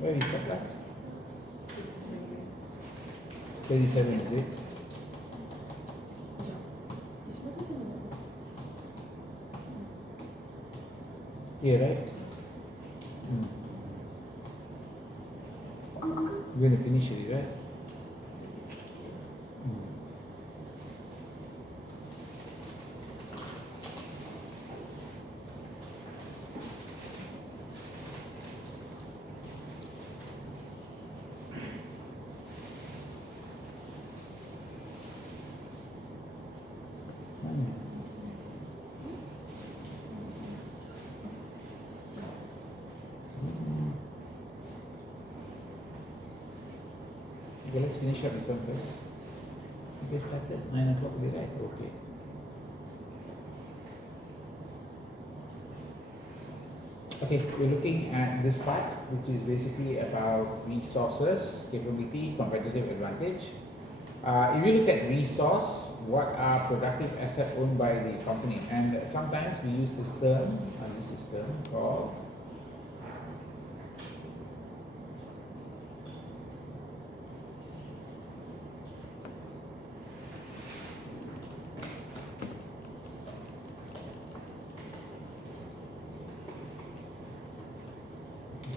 Where is the class? 37, is it? Here, right? You're going to finish it, right? Okay, let's finish up this one first. Okay, started 9 o'clock, right? Okay. Okay, we're looking at this part, which is basically about resources, capability, competitive advantage. If you look at resource, what are productive assets owned by the company? And sometimes we use this term, called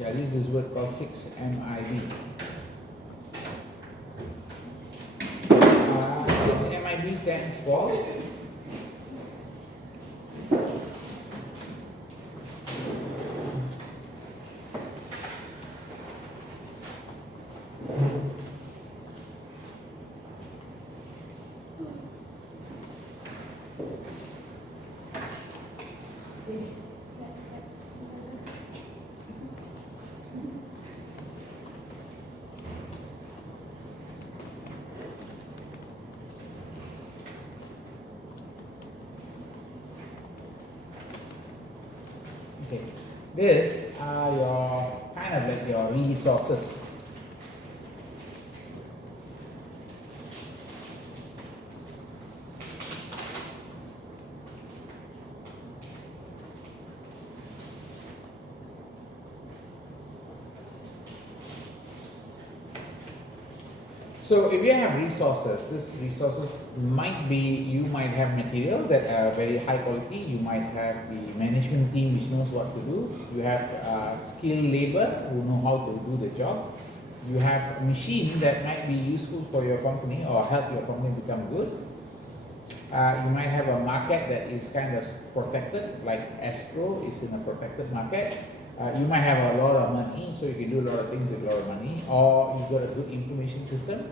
I'll use this word called 6MIB. 6MIB stands for this are your kind of like your resources. So if you have resources, these resources might be, you might have material that are very high quality, you might have the management team which knows what to do, you have skilled labor who know how to do the job, you have a machine that might be useful for your company or help your company become good. You might have a market that is kind of protected, like escrow is in a protected market. You might have a lot of money, so you can do a lot of things with a lot of money, or you've got a good information system,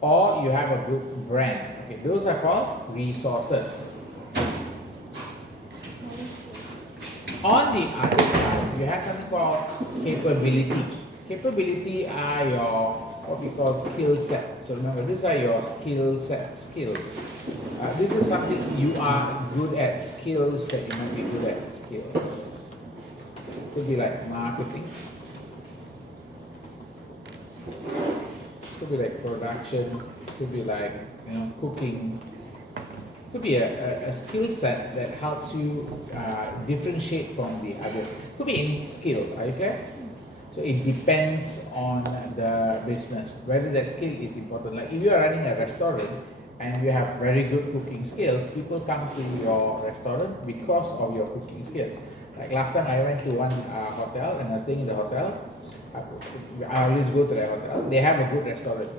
or you have a good brand. Okay, those are called resources. On the other side, you have something called capability. Capability are your, what we call skill set. So remember, these are your skill set, skills. This is something you are good at, skills that you might be good at, skills. Could be like marketing, could be like production, could be like cooking, could be a skill set that helps you differentiate from the others. Could be any skill, okay? So it depends on the business whether that skill is important. Like if you are running a restaurant and you have very good cooking skills, people come to your restaurant because of your cooking skills. Like last time I went to one hotel and I was staying in the hotel. I always go to the hotel. They have a good restaurant.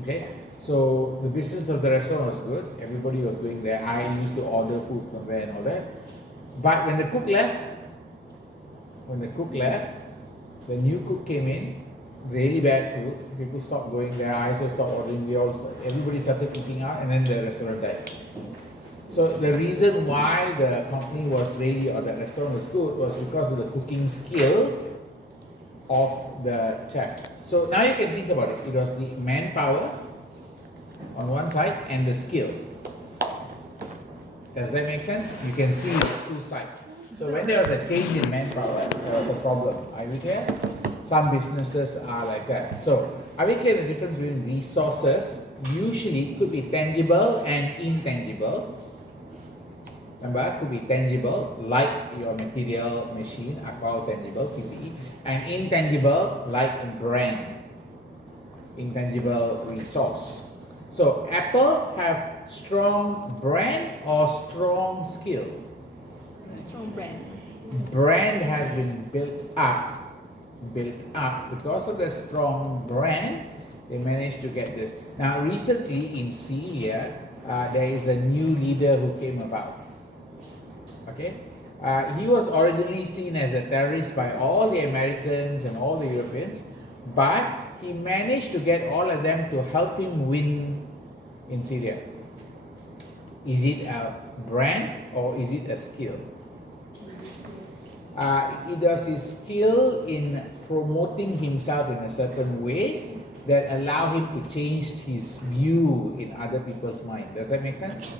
Okay, so the business of the restaurant was good. Everybody was going there. I used to order food from there and all that. But when the cook left, the new cook came in. Really bad food. People stopped going there. I also stopped ordering. Everybody started eating out, and then the restaurant died. So the reason why the company was really, or the restaurant was good, was because of the cooking skill of the chef. So now you can think about it. It was the manpower on one side and the skill. Does that make sense? You can see the two sides. So when there was a change in manpower, there was a problem. Are we clear? Some businesses are like that. So are we clear the difference between resources? Usually could be tangible and intangible. Remember, could be tangible, like your material machine are called tangible, PPE, and intangible, like brand, intangible resource. So Apple have strong brand or strong skill? Strong brand. Brand has been built up because of the strong brand. They managed to get this. Now recently in Syria, there is a new leader who came about. Okay, he was originally seen as a terrorist by all the Americans and all the Europeans, but he managed to get all of them to help him win in Syria. Is it a brand or is it a skill? It was his skill in promoting himself in a certain way that allow him to change his view in other people's mind. Does that make sense?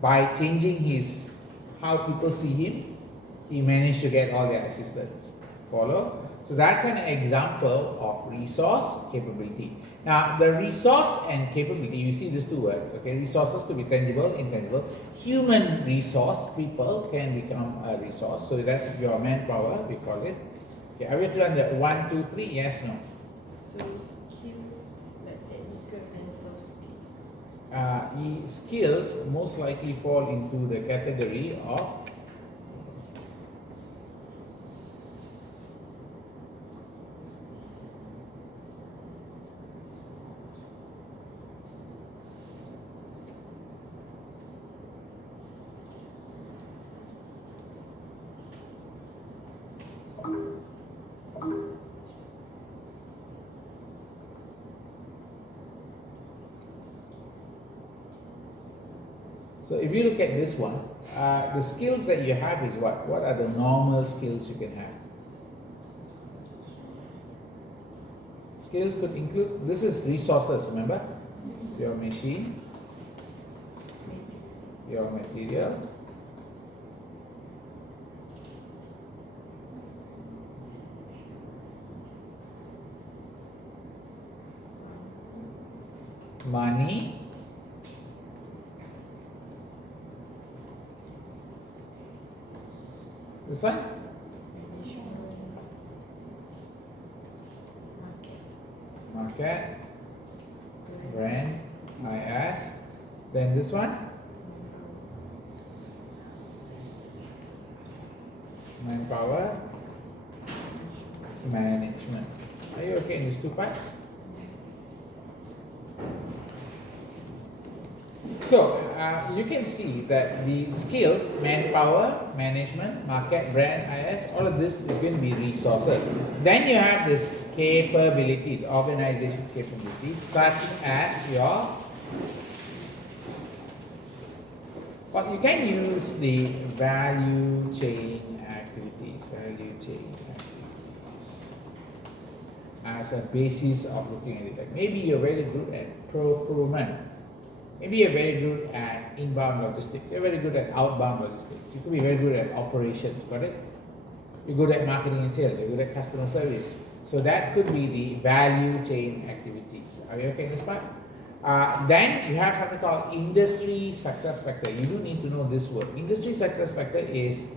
By changing his how people see him, he managed to get all their assistance. Follow? So that's an example of resource capability. Now the resource and capability, you see these two words, okay? Resources could be tangible, intangible. Human resource, people can become a resource. So that's your manpower, we call it. Okay, are we clear on that? 1, 2, 3, yes, no? So skill, like technical and soft skill. Skills most likely fall into the category of so if you look at this one, the skills that you have is what? What are the normal skills you can have? Skills could include, this is resources, remember? Your machine, your material, money, this one? Market, brand, IS, then this one? Manpower, management. Are you okay in these two parts? So you can see that the skills, manpower, management, market, brand, IS, all of this is going to be resources. Then you have this capabilities, organization capabilities, such as your, well, you can use the value chain activities, as a basis of looking at it. Like maybe you're very good at procurement. Maybe you're very good at inbound logistics. You're very good at outbound logistics. You could be very good at operations, got it? You're good at marketing and sales. You're good at customer service. So that could be the value chain activities. Are you okay in this part? Then you have something called industry success factor. You do need to know this word. Industry success factor is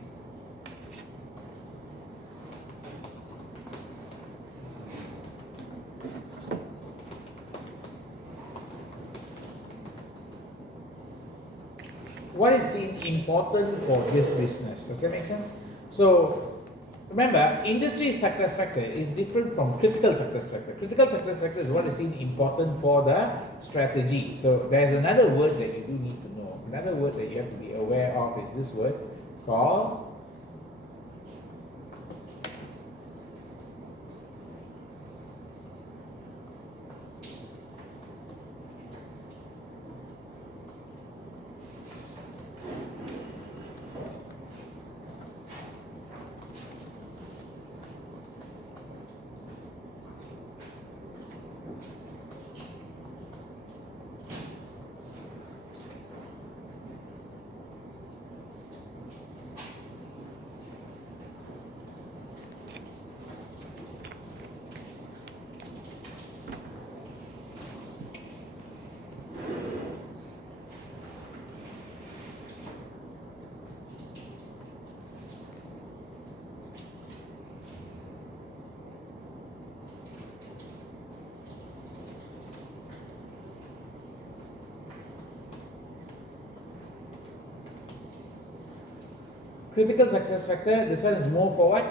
what is seen important for this business. Does that make sense? So remember, industry success factor is different from critical success factor. Critical success factor is what is seen important for the strategy. So there's another word that you do need to know. Another word that you have to be aware of is this word called Critical success factor, this one is more for what?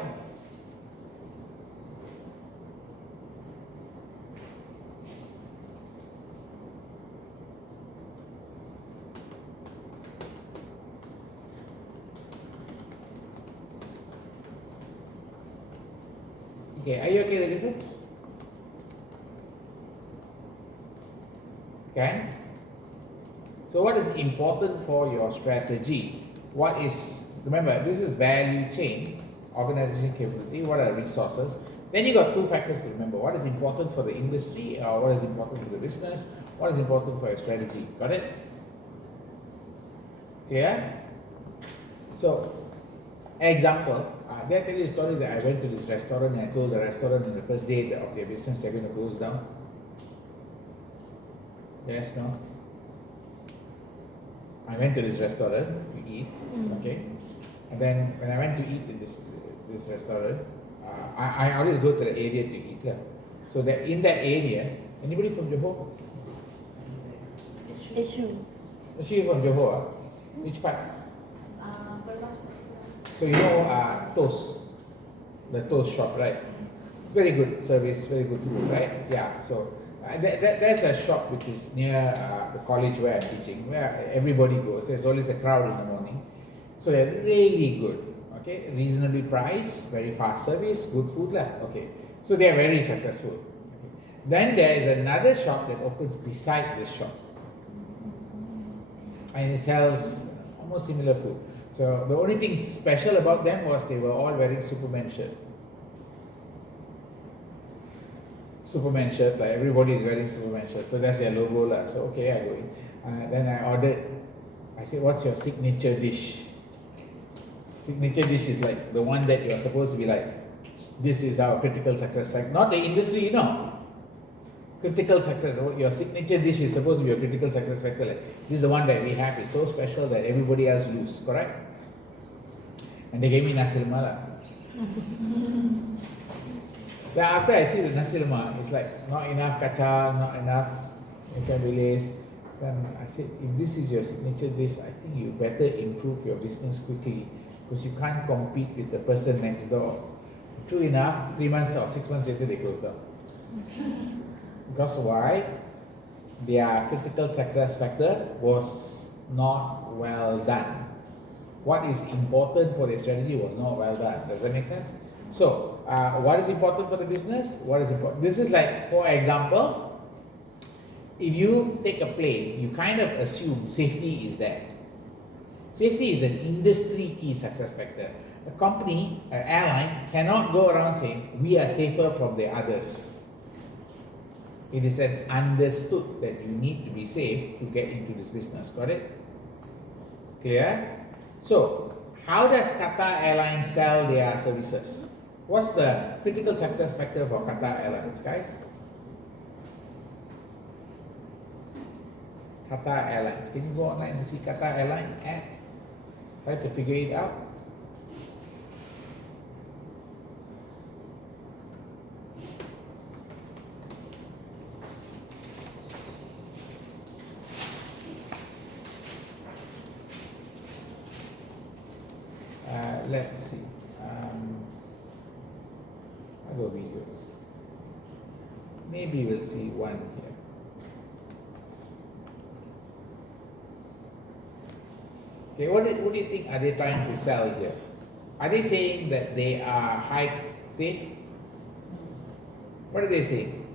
Okay, are you okay with the difference? Okay. So what is important for your strategy? What is, remember, this is value chain, organization capability, what are resources? Then you got two factors to remember. What is important for the industry, or what is important for the business? What is important for your strategy? Got it? Clear? So, example, did I tell you a story that I went to this restaurant and I told the restaurant on the first day of their business they're going to close down? Yes, no? I went to this restaurant to eat, okay? And then when I went to eat in this restaurant, I always go to the area to eat. So that in that area, anybody from Johor? Issue. Actually from Johor, which part? So you know Toast, the Toast shop, right? Very good service, very good food, right? Yeah, so there's a shop which is near the college where I'm teaching, where everybody goes. There's always a crowd in the morning. So they're really good, okay? Reasonably priced, very fast service, good food lah. Okay, so they are very successful. Okay. Then there is another shop that opens beside this shop, and it sells almost similar food. So the only thing special about them was they were all wearing Superman shirt. Superman shirt, like everybody is wearing Superman shirt. So that's their logo lah. So okay, I go in. Then I ordered. I said, "What's your signature dish?" Signature dish is like the one that you are supposed to be like, this is our critical success factor. Not the industry, you know. Critical success. Your signature dish is supposed to be your critical success factor. Like, this is the one that we have. It's so special that everybody else lose. Correct? And they gave me nasi lemak lah. Then after I see the nasi lemak, it's like not enough kacang, not enough ikan bilis. Then I said, if this is your signature dish, I think you better improve your business quickly, because you can't compete with the person next door. True enough, 3 months or 6 months later they closed down. Because why? Their critical success factor was not well done. What is important for their strategy was not well done. Does that make sense? So, what is important for the business? What is important? This is like, for example, if you take a plane, you kind of assume safety is there. Safety is an industry key success factor. A company, an airline, cannot go around saying, we are safer from the others. It is understood that you need to be safe to get into this business. Got it? Clear? So, how does Qatar Airlines sell their services? What's the critical success factor for Qatar Airlines, guys? Qatar Airlines. Can you go online and see Qatar Airlines app? Try to figure it out. Let's see. I go videos. Maybe we'll see one here. Okay, what do you think are they trying to sell here? Are they saying that they are high safe? What are they saying?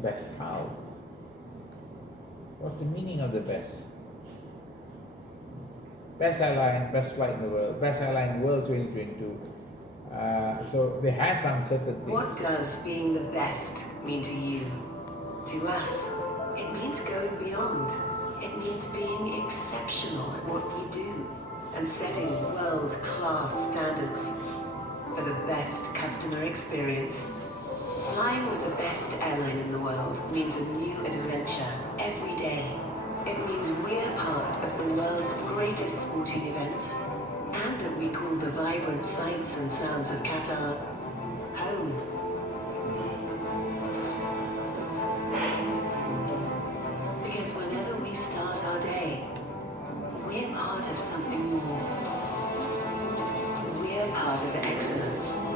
Best. How? What's the meaning of the best? Best airline, best flight in the world, best airline world 2022. So they have some certain things. What does being the best mean to you? To us, it means going beyond. It means being exceptional at what we do and setting world-class standards for the best customer experience. Flying with the best airline in the world means a new adventure every day. It means we're part of the world's greatest sporting events, and that we call the vibrant sights and sounds of Qatar home. Because whenever we start our day, we're part of something more. part of excellence.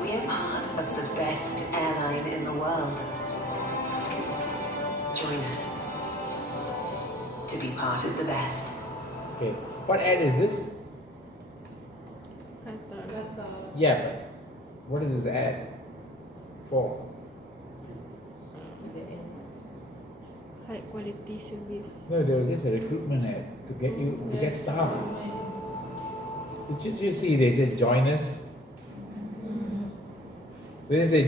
We're part of the best airline in the world. Join us to be part of the best. Okay, what ad is this? Kata. Yeah, but what is this ad for? High quality service. No, this is a recruitment ad to get you to get staff. Did you see they said join us? They didn't say,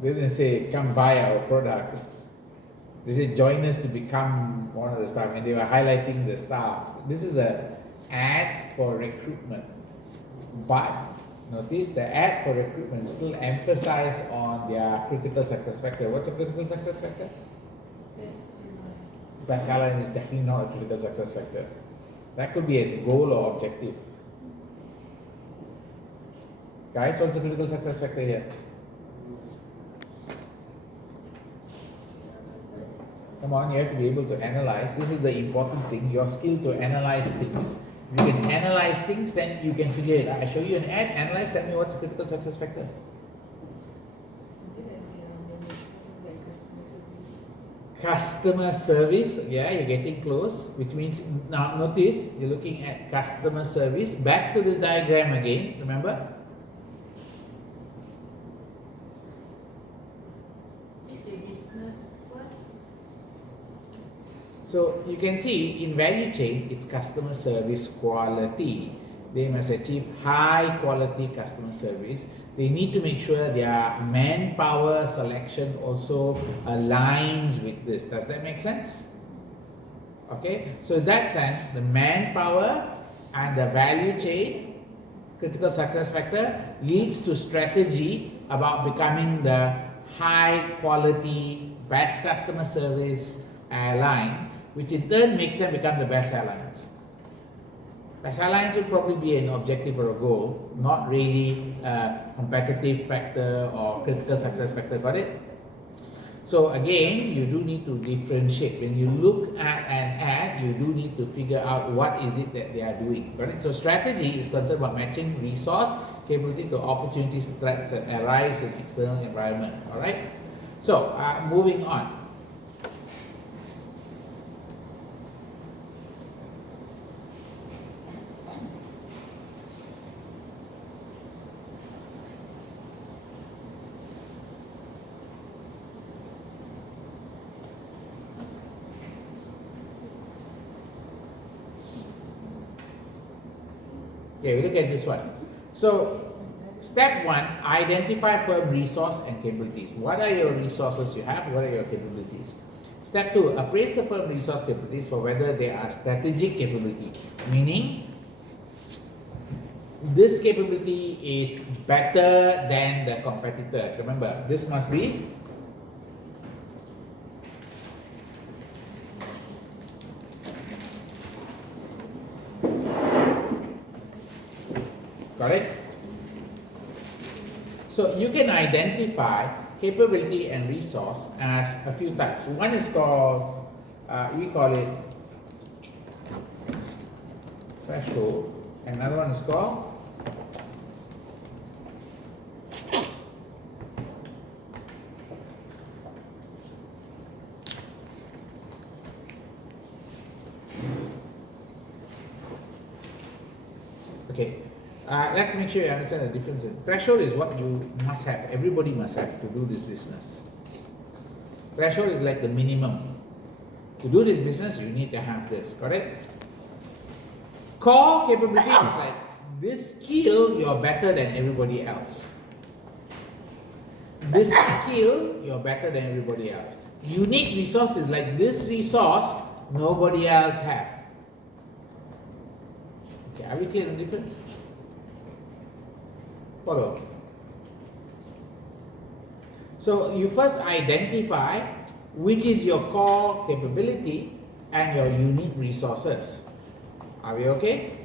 they didn't say come buy our products. They said join us to become one of the staff, and they were highlighting the staff. This is a ad for recruitment, but notice the ad for recruitment still emphasize on their critical success factor. What's a critical success factor? Best airline is definitely not a critical success factor. That could be a goal or objective. Guys, what's the critical success factor here? Come on, you have to be able to analyze. This is the important thing, your skill to analyze things. If you can analyze things, then you can figure it out. I show you an ad, analyze, tell me what's the critical success factor. Customer service, yeah, you're getting close, which means now notice you're looking at customer service. Back to this diagram again, remember? So you can see in value chain, it's customer service quality. They must achieve high quality customer service. They need to make sure their manpower selection also aligns with this. Does that make sense? Okay, so in that sense, the manpower and the value chain, critical success factor, leads to strategy about becoming the high quality, best customer service airline, which in turn makes them become the best airlines. Best airlines will probably be an objective or a goal, not really a competitive factor or critical success factor. Got it? So again, you do need to differentiate. When you look at an ad, you do need to figure out what is it that they are doing. Got it? So strategy is concerned about matching resource capability to opportunities, threats that arise in external environment. All right. So moving on. Okay, we look at this one. So, step one, identify firm resource and capabilities. What are your resources you have? What are your capabilities? Step two, appraise the firm resource capabilities for whether they are strategic capability, meaning this capability is better than the competitor. Remember, this must be correct? So you can identify capability and resource as a few types. One is called, we call it threshold. Another one is called okay. Let's make sure you understand the difference. Threshold is what you must have. Everybody must have to do this business. Threshold is like the minimum. To do this business, you need to have this, correct? Core capability is like this skill, you're better than everybody else. This skill, you're better than everybody else. Unique resource is like this resource, nobody else have. Okay, are we clear on the difference? Follow. So you first identify which is your core capability and your unique resources. Are we okay?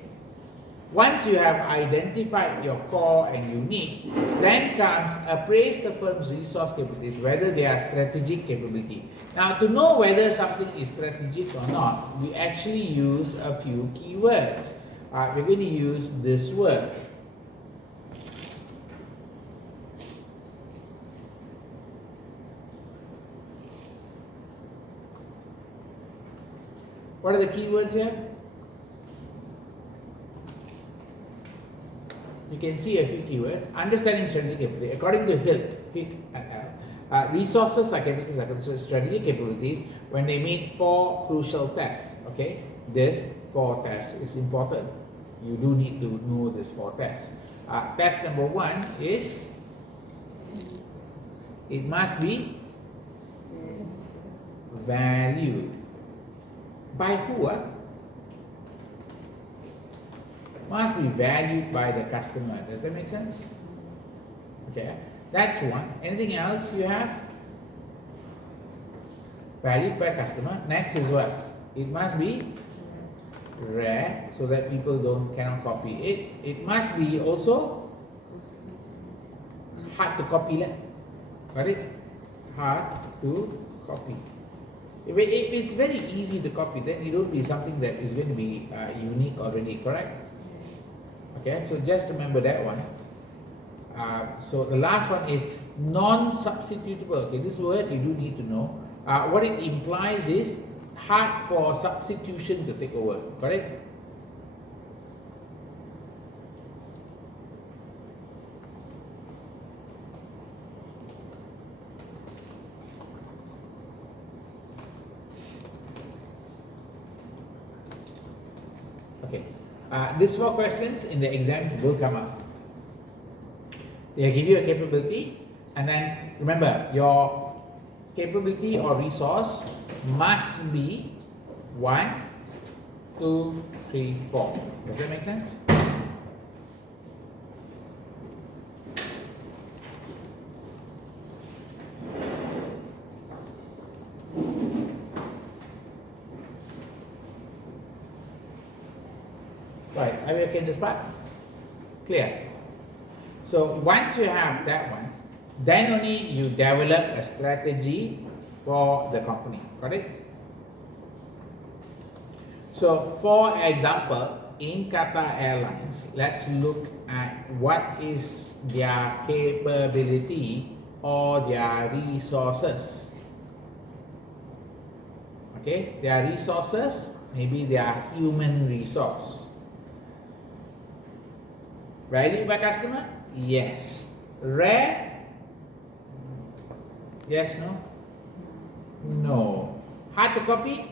Once you have identified your core and unique, then comes appraise the firm's resource capabilities, whether they are strategic capability. Now, to know whether something is strategic or not, we actually use a few keywords. we're going to use this word. What are the key words here? You can see a few keywords. Understanding strategic capability. According to Hilt et al., resources are capabilities are considered strategic capabilities when they meet 4 crucial tests. Okay, this 4 tests is important. You do need to know this 4 tests. Test number 1 is it must be valued. By who? Must be valued by the customer. Does that make sense? Okay, that's one. Anything else you have? Valued by customer. Next is what? It must be rare so that people cannot copy it. It must be also hard to copy. Got it? Hard to copy. If it's very easy to copy, then it will be something that is going to be unique already, correct? Okay, so just remember that one. So the last one is non-substitutable. Okay, this word you do need to know. What it implies is hard for substitution to take over, correct? Okay, these 4 questions in the exam will come up. They give you a capability, and then remember your capability or resource must be 1, 2, 3, 4. Does that make sense? Right, are we okay in this part? Clear? So once you have that one, then only you develop a strategy for the company, correct? So for example, in Qatar Airlines, let's look at what is their capability or their resources. Okay, their resources, maybe their human resource. Value by customer? Yes. Rare? Yes, no? No. Hard to copy?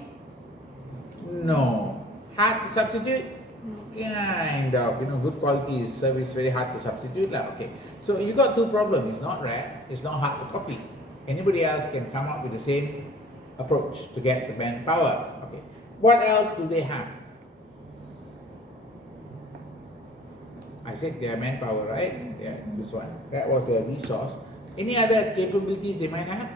No. Hard to substitute? Kind of. Good quality service very hard to substitute. Okay. So you got 2 problems. It's not rare. It's not hard to copy. Anybody else can come up with the same approach to get the manpower. Okay. What else do they have? I said their manpower, right? Yeah, this one. That was their resource. Any other capabilities they might have?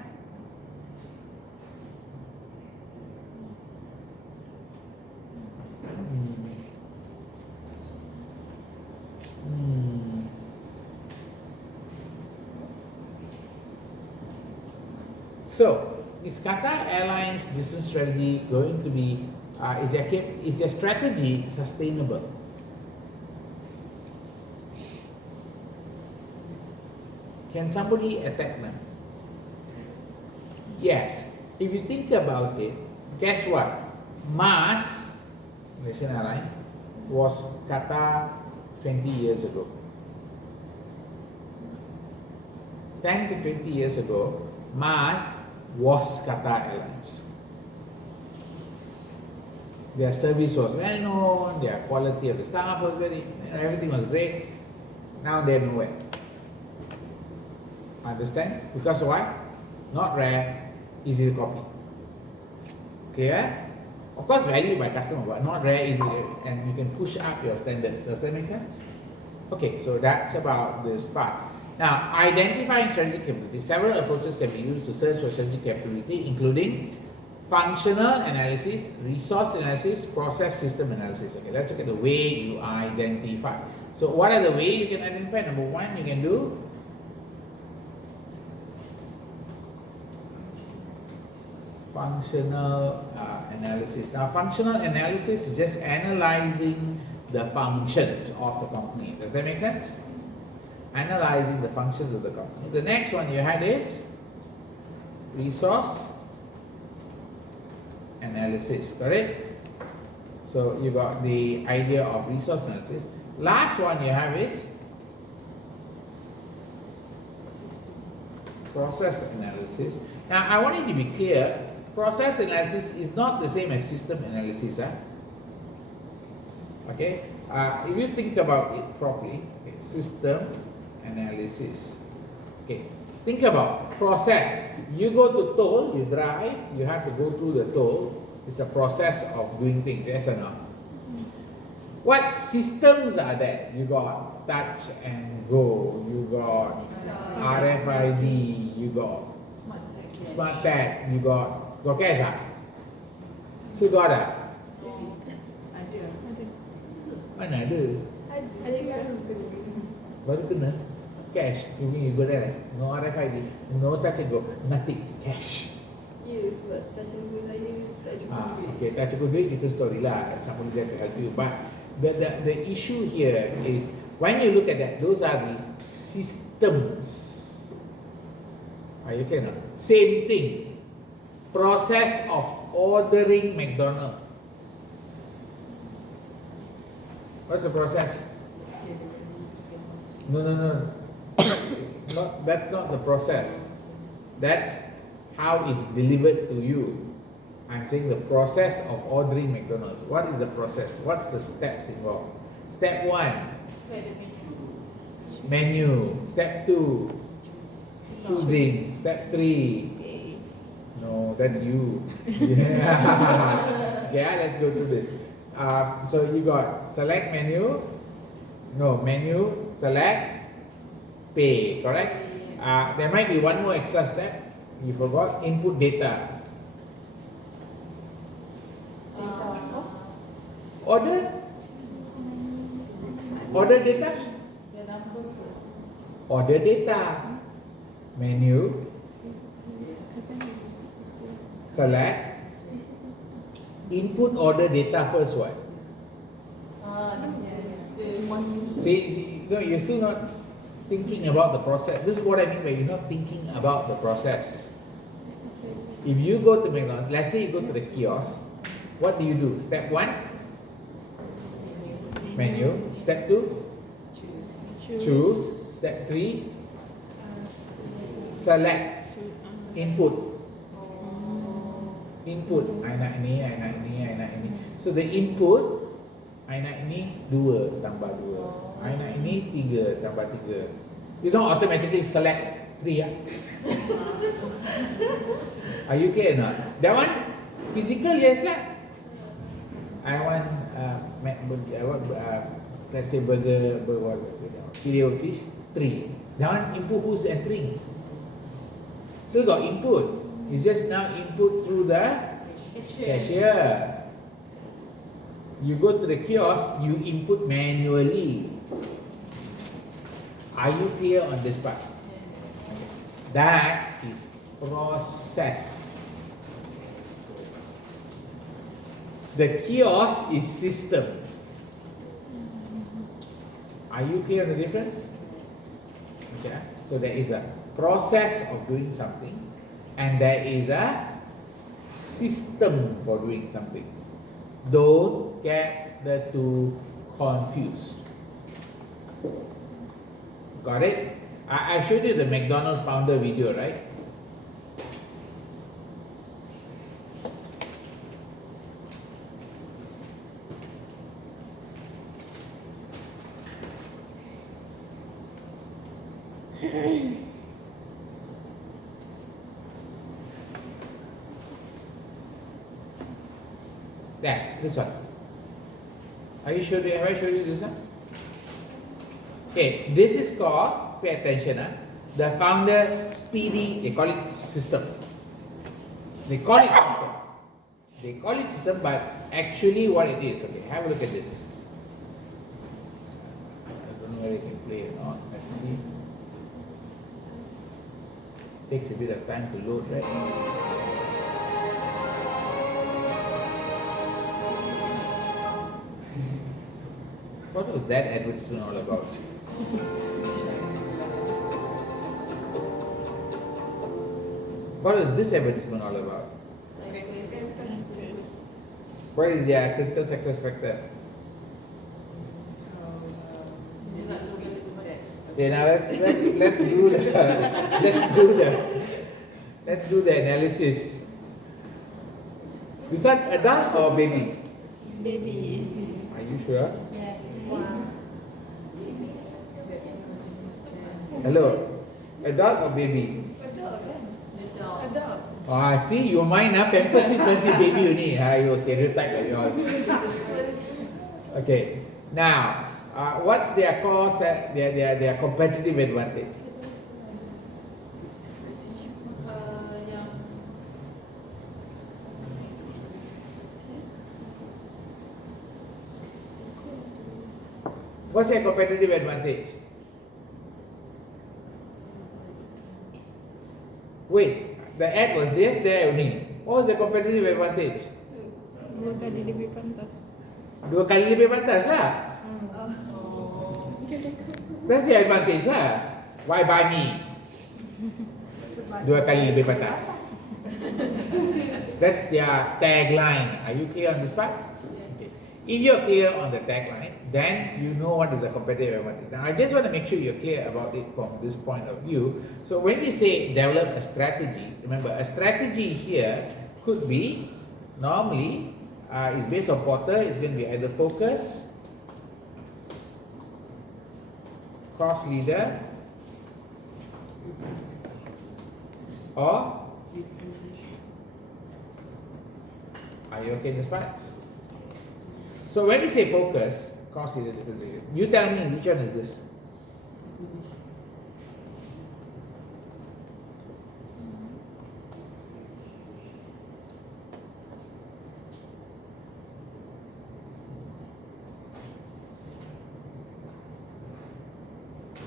So, is Qatar Airlines business strategy going to be, is their strategy sustainable? Can somebody attack them? Yes. If you think about it, guess what? Malaysian Airlines, was Qatar 20 years ago. 10 to 20 years ago, was Qatar Airlines. Their service was well known, their quality of the staff was everything was great. Now they're nowhere. Understand? Because why? Not rare, easy to copy. Clear? Of course, valued by customer, but not rare, easy, and you can push up your standards. Does that make sense? Okay, so that's about this part. Now, identifying strategic capability. Several approaches can be used to search for strategic capability, including functional analysis, resource analysis, process system analysis. Okay, let's look at the way you identify. So, what are the ways you can identify? Number 1, you can do functional analysis. Now, functional analysis is just analyzing the functions of the company. Does that make sense? Analyzing the functions of the company. The next one you had is resource analysis, correct? So you got the idea of resource analysis. Last one you have is process analysis. Now I want you to be clear, process analysis is not the same as system analysis. Okay, if you think about it properly, okay, system analysis. Okay, think about process. You go to toll, you drive, you have to go through the toll. It's the process of doing things, yes or no? What systems are there? You got touch and go, you got RFID, you got smart tag, you got cash. So got mana ada? Baru kena cash. You mean you go there, no RFID, no touch and go, nothing, cash. Yes, but tak cukup saya tak cukup duit. Okay, tak cukup duit, different story lah. Somebody there to help you. But the issue here is when you look at that, those are the systems. Are you clear now? Same thing. Process of ordering McDonald's. What's the process? No. That's not the process. That's how it's delivered to you. I'm saying the process of ordering McDonald's. What is the process? What's the steps involved? Step 1, menu. Step 2, choosing. Step 3, no, that's you. Yeah. Okay, let's go through this. So you got select menu, select, pay, correct? There might be one more extra step. You forgot, input data. Order data. Order data. Menu. Select. Input order data first, what? See, no, you're still not thinking about the process. This is what I mean by you're not thinking about the process. If you go to McDonald's, let's say you go to the kiosk, what do you do? Step 1, menu. Step 2, choose. Step 3, select. Input. I nak ini. So the input, I nak ini 2 tambah 2. I nak ini 3 tambah 3. It's not automatically select 3 ya. Are you clear or not? That one physical, yes lah. I want let's say burger filet of fish 3. That one input who's entering. Still got input. It's just now input through the cashier. You go to the kiosk, you input manually. Are you clear on this part? That is process. The kiosk is system. Are you clear on the difference? Okay. So there is a process of doing something and there is a system for doing something. Don't get the two confused. Got it? I showed you the McDonald's founder video, right? There, this one. Are you sure? Have I showed you this one? Okay, this is called, pay attention, the founder speedy, they call it system. They call it system, but actually what it is, okay, have a look at this. I don't know whether you can play or not, let's see. Takes a bit of time to load, right? What was that advertisement all about? What is this advertisement all about? What is their critical success factor? Okay, now let's do the analysis. Is that adult or baby? Baby. Are you sure? Yeah. Hello, adult or baby? Adult. Ah, see, your mind pampers means must be baby only. You stereotype like you all. Okay, now what's their core set? Their competitive advantage. Yeah. What's their competitive advantage? Wait, the ad was this there only. What was the competitive advantage? Dua kali lebih pantas. 2 kali lebih pantas lah. That's the advantage lah. Why buy me? 2 kali lebih pantas. That's their tagline. Are you clear on this part? Okay. If you're clear on the tagline, then you know what is the competitive advantage. Now, I just want to make sure you're clear about it from this point of view. So when we say develop a strategy, remember a strategy here could be normally is based on Porter. It's going to be either focus, cross leader, or are you okay in this part? So when we say focus, cross leader, differentiation, you tell me which one is this?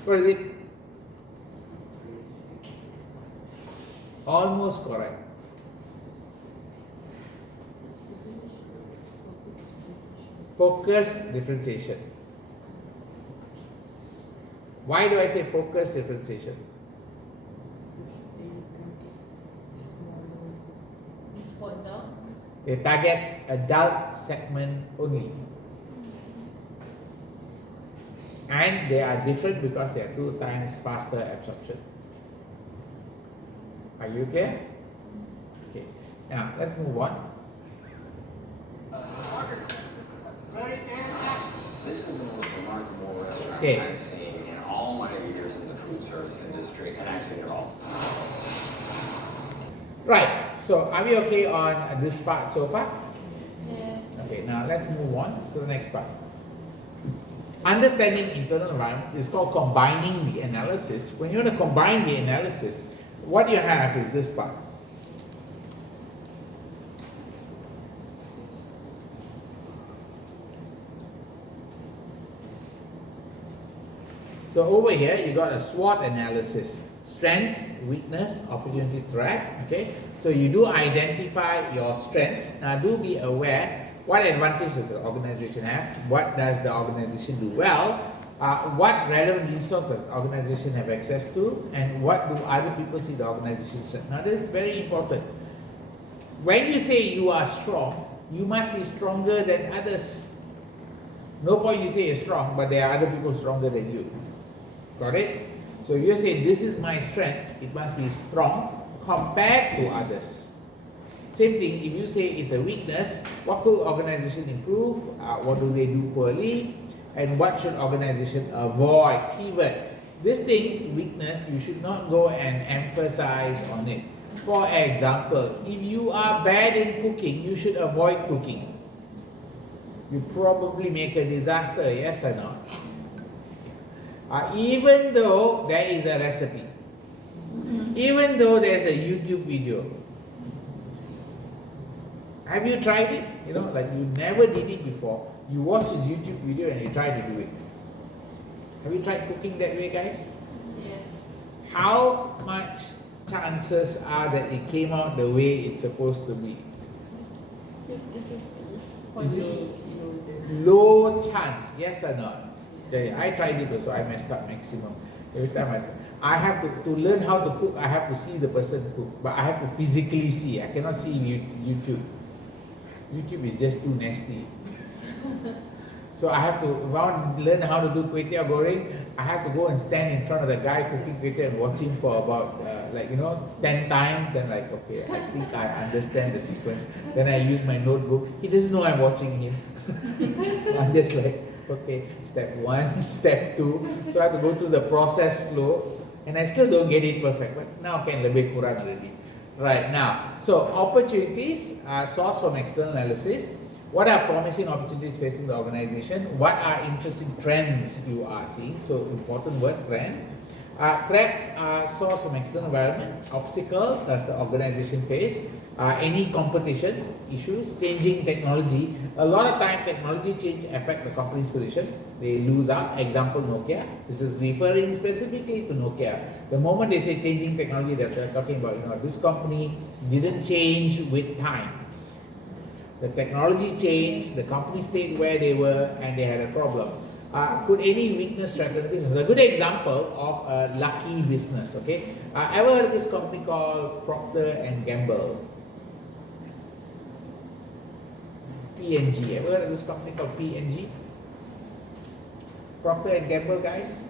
What is it? Almost correct. Focus differentiation. Why do I say focus differentiation? They target adult segment only. And they are different because they are 2 times faster absorption. Are you clear? Okay. Now let's move on. This is the most remarkable restaurant Okay. I've seen in all my years in the food service industry, and I've seen it all. Right. So are we okay on this part so far? Yes. Okay. Now let's move on to the next part. Understanding internal environment is called combining the analysis. When you want to combine the analysis, what you have is this part. So over here, you got a SWOT analysis: strengths, weakness, opportunity, threat. Okay, so you do identify your strengths. Now, do be aware what advantage does the organization have, what does the organization do well, what relevant resources the organization have access to, and what do other people see the organization strength. Now, this is very important. When you say you are strong, you must be stronger than others. No point you say you're strong, but there are other people stronger than you. Got it? So you say this is my strength, it must be strong compared to others. Same thing, if you say it's a weakness, what could organization improve? What do they do poorly? And what should organization avoid? Keyword. This thing's weakness, you should not go and emphasize on it. For example, if you are bad in cooking, you should avoid cooking. You probably make a disaster, yes or not? Even though there is a recipe, even though there's a YouTube video, have you tried it? You know, like you never did it before. You watch this YouTube video and you try to do it. Have you tried cooking that way, guys? Yes. How much chances are that it came out the way it's supposed to be? 50-50. For Is me. it- Low chance, yes or no? Yeah, I tried it also, I messed up maximum. Every time I have to learn how to cook, I have to see the person cook, but I have to physically see. I cannot see YouTube. YouTube is just too nasty. So I have to, if I want to learn how to do kway teow goreng, I have to go and stand in front of the guy cooking kway teow and watch him for about 10 times. Then like, okay, I think I understand the sequence. Then I use my notebook. He doesn't know I'm watching him. I'm just like, okay, step 1, step 2. So I have to go through the process flow, and I still don't get it perfect. But now can lebih kurang already. Right now, so opportunities are sourced from external analysis. What are promising opportunities facing the organization? What are interesting trends you are seeing? So important word, trend. Threats are sourced from external environment. Obstacle, does the organization face? Any competition issues, changing technology. A lot of time technology change affect the company's position. They lose out. Example, Nokia. This is referring specifically to Nokia. The moment they say changing technology, they're talking about, this company didn't change with times. The technology changed, the company stayed where they were, and they had a problem. Could any weakness threaten the business? A good example of a lucky business, okay? Ever heard of this company called Procter and Gamble? P&G. Ever heard of this company called P&G? Procter and Gamble, guys?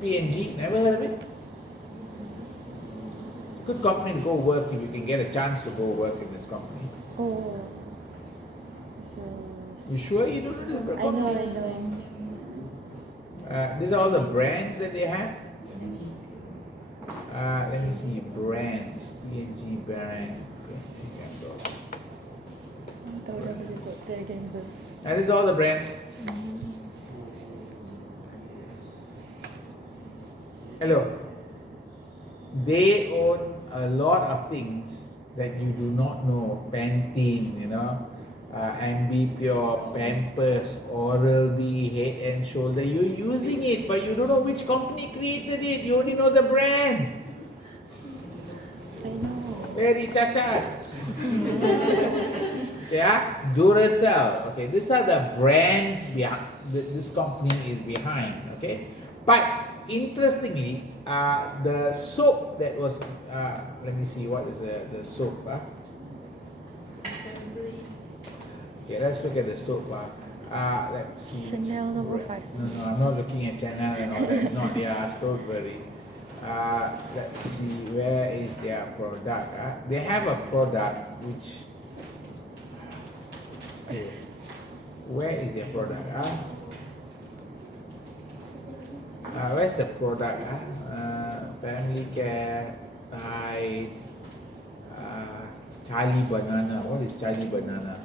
P&G, never heard of it? Good company to go work if you can get a chance to go work in this company. Oh. So, You sure you don't know this company? I know. These are all the brands that they have. Let me see, brands, P&G brand. And these are all the brands. Hello. They own a lot of things that you do not know. Pantene, Ambipure, Pampers, Oral-B, Head and Shoulder. You're using it, but you don't know which company created it. You only know the brand. I know. Very cacat. Yeah, Duracell. Okay, these are the brands behind this company is behind. Okay, but interestingly, the soap that was let me see, what is the soap? Okay, let's look at the soap. Let's see. Chanel number 5. No, I'm not looking at Chanel and all that. It's not. Strawberry. Let's see, where is their product? They have a product which. Where is their product? Where's the product? Family Care, Tide, Charlie Banana. What is Charlie Banana?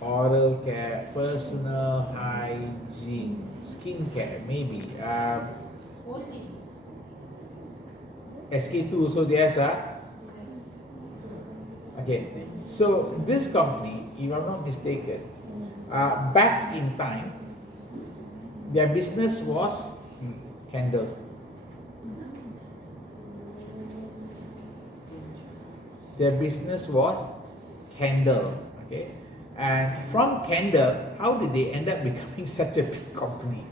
Oral care, personal hygiene, skincare, maybe. SK2, so there's okay, so this company, if I'm not mistaken, back in time, their business was candle. Their business was candle, okay? And from candle, how did they end up becoming such a big company?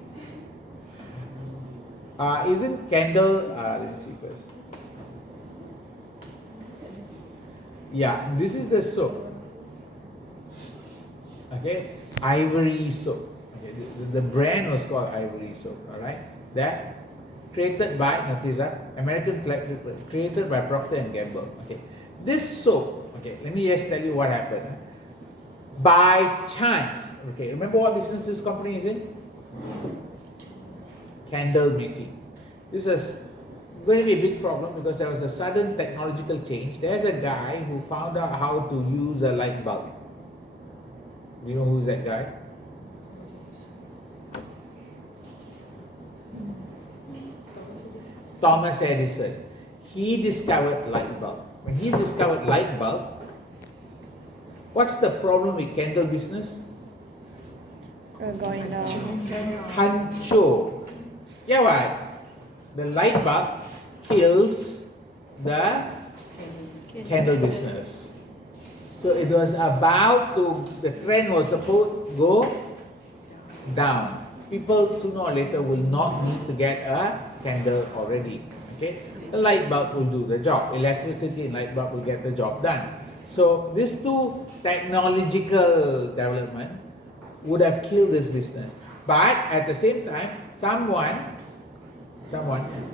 Isn't candle, let me see first. Yeah, this is the soap. Okay, Ivory soap. Okay, the brand was called Ivory soap. All right, that created by American created by Procter and Gamble. Okay, this soap. Okay, let me just tell you what happened. By chance. Okay, remember what business this company is in? Candle making. This is going to be a big problem because there was a sudden technological change. There's a guy who found out how to use a light bulb. You know who's that guy? Thomas Edison. He discovered light bulb. When he discovered light bulb, what's the problem with candle business? Going down. Hancho. Yeah, what? The light bulb kills the candle business. So it was about to, the trend was supposed to go down. People sooner or later will not need to get a candle already. Okay, a light bulb will do the job. Electricity and light bulb will get the job done. So these two technological development would have killed this business. But at the same time, someone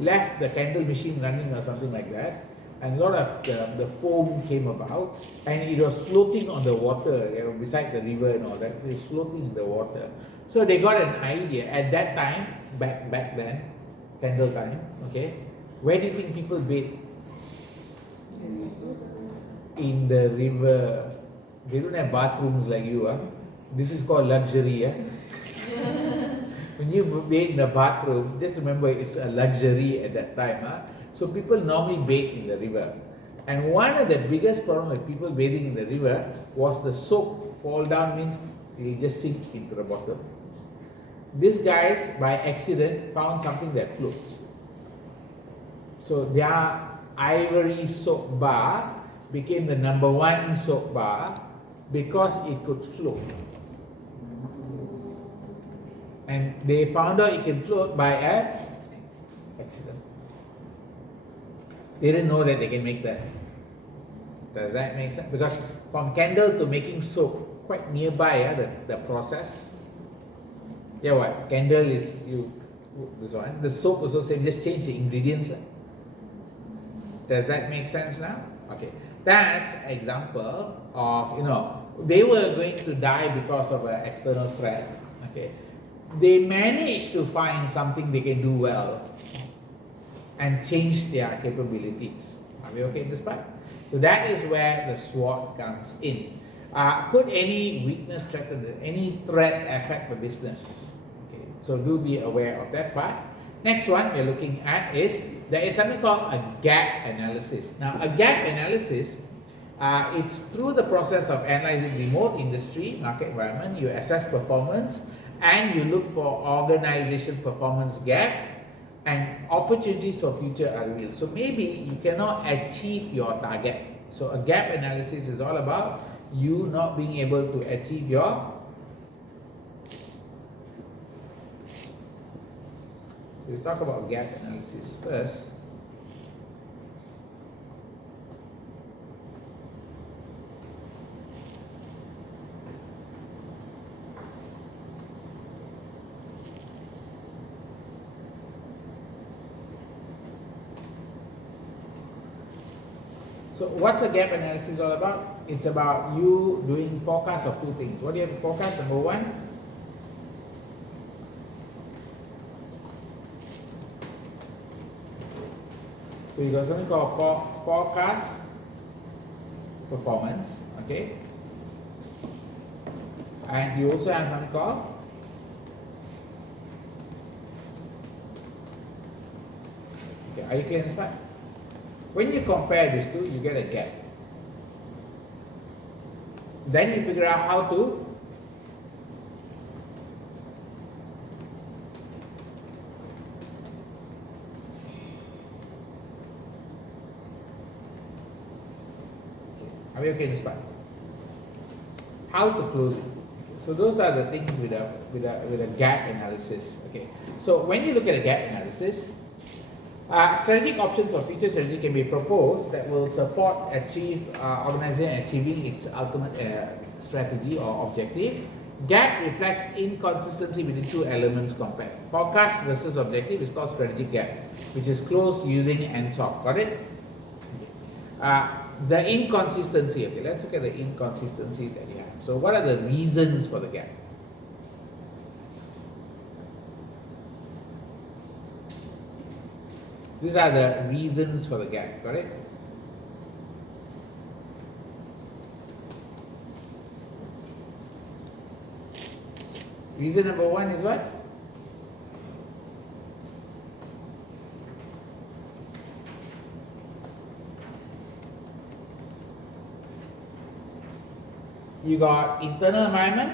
left the candle machine running or something like that, and a lot of the foam came about, and it was floating on the water, you know, beside the river and all that. It was floating in the water. So they got an idea at that time, back then, candle time. Okay, where do you think people bathe? In the river. They don't have bathrooms like you. This is called luxury. When you bathe in the bathroom, just remember it's a luxury at that time. So people normally bathe in the river. And one of the biggest problems with people bathing in the river was the soap fall down, means they just sink into the bottom. These guys, by accident, found something that floats. So their ivory soap bar became the #1 soap bar because it could float. And they found out it can float by an accident. They didn't know that they can make that. Does that make sense? Because from candle to making soap, quite nearby, the process. Yeah, what? Candle is this one. The soap also same, just change the ingredients. Does that make sense now? Okay. That's an example of, they were going to die because of an external threat. Okay. They managed to find something they can do well and change their capabilities. Are we okay in this part? So that is where the SWOT comes in. Could any weakness threaten any threat affect the business? Okay, so do be aware of that part. Next one we're looking at is there is something called a gap analysis. Now, a gap analysis, it's through the process of analyzing remote industry, market environment, you assess performance, and you look for organization performance gap, and opportunities for future are revealed. So maybe you cannot achieve your target. So a gap analysis is all about you not being able to achieve your. So we talk about gap analysis first. So what's a gap analysis all about? It's about you doing forecast of two things. What do you have to forecast? Number one, so you got something called forecast performance, okay? And you also have something called are you clear in this part? When you compare these two, you get a gap. Then you figure out how to are we okay in this part? How to close it. So those are the things with a gap analysis. Okay. So when you look at a gap analysis, strategic options for future strategy can be proposed that will support organization achieving its ultimate strategy or objective. Gap reflects inconsistency between two elements compared. Forecast versus objective is called strategic gap, which is closed using ANSOF. Got it? The inconsistency. Okay, let's look at the inconsistencies that you have. So what are the reasons for the gap? These are the reasons for the gap, got it? Reason number one is what? You got internal environment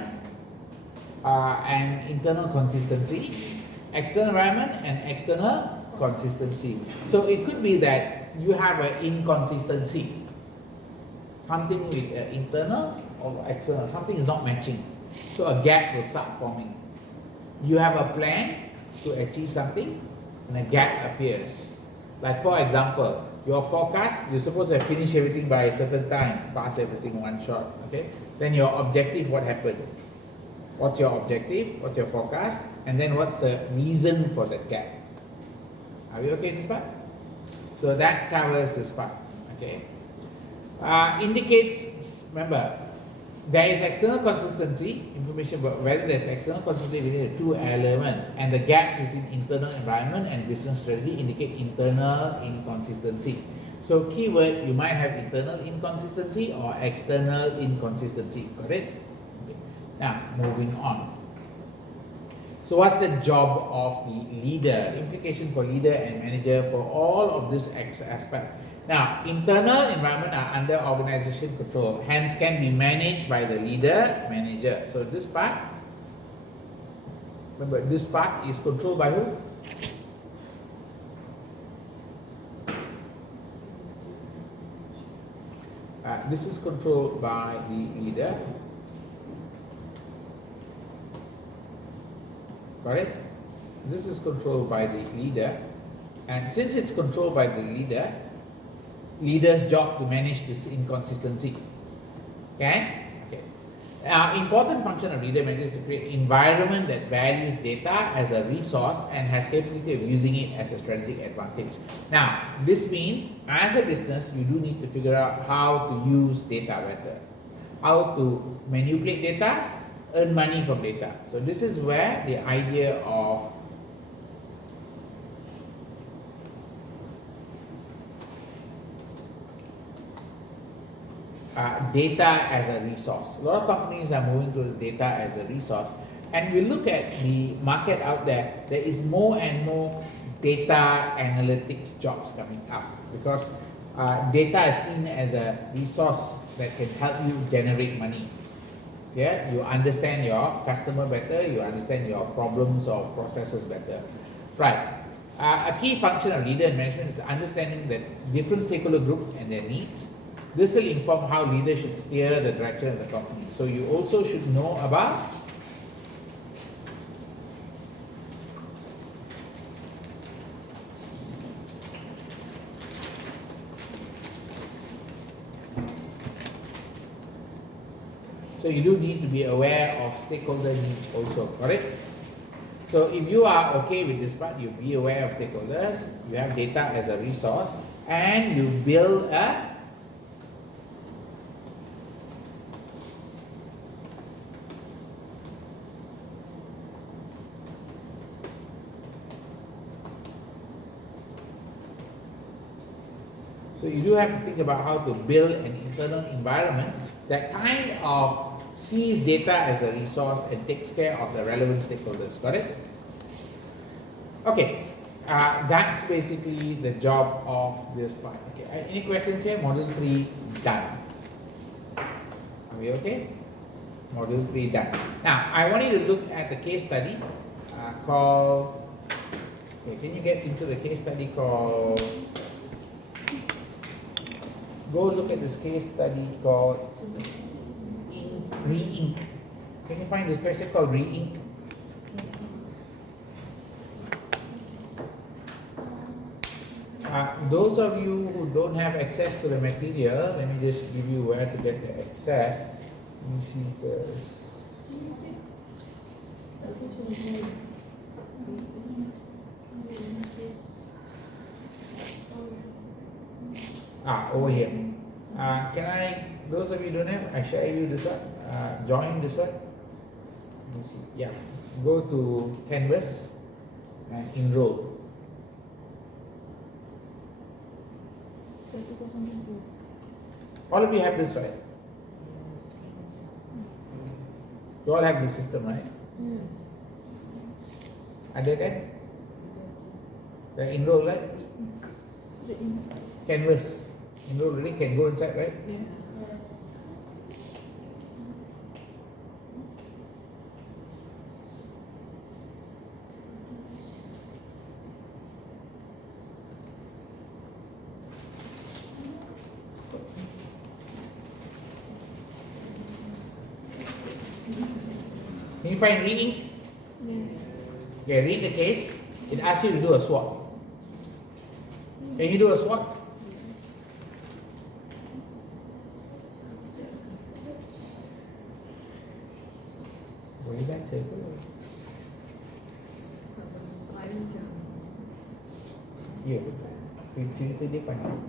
and internal consistency, external environment and external consistency. So it could be that you have an inconsistency, something with internal or external, something is not matching. So a gap will start forming. You have a plan to achieve something and a gap appears. Like for example, your forecast, you're supposed to finish everything by a certain time, pass everything one shot, okay? Then your objective, what happened? What's your objective? What's your forecast? And then what's the reason for that gap? Are we okay with this part? So that covers this part, okay? Indicates, remember, there is external consistency, information about whether there's external consistency between the two elements, and the gaps between internal environment and business strategy indicate internal inconsistency. So keyword, you might have internal inconsistency or external inconsistency, got it? Okay. Now, moving on. So what's the job of the leader? Implication for leader and manager for all of this aspect. Now, internal environment are under organization control, hence can be managed by the leader, manager. So this part, remember this part is controlled by who? This is controlled by the leader. Correct? This is controlled by the leader. And since it's controlled by the leader's job to manage this inconsistency. Okay? Okay. Important function of leader manager is to create environment that values data as a resource and has capability of using it as a strategic advantage. Now, this means as a business, you do need to figure out how to use data better, how to manipulate data, earn money from data. So this is where the idea of data as a resource. A lot of companies are moving towards data as a resource, and we look at the market out there, there is more and more data analytics jobs coming up because data is seen as a resource that can help you generate money. Yeah, you understand your customer better, you understand your problems or processes better. Right. A key function of leader and management is understanding that different stakeholder groups and their needs. This will inform how leaders should steer the direction of the company. So you also should know about so you do need to be aware of stakeholder needs also, correct? So if you are okay with this part, you be aware of stakeholders, you have data as a resource, and you build a So you do have to think about how to build an internal environment that kind of sees data as a resource and takes care of the relevant stakeholders. Got it? Okay, that's basically the job of this part. Okay, any questions here? Module 3 done. Are we okay? Module 3 done. Now, I want you to look at the case study called. Okay, can you get into the case study called? Go look at this case study called re-ink. Can you find this question called re-ink? Those of you who don't have access to the material, let me just give you where to get the access. Let me see first. Over here. Can I, those of you who don't have, I share you this one, join this one. Let me see, yeah. Go to Canvas and enroll. All of you have this, right? You all have this system, right? Ada kan? The enroll, right? Canvas. Enroll really can go inside, right? Yes. Can you find reading? Yes. Okay, read the case. It asks you to do a swap. Can you do a swap? Way back to yeah, cerita dia panjang.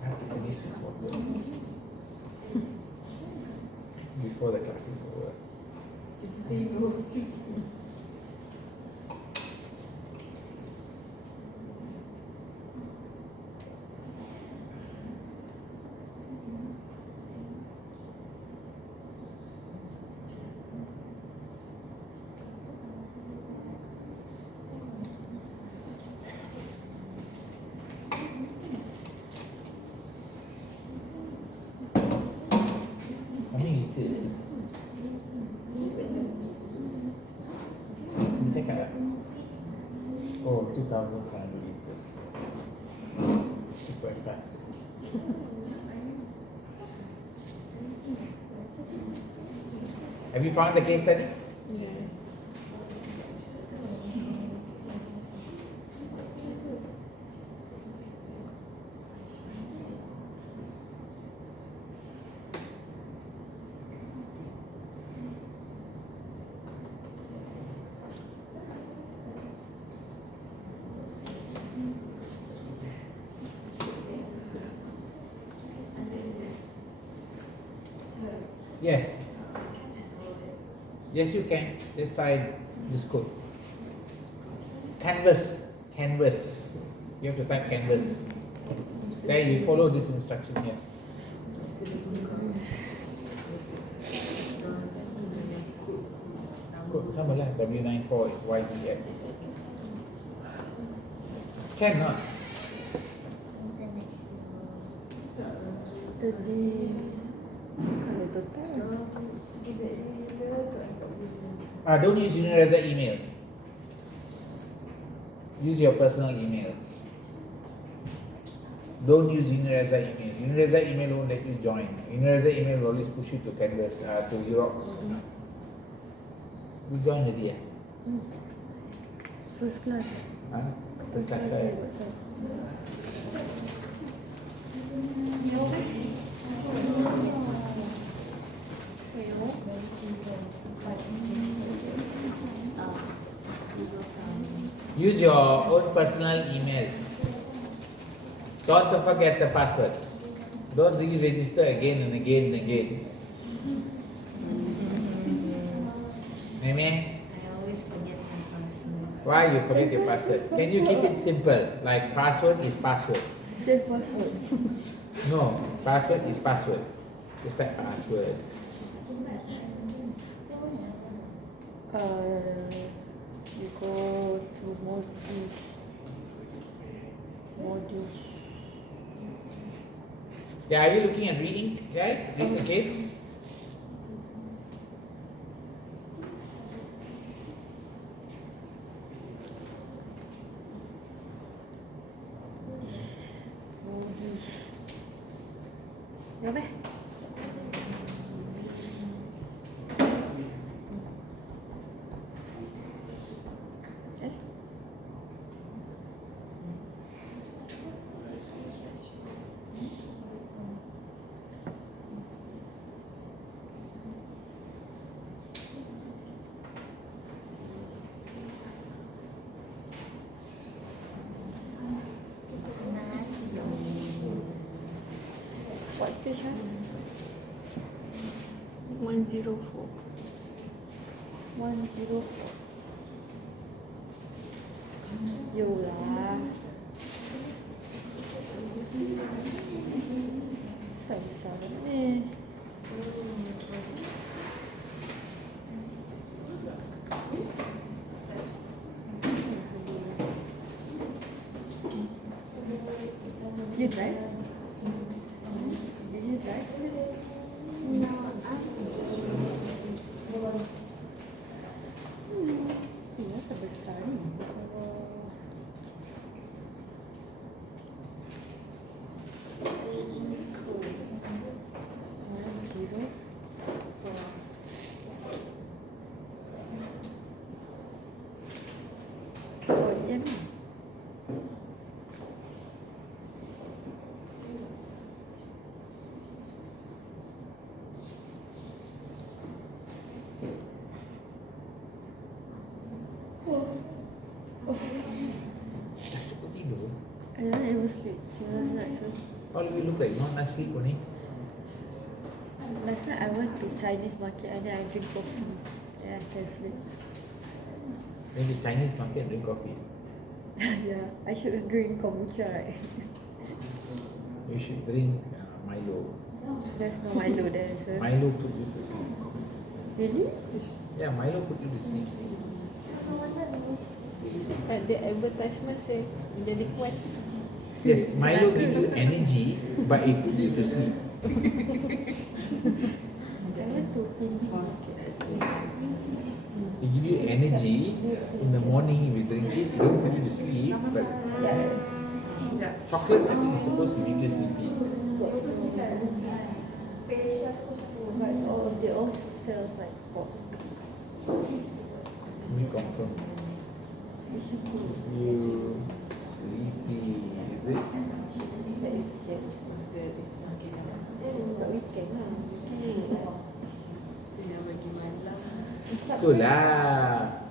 I have to finish this one before the class is over. How many liters? Ni cakap tak? Oh, 2,500 liters. Super fast. Have you found the case study? Yes. Yes. Yes, you can. Let's try this code. Canvas. Canvas. You have to type canvas. Then you follow this instruction here. Code sama lah. W94YEX. Cannot. Tadi kalau total Don't use Universal email. Use your personal email. Don't use Universal email. Universal email won't let you join. Universal email will always push you to Canvas, to Xerox. You join already, first class. Huh? First class, right? Use your own personal email. Don't forget the password. Don't re-register again and again and again. Meme? I always forget my password. Why you forget your password? Can you keep it simple? Like password is password. Save password. No, password is password. Just like password. You go to modules. Yeah, are you looking at reading, guys? Read the case. Jawab eh. What page ah? 104. 104. 有啦，神神呢？You drive? Did you drive? No, Masa besar ni. sleep since last night. So All of you look like not asleep only. last night I went to Chinese market and then I drink coffee. Then I can sleep. When the Chinese market drink coffee. Yeah, I should drink kombucha, right? You should drink Milo. There's no Milo there, so. Milo put you to sleep. Really? Yeah, Milo put you to sleep. Ada advertisement say menjadi kuat. Yes, Milo give you energy, but it put you to sleep. I went to It give you energy in the morning if you drink it. It don't put you to sleep, but chocolate I think is supposed to make you sleepy. But they all sells like pop. We confirm. You sleepy, is it? That is the shit. But weekend lah. Itulah.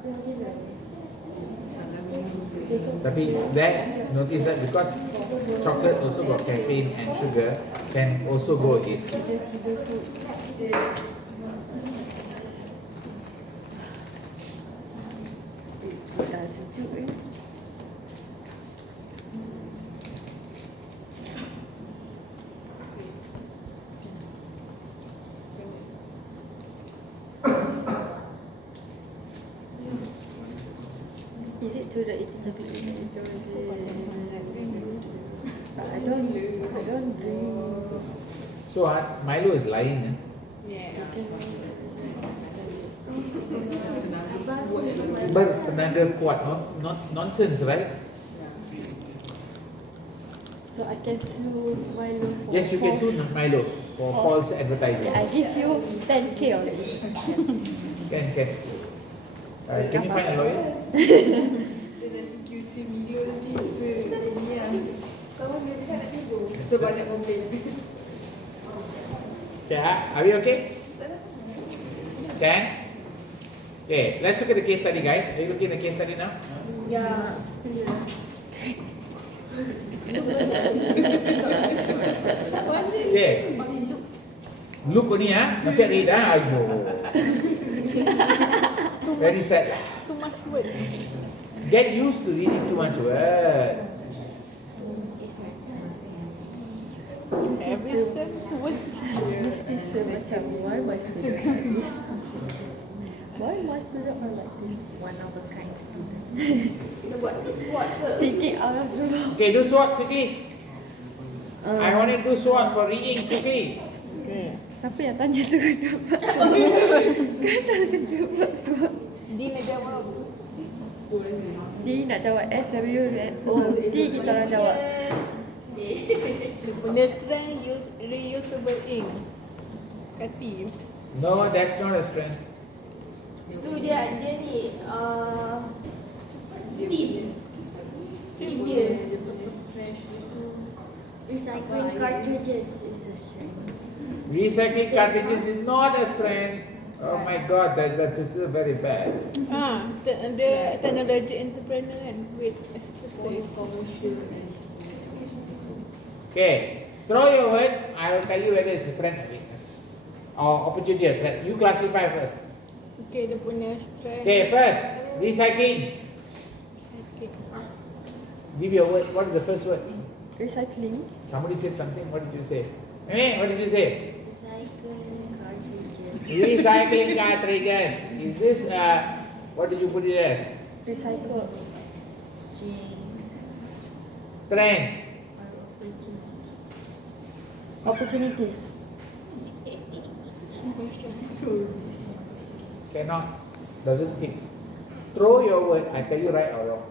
Tapi that notice that because chocolate also got caffeine and sugar can also go against you. Dah sejuk eh. Is it to the 18th of April? I don't drink. So Milo is lying. Eh? Bertenaga kuat, not nonsense, right? So I can sue Milo for Yes, you can sue false- Milo for false advertising. I give you 10K on it. Can. Can you find a lawyer? QC video nanti ni lah. Sebab nak komplain. Okay, are we okay? Can? Okay, let's look at the case study, guys. Are you looking at the case study now? Ya. Okay. Look only, you can read, Ayo. Very sad. Too much word. Get used to reading too much word. Every word. This macam why my student like this? Why my student are like this? One of a kind student. Buat sesuatu. Thinking out of the box. Okay, do SWOT quickly. I want to do SWOT for reading quickly. Okay. Siapa yang tanya tu kena buat SWOT? Kena buat SWOT. Di nak jawab. D nak jawab S, W, O, T kita orang jawab. Punya strength reusable ink. Kati. No, that's not a strength. Tu dia ni tip dia. Recycling cartridges is a strength. Recycling cartridges is not a strength. Oh my God, that is still very bad. Dia technology entrepreneur kan with expertise. Okay, throw your word. I will tell you whether it's a strength or weakness or opportunity or threat. You classify first. Okay, dia punya strength. Okay, first recycling. Recycling. Give your word. What is the first word? Recycling. Somebody said something. What did you say? Hey, what did you say? Recycling cartridges. Recycling cartridges. Is this what did you put it as? Recycle. String Strength. or Opportunities. Cannot. Doesn't fit. Throw your word. I tell you right or wrong.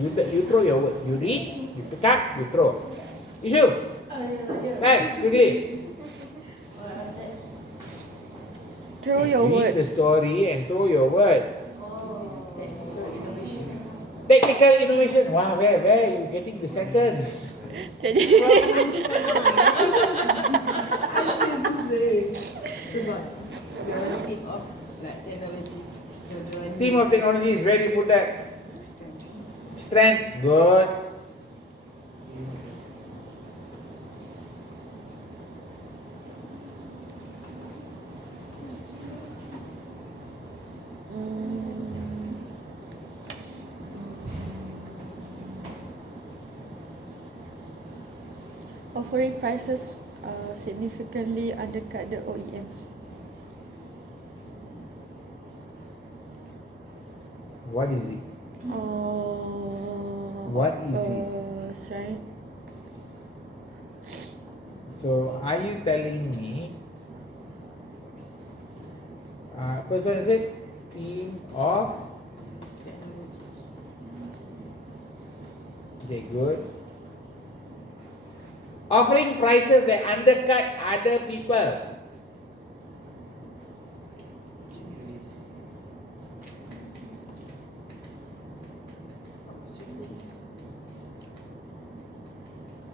You throw your word. You read. You pick up. You throw. Issue. Hey, quickly. Throw your Read word. the story and throw your word. Technical innovation. Wow, where are you getting the sentence? Jadi Team of technologies. Where do you put that? Strength. Good. offering prices significantly undercut the OEMs. What is it? What is it? Sorry. So are you telling me, first one is it team of, okay, good, offering prices that undercut other people.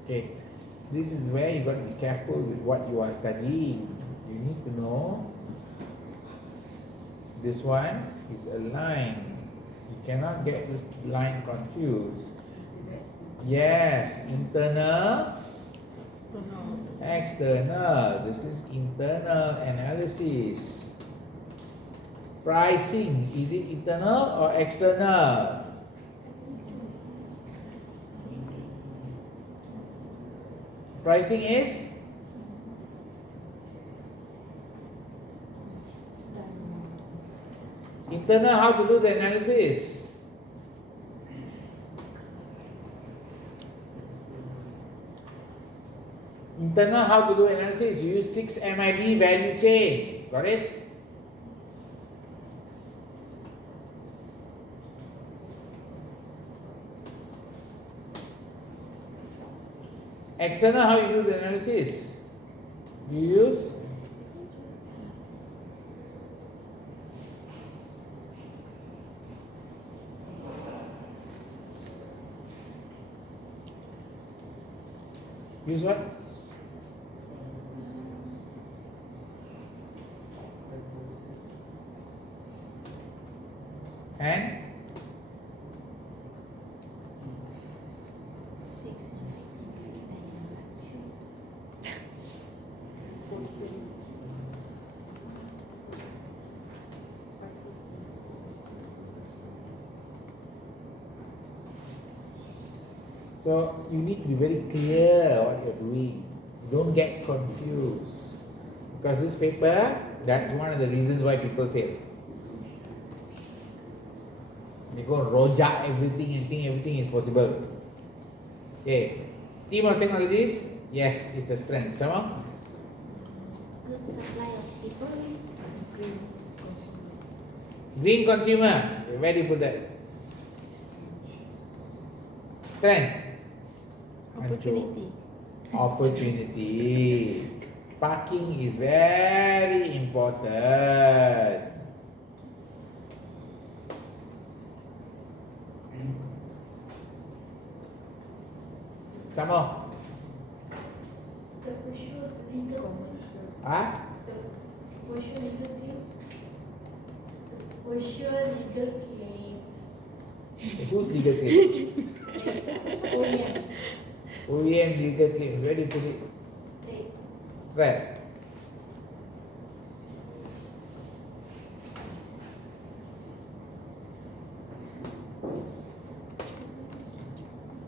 Okay, this is where you got to be careful with what you are studying. You need to know this one is a line. You cannot get this line confused. Yes, internal, external. This is internal analysis. Pricing, is it internal or external? Pricing is internal. How to do the analysis? Internal, how to do analysis? You use 6 MIB value chain. Got it? External, how you do the analysis? You use what? And so you need to be very clear what you're doing. Don't get confused. Because this paper, that's one of the reasons why people fail. They go rojak everything and think everything is possible. Okay. Team of technologies, yes, it's a strength. Sama? Good supply of people. Green. Green consumer. Where do you put that? Strength. Opportunity. Opportunity. Parking is very important. Some more. The pursue legal Ah? the pursue legal claims. Pursue legal claims. Who's legal claims? Oh yeah. OEM legal claims. Where do you put it? Right.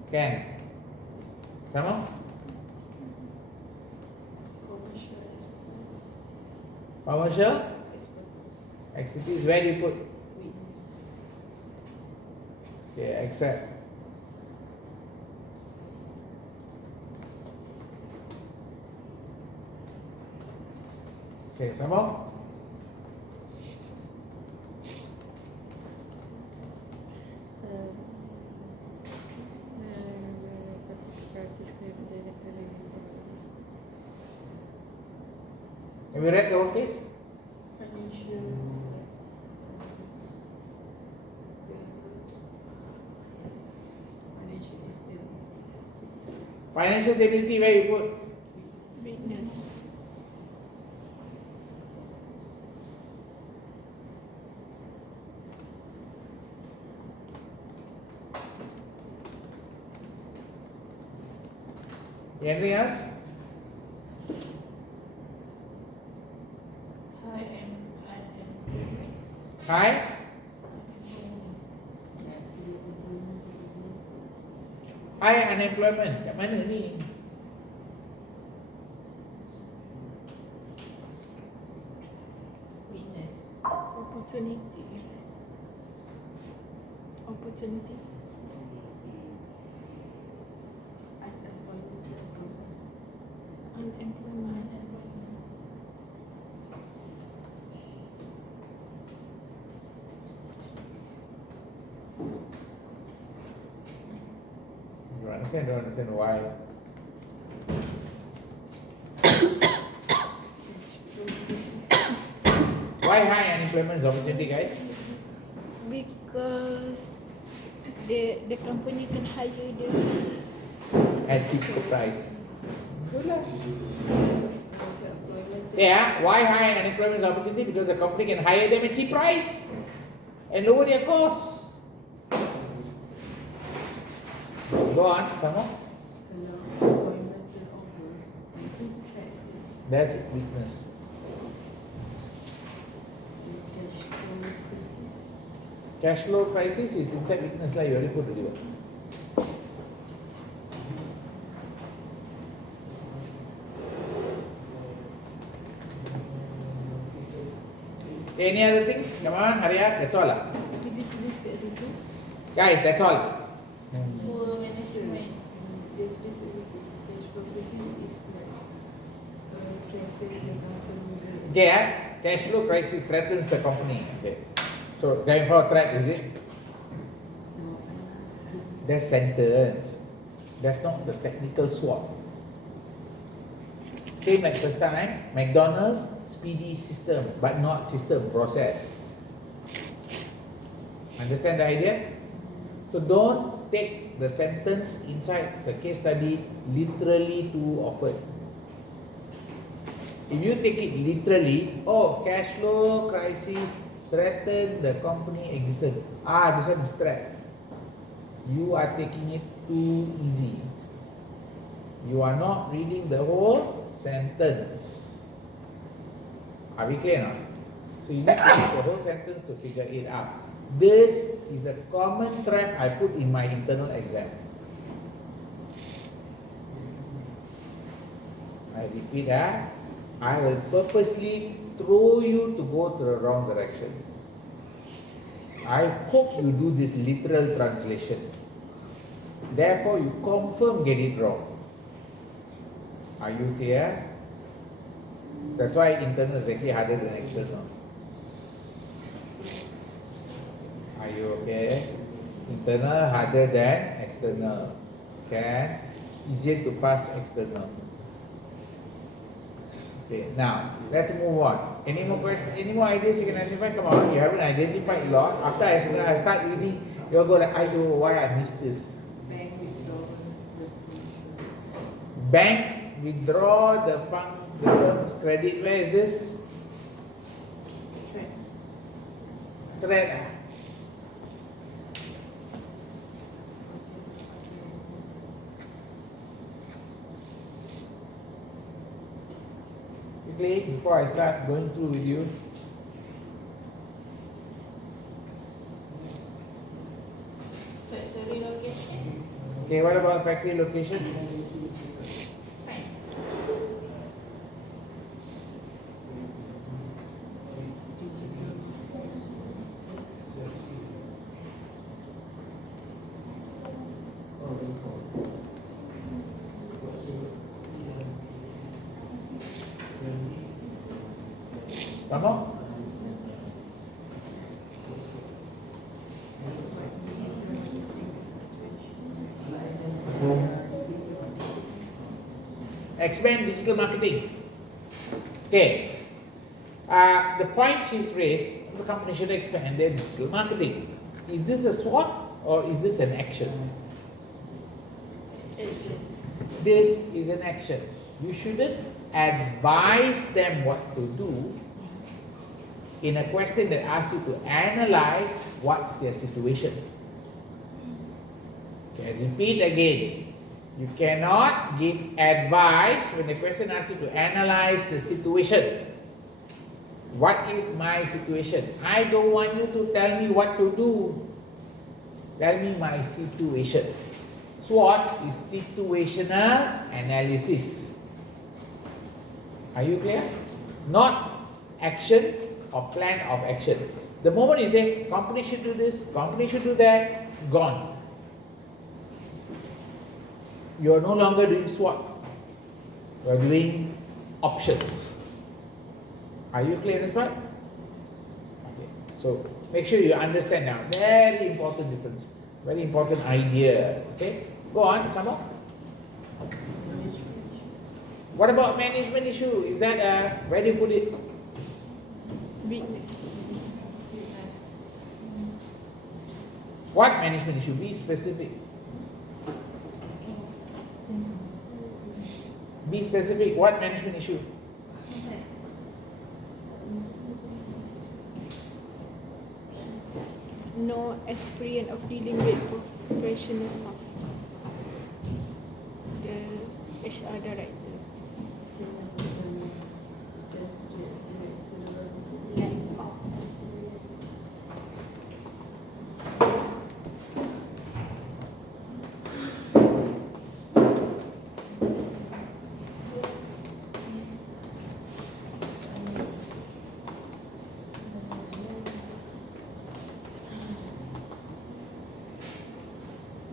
Can. Sama? Commercial? Expertise. Where do you put? Okay, accept. Okay, some more? Have you read the whole case? Financial stability, where you put? Weakness. Anything else? High? High unemployment. Kat mana ni? Opportunity. Opportunity. Unemployment. You understand? Don't understand why? Why high unemployment is opportunity, guys? Because the company can hire them. At cheaper price. Good luck. Yeah, why high unemployment is opportunity? Because the company can hire them at cheap price and lower their costs. Go on, some more. That's weakness. Cash flow crisis is inside weakness like you already put it. Any other things? Come on, hurry up. That's all. Guys, that's all. Poor management. They tulis cash flow crisis is like threaten the company. Okay, cash flow crisis threatens the company. Okay. So, going for a threat, is it? That's sentence. That's not the technical SWOT. Same like first time, McDonald's, speedy system, but not system, process. Understand the idea? So don't take the sentence inside the case study literally too often. If you take it literally, oh, cash flow crisis threaten the company existence. This one is threat. You are taking it too easy. You are not reading the whole sentence. Are we clear now? So you need to read the whole sentence to figure it out. This is a common trap I put in my internal exam. I repeat that. I will purposely throw you to go to the wrong direction. I hope you do this literal translation. Therefore, you confirm get it wrong. Are you clear? That's why internal is actually harder than external. Are you okay? Internal harder than external. Okay? Easier to pass external. Okay, now let's move on. Any more questions? Any more ideas you can identify? Come on, you haven't identified a lot. After I start reading, you'll go like, "Ayo, why I missed this?" Bank withdraw the firm's credit. Where is this? Threat. Quickly, before I start going through with you. Factory location. Okay, what about factory location? Fine. Come on. Expand digital marketing. Okay. The point she's raised, the company should expand their digital marketing. Is this a SWOT or is this an action? This is an action. You shouldn't advise them what to do in a question that asks you to analyze what's their situation. Okay, repeat again. You cannot give advice when the question asks you to analyze the situation. What is my situation? I don't want you to tell me what to do. Tell me my situation. SWOT is situational analysis. Are you clear? Not action or plan of action. The moment you say company should do this, company should do that, gone. You are no longer doing SWOT. You are doing options. Are you clear in this part? Okay. So make sure you understand now. Very important difference. Very important idea. Okay. Go on, some more. What about management issue? Is that where do you put it? Weakness. What management issue? Be specific. Be specific. What management issue? No experience of dealing with professional staff. The HR director. Lack of experience.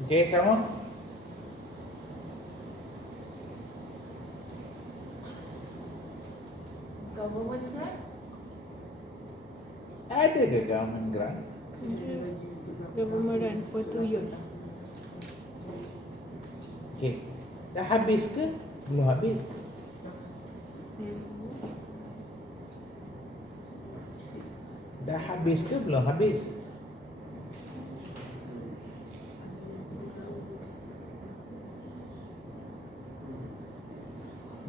Okay, someone? Government grant? Ada ke government grant? Government run for 2 years. Okay. Dah habis ke? Belum habis. Dah habis ke? Belum habis.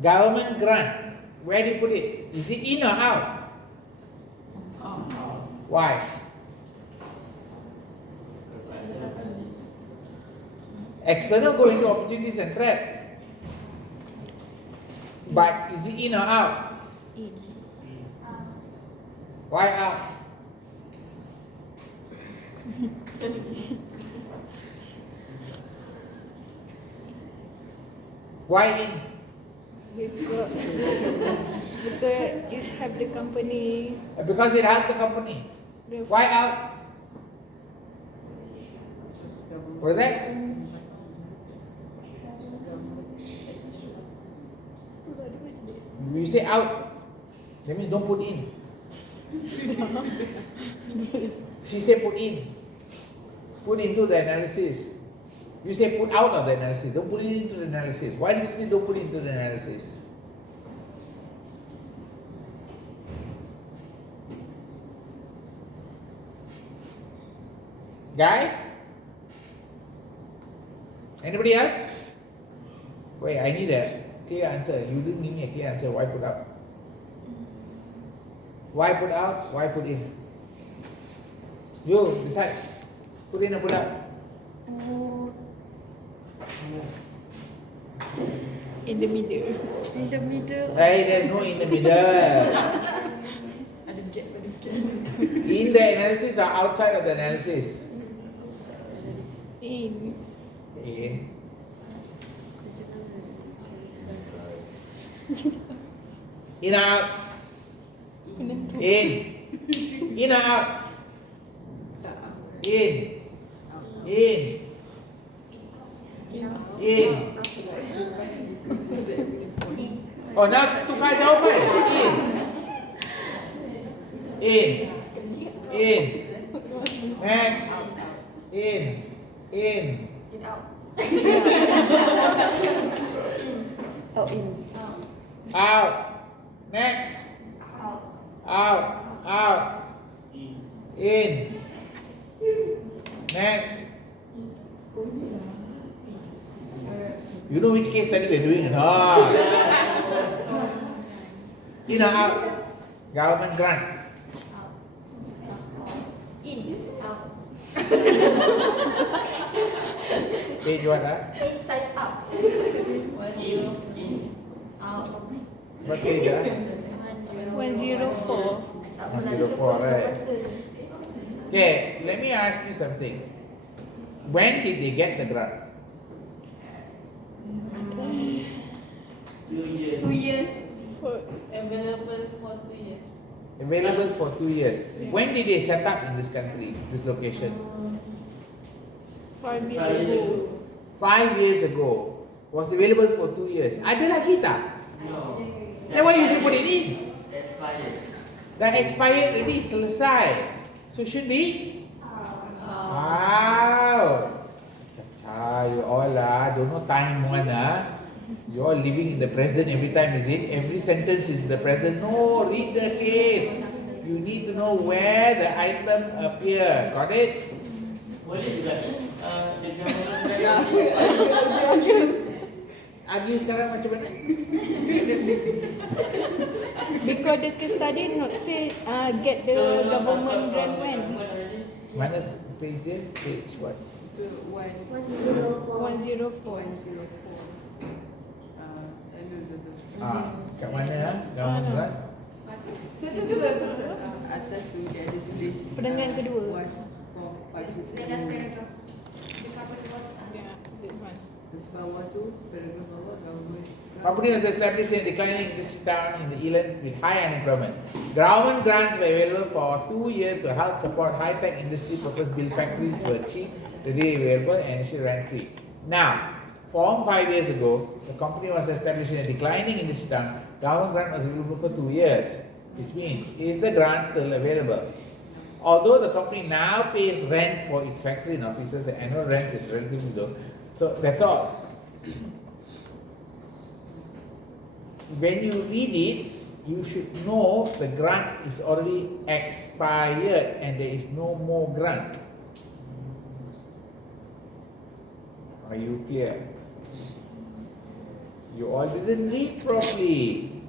Government grant. Where do you put it? Is it in or out? Why? External go into opportunities and threat. But is it in or out? In. Why out? Why in? Because it have the company. Because it helped the company. The Why out? What is that? You say out, that means don't put in. She said put in. Put into the analysis. You say put out of the analysis. Don't put it into the analysis. Why do you say don't put it into the analysis? Guys? Anybody else? Wait, I need a clear answer. You didn't give me a clear answer. Why put out? Why put out? Why put in? You decide. Put in or put out? in the middle. In the middle. Hey, there's no in the middle. Ada jet, ada jet. In the analysis or outside of the analysis? In. In. In or out? In. In or out? In. In. In. Oh, now tukar jawapan. In. In. Next. In. In out. Oh, in. Out. Next. Out. Out. In. Next. You know which case study we're doing or not? In or out? Government grant. In, out. Page what? Inside out. 10 in. Out. What page? 104. 104, right? Okay, let me ask you something. When did they get the grant? 2 years. For Available for 2 years. Available for 2 years. When did they set up in this country, this location? 5 years ago. 5 years ago. Was available for 2 years. Ada lagi tak? Then why you say put it in? Dah expired already, selesai. So should be? Wow. You all don't know time one You all living in the present every time, is it? Every sentence is the present. No, read the case. You need to know where the item appear. Got it? Boleh juga Argue sekarang macam mana? Because the case study not say get the government grant when. Mana page dia? Page what? 104. Kat mana government grant? Atas tu dia ada tulis Perenggan kedua. was for participant. Terus bawah tu, paragraf bawah government. Company was established in a declining industry town in the island with high unemployment. Government grants were available for 2 years to help support high-tech industry purpose-built factories were cheap, readily available and initially rent-free. Now, formed 5 years ago, the company was established in a declining industry town. Government grant was available for 2 years, which means, is the grant still available? Although the company now pays rent for its factory and offices, the annual rent is relatively low. So that's all. When you read it, you should know the grant is already expired and there is no more grant. Are you clear? You all didn't read properly.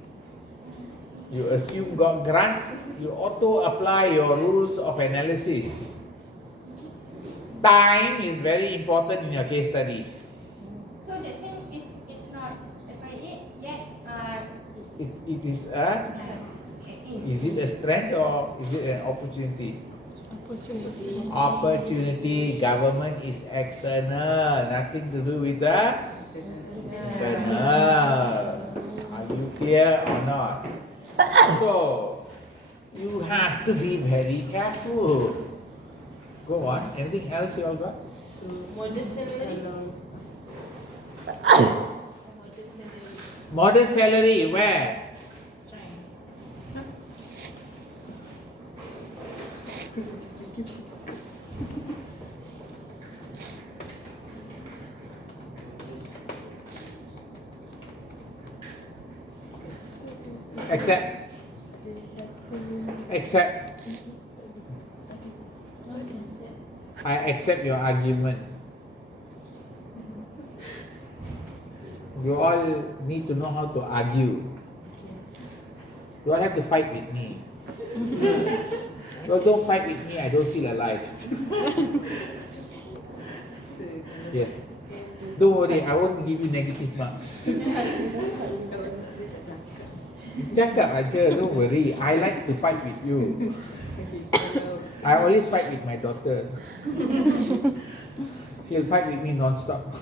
You assume got grant, you auto apply your rules of analysis. Time is very important in your case study. So that means if it's not expired yet, It is a, is it a strength or is it an opportunity? Opportunity. Government is external, nothing to do with the internal. Are you clear or not? So you have to be very careful. Go on. Anything else you all got? So, model salary. Model salary, where? Accept. I accept your argument. You all need to know how to argue. You all have to fight with me. You all don't fight with me, I don't feel alive. Yes. Don't worry, I won't give you negative marks. Cakap aja, don't worry. I like to fight with you. I always fight with my daughter. She'll fight with me non-stop.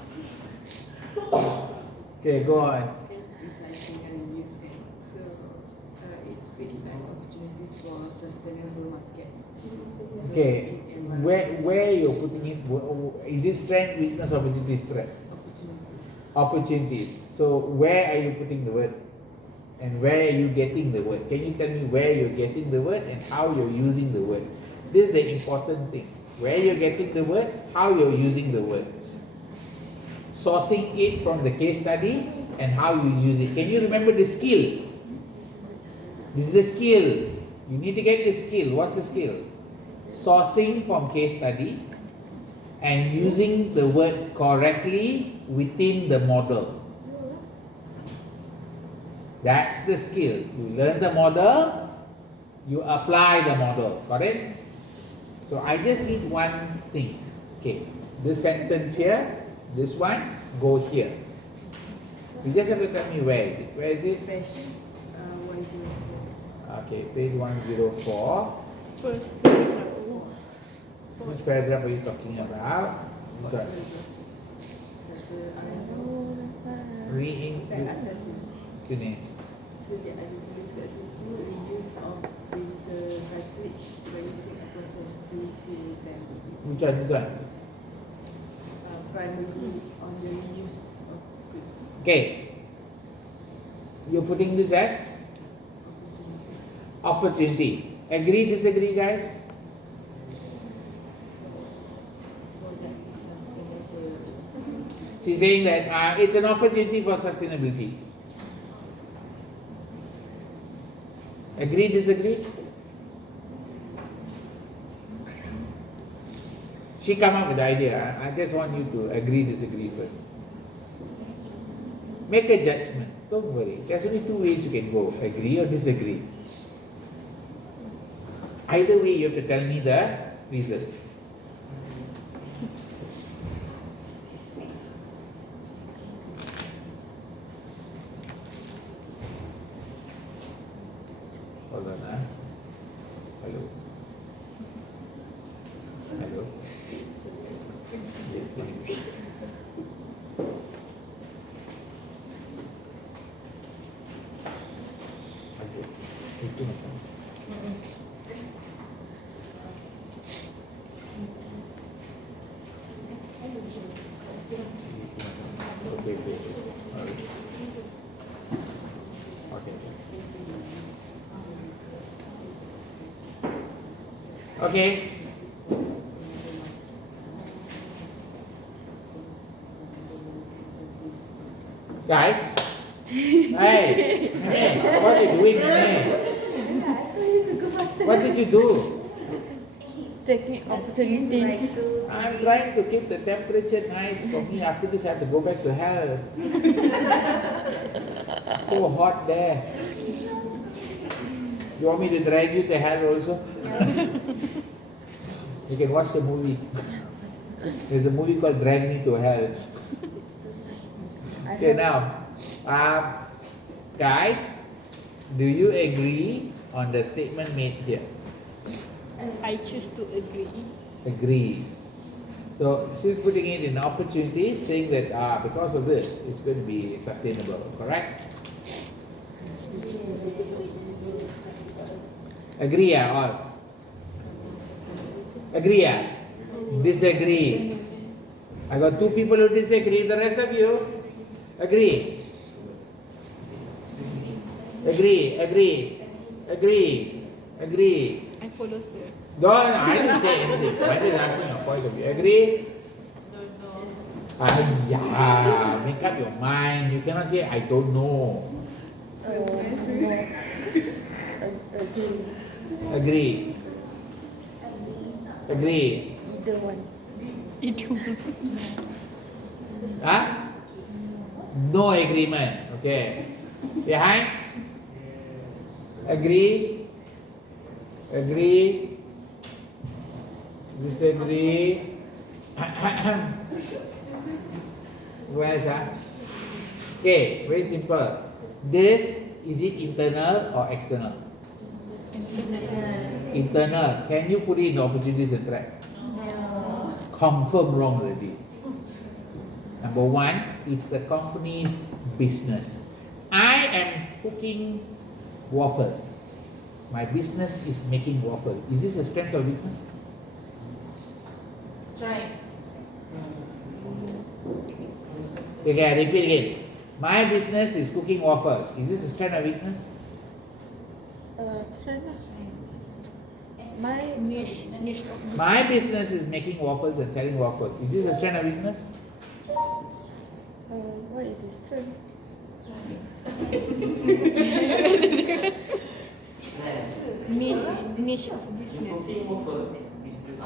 Okay, go on. recycling and reuse it. So, it creates opportunities for sustainable markets. So, Okay, where you're putting it? Is it strength, weakness, opportunities, threat? Opportunities. So where are you putting the word? And where are you getting the word? Can you tell me where you're getting the word and how you're using the word? This is the important thing. Where you're getting the word, how you're using the words. Sourcing it from the case study and how you use it. Can you remember the skill? This is the skill. You need to get the skill. What's the skill? Sourcing from case study and using the word correctly within the model. That's the skill. You learn the model, you apply the model. Got it? So I just need one thing. Okay, this sentence here, this one, go here. You just have to tell me where is it. Where is it? Page 104. Okay, page 104. First paragraph. Which paragraph are you talking about? Which one? Reading. Kat atas ni. Sini. So dia ada tulis kat situ reuse of printed Which one? This one? Primarily on the reuse of good Okay. You're putting this as opportunity. Agree, disagree, guys? for that sustainable. She's saying that it's an opportunity for sustainability. Agree, disagree? She come up with the idea. I just want you to agree, disagree first. Make a judgment. Don't worry. There's only two ways you can go. Agree or disagree. Either way, you have to tell me the reason. Hold on, Hello. Hello. Yes, okay. Itu macam. Okay. Okay. Okay. Guys. Hey. What are you doing, man? What did you do? Taking opportunities. I'm trying to keep the temperature nice for me. After this, I have to go back to hell. So hot there. You want me to drag you to hell also? You can watch the movie. There's a movie called Drag Me to Hell. Okay, now, guys, do you agree on the statement made here? I choose to agree. Agree. So she's putting it in opportunity, saying that because of this, it's going to be sustainable. Correct? Agree, all. Agree, disagree. I got two people who disagree. The rest of you agree. Agree. I follow sir. No, I didn't say anything. I just asking a point of view. Agree? Yeah, make up your mind. You cannot say I don't know. Agree. Either one. Huh? No agreement. Okay. Behind? Agree. Disagree. Where else? Okay, very simple. This, is it internal or external? Internal. Can you put it in the opportunities and threat? No. Confirm wrong already. Number one, it's the company's business. I am cooking waffle. My business is making waffle. Is this a strength or weakness? Strength. Okay, I repeat again. My business is cooking waffle. Is this a strength or weakness? Strength. My Niche. My business is making waffles and selling waffles. Is this a strength or weakness? what is his strength? Niche of business.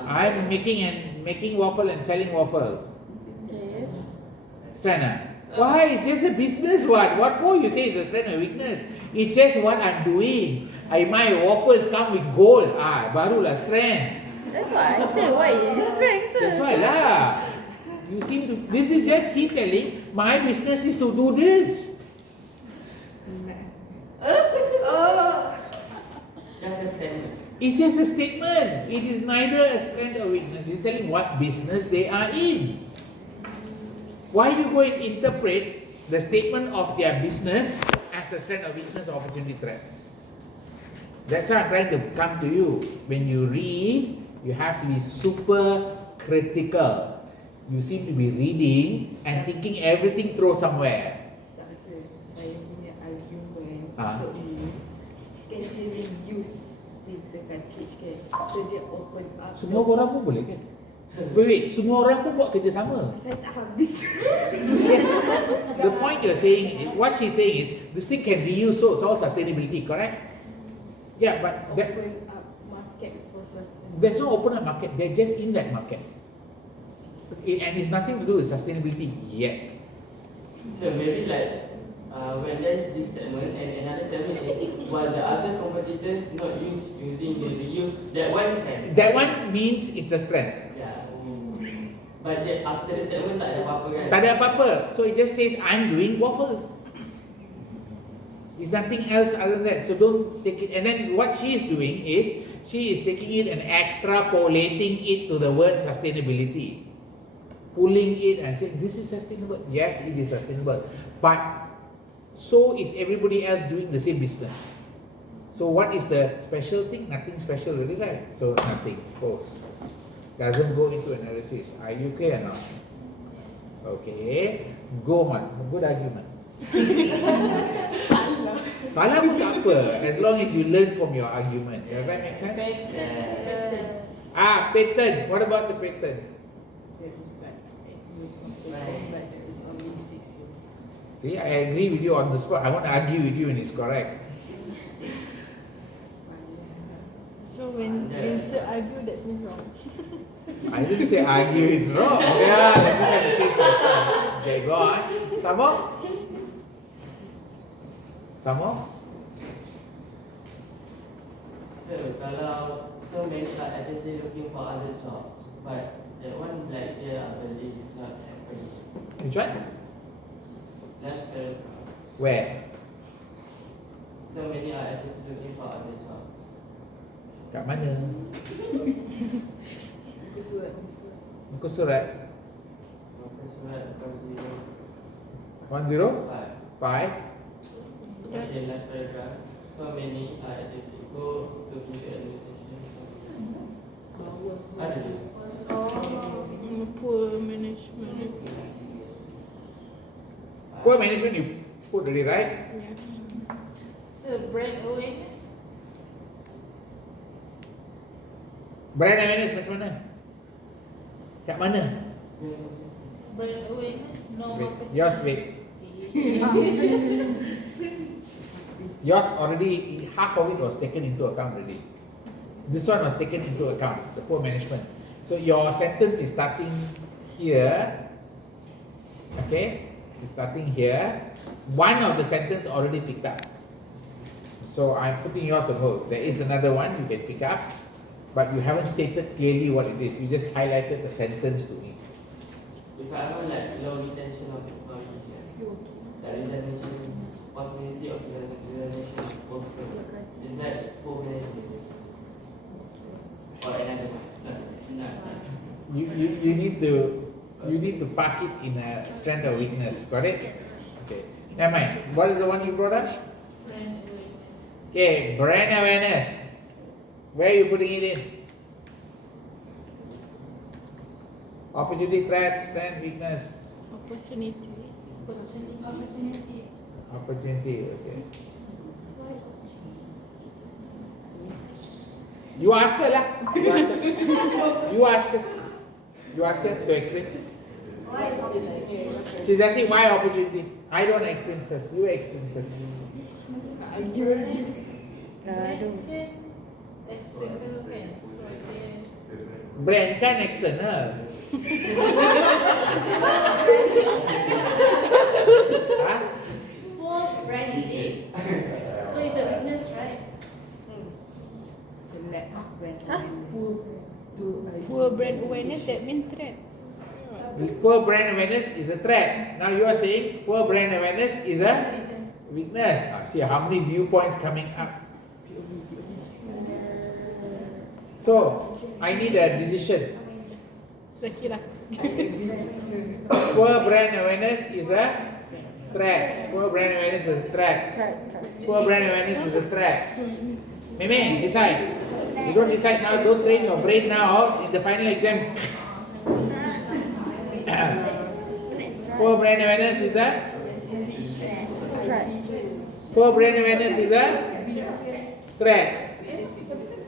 I'm making waffle and selling waffle. Okay. Strength. Why? It's just a business. What for you say it's a strength or weakness? It's just what I'm doing. My waffles come with gold. Barulah strength. That's why I say why is strength, sir. That's why lah. You seem to. This is just he telling my business is to do this. It's just a statement. It is neither a strength or weakness. He's telling what business they are in. Why you go and interpret the statement of their business as a strength or weakness or opportunity threat? That's how I'm trying to come to you. When you read, you have to be super critical. You seem to be reading and thinking everything through somewhere. Tak ada. Saya punya argument Ah. untuk ni can he reuse with the cartridge kan? So dia open up. Semua orang pun boleh kan? Wait, semua orang pun buat kerja sama. Saya tak habis. Yes. The point you're saying, what she's saying is, this thing can be used, so it's all sustainability, correct? Yeah, but that, Open up market for sustainability. there's no open up market, they're just in that market. And it's nothing to do with sustainability yet. So maybe like when there's this statement and another statement is while the other competitors not using the reuse, that one can. That one means it's a strength. Yeah. But then after the statement tak ada apa-apa kan? Tak ada apa-apa. So it just says, I'm doing waffle. It's nothing else other than that. So don't take it. And then what she is doing is, she is taking it and extrapolating it to the word sustainability. Pulling it and saying, this is sustainable. Yes, it is sustainable. But so is everybody else doing the same business. So what is the special thing? Nothing special really, right? So nothing. False. Doesn't go into analysis. Are you clear now? Okay. Go on. Good argument. Salah pun tak apa, as long as you learn from your argument. Does that make sense? Patent. What about the patent? There is like 8 years of patent, but there is only 6 years. See, I agree with you on the spot. I want to argue with you when it's correct. So when Sir argue, that's means wrong. I didn't say argue, it's wrong. Yeah, let me say the change first. Okay, go on. Some more? Some more? So kalau so many are actively looking for other jobs, but that one like they are really not happening. Which one? Last paragraph. Where? So many are actively looking for other jobs. Kat mana? Muka surat. Muka surat. Maka surat 105? 105. Okay, last paragraph. So many are actively go to into administration. Ada. Poor management. Poor management you put already, right? Yes. So brand awareness. Brand awareness macam mana? Kat mana? Brand awareness. No Wait, marketing. yours wait. Yours already, half of it was taken into account already. This one was taken into account, the poor management. So your sentence is starting here. Okay? It's starting here. One of the sentence already picked up. So I'm putting yours on hold. There is another one you can pick up, but you haven't stated clearly what it is. You just highlighted the sentence to me. If I have like low retention of employees, there is a possibility of retention of workers. Is that poor management? Or another one? No. You need to park it in a strength or weakness, correct? Okay. Never mind. What is the one you brought up? Brand awareness. Okay, brand awareness. Where are you putting it in? Opportunity, threat, strength, weakness. Opportunity. Opportunity. Opportunity, okay. You ask her lah. You ask her. You ask her. You ask her to explain. She's asking why opportunity. I don't explain first. You explain first. Aduh. External kan. So dia Brand kan external. Huh? poor brand is this. So it's a weakness, right? So lack of brand Huh? awareness. Poor brand awareness, that means threat. Poor brand awareness is a threat. Now you are saying poor brand awareness is a weakness. See how many viewpoints coming up. So I need a decision. Zakira. Poor brand awareness is a threat. Poor brand awareness is a threat. Poor brand awareness is a threat. Meme, decide. You don't decide now. Don't train your brain now in the final exam. Poor brain awareness is that? Threat. Poor brain awareness is a threat.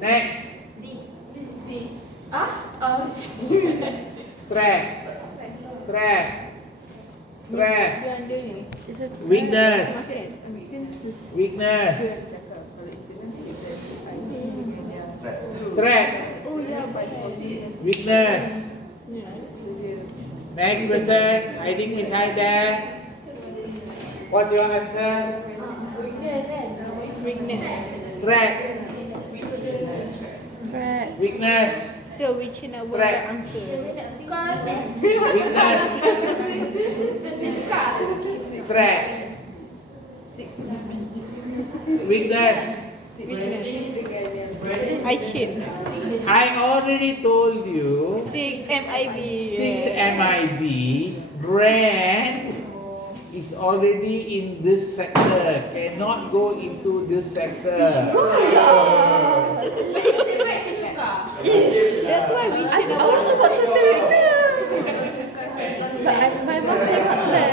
Next. Threat. Threat. Threat. Yang ada ni. It's a Weakness. Weakness. Weakness. Threat. Oh ya, but Weakness. yeah. Next person. I think beside there. What's your answer? Weakness. Threat. threat. Weakness. So which in our Threat. answer? Weakness. Threat. Weakness. I hate. I already told you 6 MIB. 6 MIB brand is already in this sector, cannot go into this sector. That's why we should I also want to say weakness. But my mom cannot threat.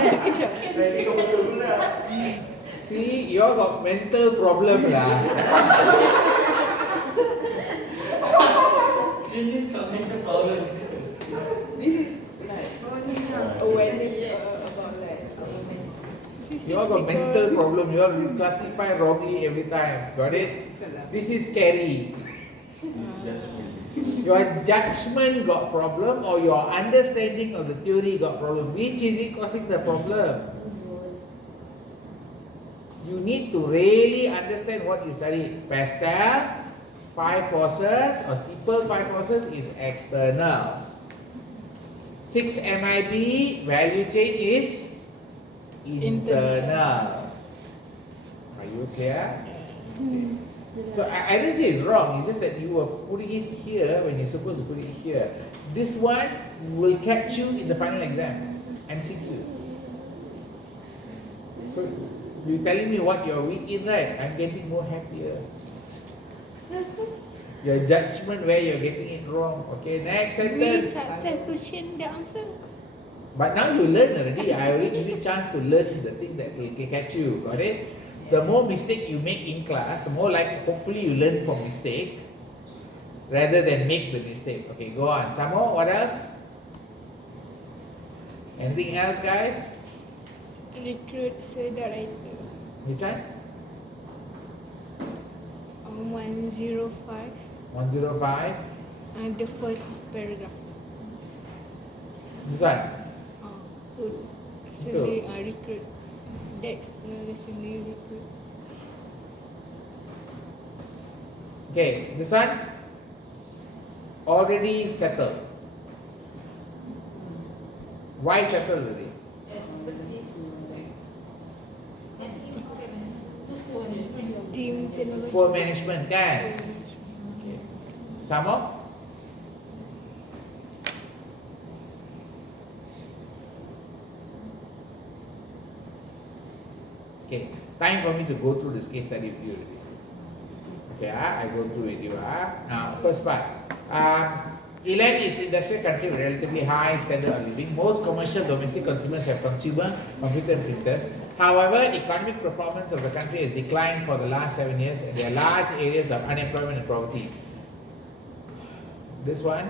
See, you all got mental problem lah. This is a mental problem. This is like awareness about like our mental. You all got mental problem. You all classify wrongly every time. Got it? This is scary. Your judgment got problem or your understanding of the theory got problem. Which is it causing the problem? You need to really understand what you study. Pastel, 5 forces or steeple 5 forces is external. 6 MIB value chain is internal. Are you clear? Okay. So I didn't say it's wrong, it's just that you were putting it here when you're supposed to put it here. This one will catch you in the final exam, MCQ. So you're telling me what you're weak in, right? I'm getting more happier. Your judgment where you're getting it wrong. Okay, next We sentence. success to change the answer. But now you learn already. I already give you a chance to learn the thing that will catch you. Got it? The more mistake you make in class, the more like hopefully you learn from mistake rather than make the mistake. Okay, go on. Some more? What else? Anything else, guys? Recruit director. Which one? 105. 105. The first paragraph. This one. So Betul. they recruit. Dexter recently recruit. Okay, this one already settled. Why settled already? Team technology. Poor management, kan? Okay. Some more? Okay, time for me to go through this case study with you already. Okay, I go through with you. Now, first part. Ireland is an industrial country with relatively high standard of living. Most commercial domestic consumers have consumer computer and printers. However, economic performance of the country has declined for the last 7 years and there are large areas of unemployment and poverty. This one.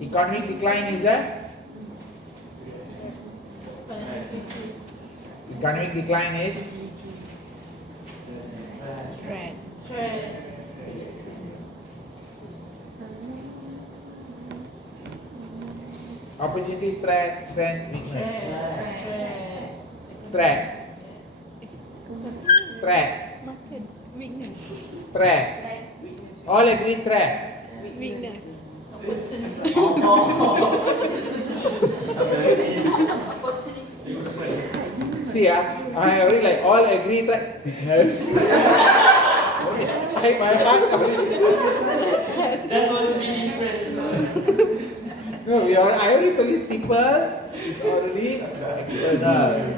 Economic decline is a? Economic decline is? Right. Opportunity, threat, strength, weakness. Threat. Threat. Market. Weakness. Threat. All agree threat. Weakness. See, I already like all agree that weakness. I my heart. That's what would be different. No, I already told you steeple is already external.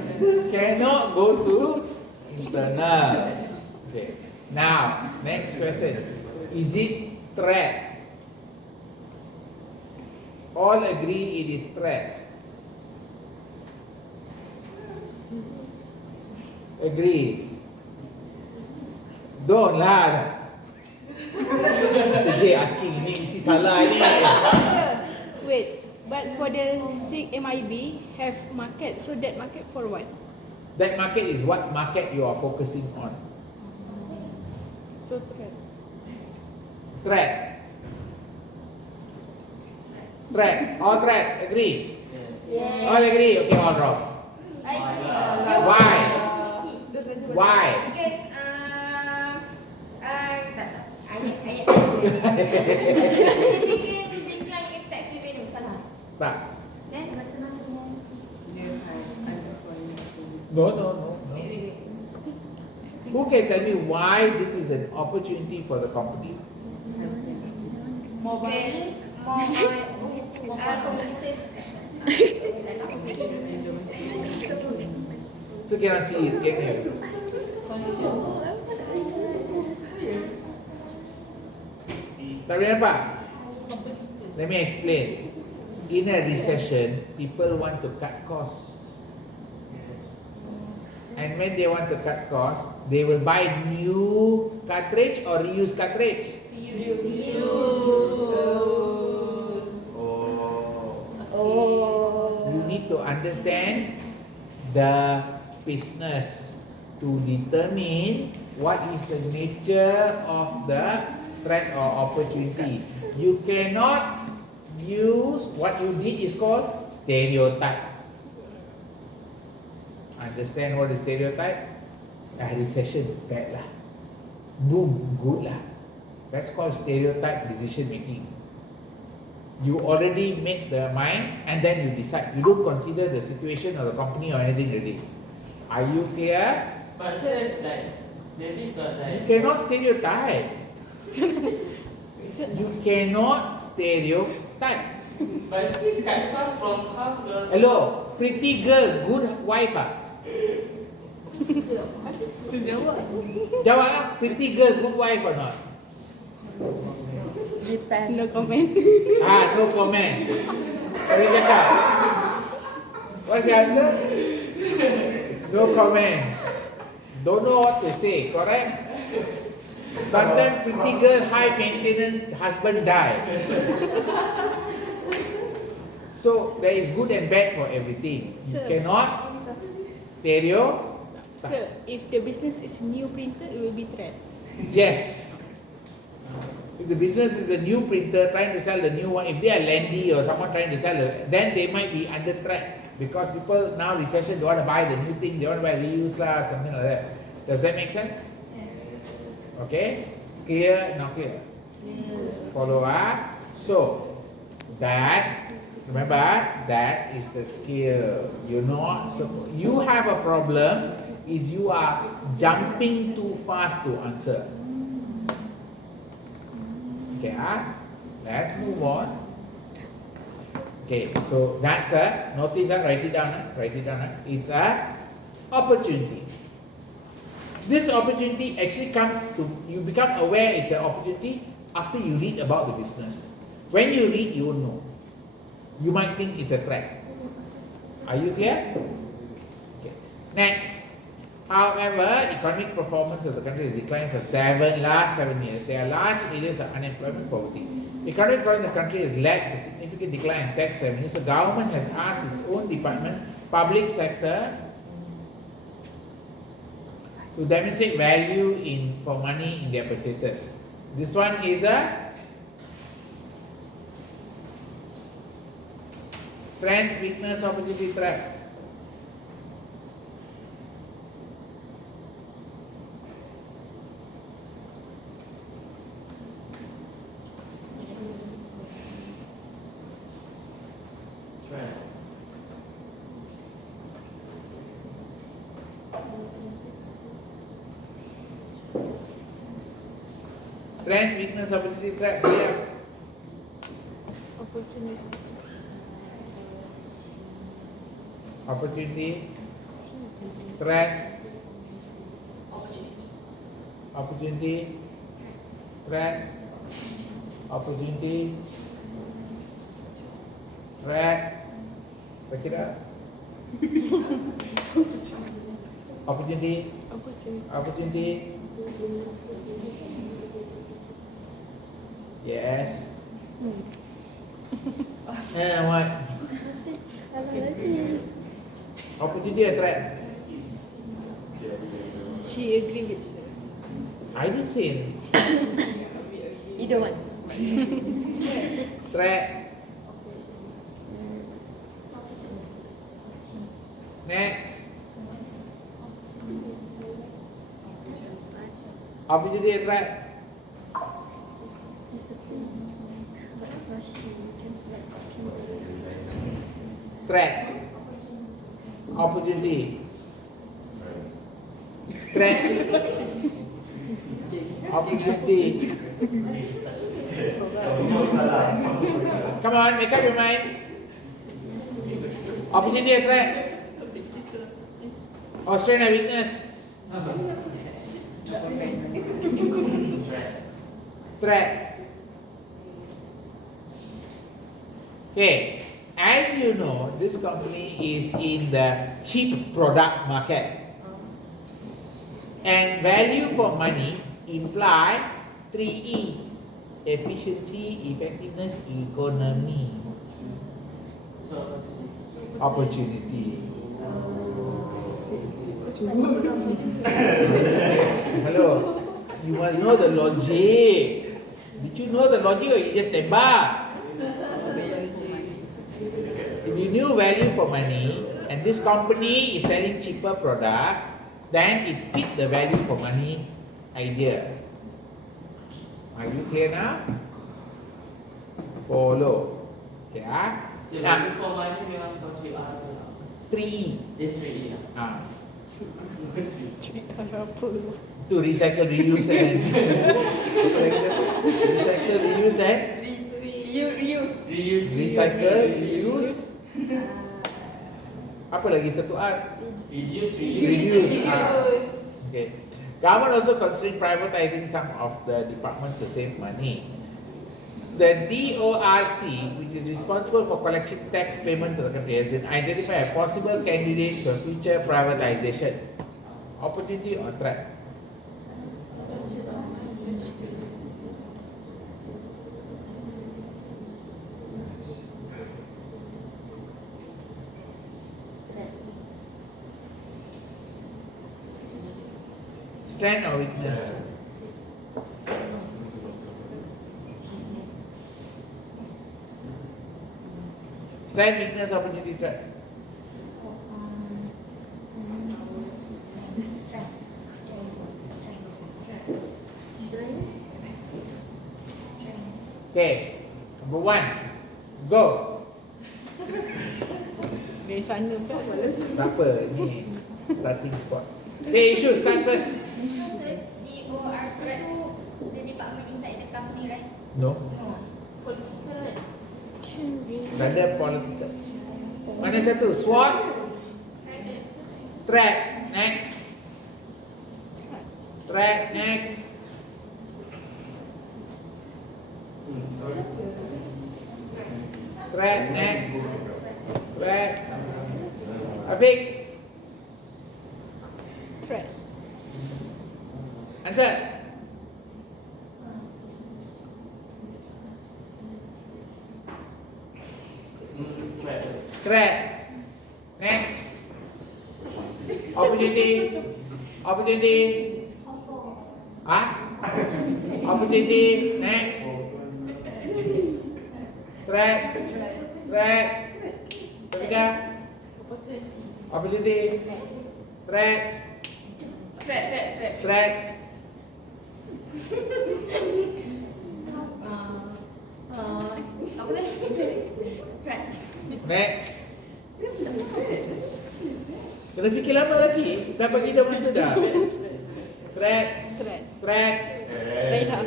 Cannot go to internal. Okay. Now, next question. Is it threat? all agree it is threat? Agree? Don't lah. Mr. J asking ini mesti salah ni. Sir, wait. But for the MIB have market, so that market for what? That market is what market you are focusing on. So threat. Threat. Threat. All threat. Agree? Yeah. All agree? Okay, all wrong. Why? Why? Because tak ayat bikin tax revenue salah. Tak. Then Near high, No. Who can tell me why this is an opportunity for the company? because more communities. So cannot see it. Get here. Tak boleh nampak? Let me explain. In a recession, people want to cut costs. And when they want to cut costs, they will buy new cartridge or reuse cartridge? Oh. You need to understand the business to determine what is the nature of the threat or opportunity. You cannot use what you did is called stereotype. Understand what is stereotype? Recession, bad lah. Boom, good lah. That's called stereotype decision making. You already made the mind and then you decide. You don't consider the situation or the company or anything already. Are you clear? But sir, like, maybe got You like. cannot stereotype. You cannot stereotype. But still cut off from half the. Hello, pretty girl, good wife ah. Jawab ah, pretty girl, good wife or not? No comment. No comment. Sorry cakap. What's your answer? No comment. Don't know what to say, correct? Sometimes pretty girl, high maintenance husband die. So there is good and bad for everything. You Sir. cannot stereo. Sir, if the business is new printer, it will be threat. Yes. If the business is a new printer trying to sell the new one, if they are Landy or someone trying to sell it, then they might be under threat because people now recession they want to buy the new thing, they want to buy reuse lah, something like that. Does that make sense? Okay? Clear? Not clear? Follow ah. So that, remember, that is the skill. You're not you have a problem is you are jumping too fast to answer. Okay, let's move on. Okay, so that's a notice, write it down. It's a opportunity. This opportunity actually comes to, you become aware it's an opportunity after you read about the business. When you read, you will know. You might think it's a threat. Are you clear? Okay. Next. However, economic performance of the country has declined for last 7 years. There are large areas of unemployment poverty. Economic growth in the country has led to significant decline in tax revenue. So government has asked its own department, public sector, to demonstrate value for money in their purchases. This one is a strength, weakness, opportunity, threat. Strength, weakness, opportunity, threat. Yeah. Opportunity. Opportunity, threat, opportunity, threat, opportunity, Threat. Back it up. Opportunity. Opportunity. Yes. What? Salah lagi. Opportunity or threat? She agree with sir. I didn't say anything. Either one. Threat. Next. Opportunity or threat? Threat. Opportunity. Threat. Opportunity. Come on, make up your mind. Opportunity or threat? Or strength or weakness? Threat. Okay, as you know, this company is in the cheap product market. And value for money imply 3E. Efficiency, effectiveness, economy. Opportunity. Hello, you must know the logic. Did you know the logic or you just tembak? If you knew value for money and this company is selling cheaper product, then it fit the value for money idea. Are you clear now? Follow. Yeah. So Now, value for money memang kau 3R tu lah. 3E. Dia 3E lah. Apa? To recycle, reuse and recycle, reuse and Reuse. recycle, reuse. Apa lagi satu R? Reduce. Reduce. Okay. Government also considering privatizing some of the departments to save money. The DORC, which is responsible for collection tax payment to the country, has been identified as possible candidate for future privatization. Opportunity or threat? Strength or weakness? Strength, weakness, opportunity, threat. Okay, number 1, go. Dari sana pula. Tak apa, ni starting spot. Okay, issue, start first. So sir, DORC tu the department inside the company, right? No, No. tak ada political. Mana satu? SWOT? Threat, next. Threat, next. Threat, next. Threat. Afiq, Threat. answer. Threat. Next. Opportunity. Opportunity. Ah? Opportunity. Next. Threat. Threat. Ketiga. Opportunity. Threat. Threat. Apa lagi? Threat. Next. Kena fikir lama lagi. Dah bagi dah masa dah. Threat. Threat. Threat. Baik dah.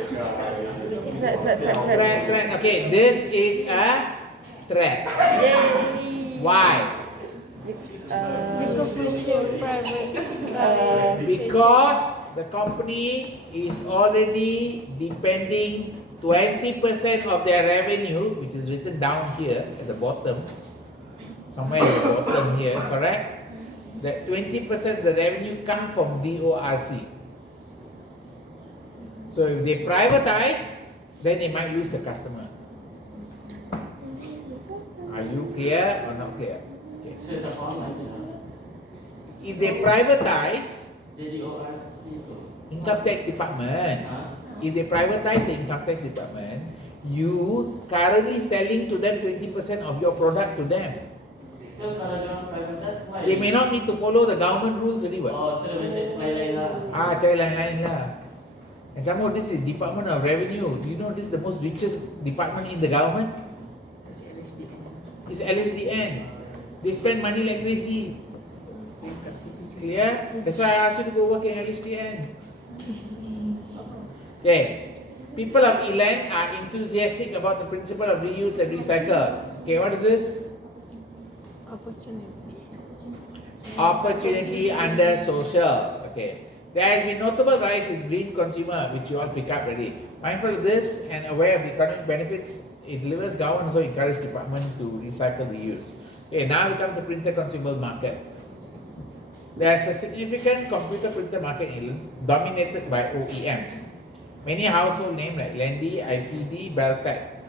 Threat. Okay, this is a threat. Yay! Why? Because private. Because the company is already depending 20% of their revenue, which is written down here at the bottom, somewhere at the bottom here, correct? That 20% of the revenue come from DORC. So if they privatize, then they might lose the customer. Are you clear or not clear? Okay. So it's a online. If they privatize, The DORC itu. income tax department, if they privatize the income tax department, you currently selling to them 20% of your product to them. So kalau dia orang privatize, why? They may not need to follow the government rules anyway. Oh, so dia macam lain-lain lah. Cari lain-lain lah. And some more, this is Department of Revenue. Do you know this is the most richest department in the government? It's LHDN. They spend money like crazy. Clear? That's why I asked you to go work in LHDN. Okay. People of Elan are enthusiastic about the principle of reuse and recycle. Okay, what is this? Opportunity under social. Okay. There has been notable rise in green consumer, which you all pick up already. Mindful of this and aware of the economic benefits, it delivers government also encourage department to recycle, reuse. Okay, now we come to printer consumable market. There is a significant computer printer market dominated by OEMs. Many household names like Landy, IPD, Beltec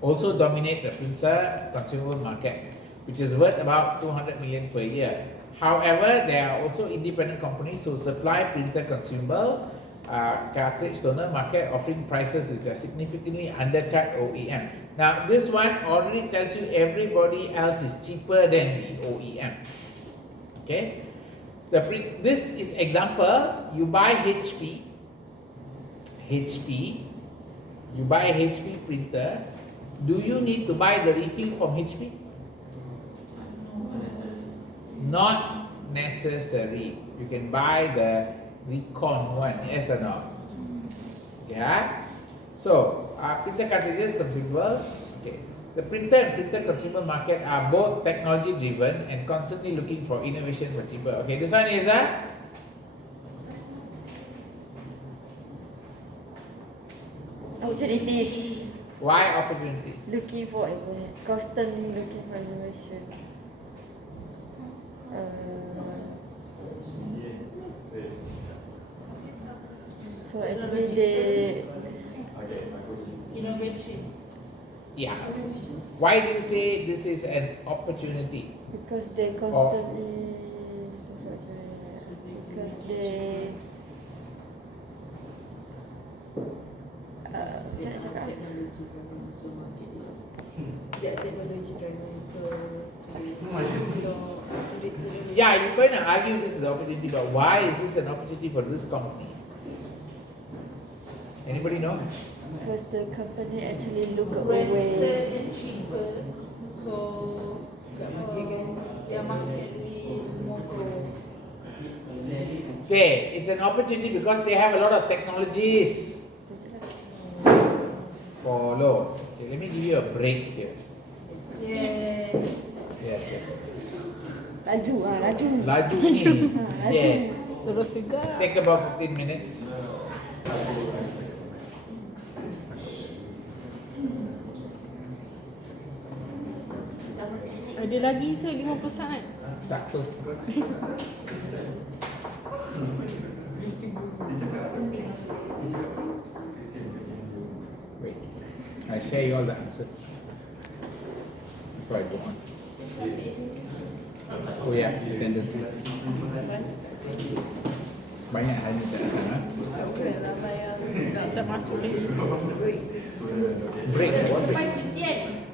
also dominate the printer consumable market, which is worth about 200 million per year. However, there are also independent companies who supply printer consumable cartridge toner market, offering prices which are significantly undercut OEM. Now, this one already tells you everybody else is cheaper than the OEM. Okay, this is example. You buy HP, you buy HP printer. Do you need to buy the refill from HP? Not necessary. You can buy the Recon one, yes or no? Yeah. So, printer cartridges, consumables. Okay. The printer and printer consumable market are both technology driven and constantly looking for innovation for cheaper. Okay, this one is a opportunities. why opportunity? Looking for constantly looking for innovation. So actually they Innovation. Yeah. Why do you say this is an opportunity? because they constantly because they cakap Technology driven, so market is technology driven, so Yeah, you kind of argue this is an opportunity, but why is this an opportunity for this company? Anybody know? because the company actually look Rented away. and cheaper, so their market will more grow. Okay, it's an opportunity because they have a lot of technologies. Follow. Okay, let me give you a break here. Yes. Yes, yes. Laju laju. Laju ni. Laju. Yes. Terus segar. Take about 15 minutes. Ada lagi 50 saat. Tak tu. Wait, I share you all the answer before I go on. Oh yeah, tendency. Banyak hal yang tak datang. Tak masuk lagi. Break, what break? Lepas cutian.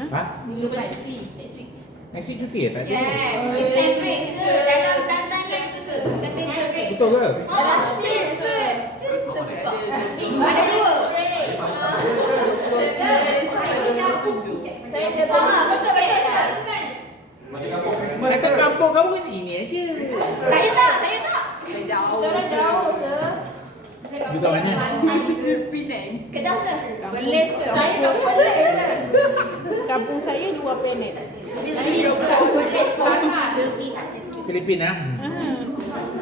Ha? Lepas cuti. Next week. Next week cuti ya? Tak ada? Yes. Recent break, sir. Dalam timeline tu, sir. Kata break. Betul ke? Cheers, sir. Cheers, sir. Ada dua. Saya ada betul, sir. Kata kampung kamu kan sini aja. Saya tak. Sekarang jauh, sir. You kat mana? Penang. Kedah, sir. Belis, sir. Saya kat Belis, sir. Kampung saya 2 planet. Filipina.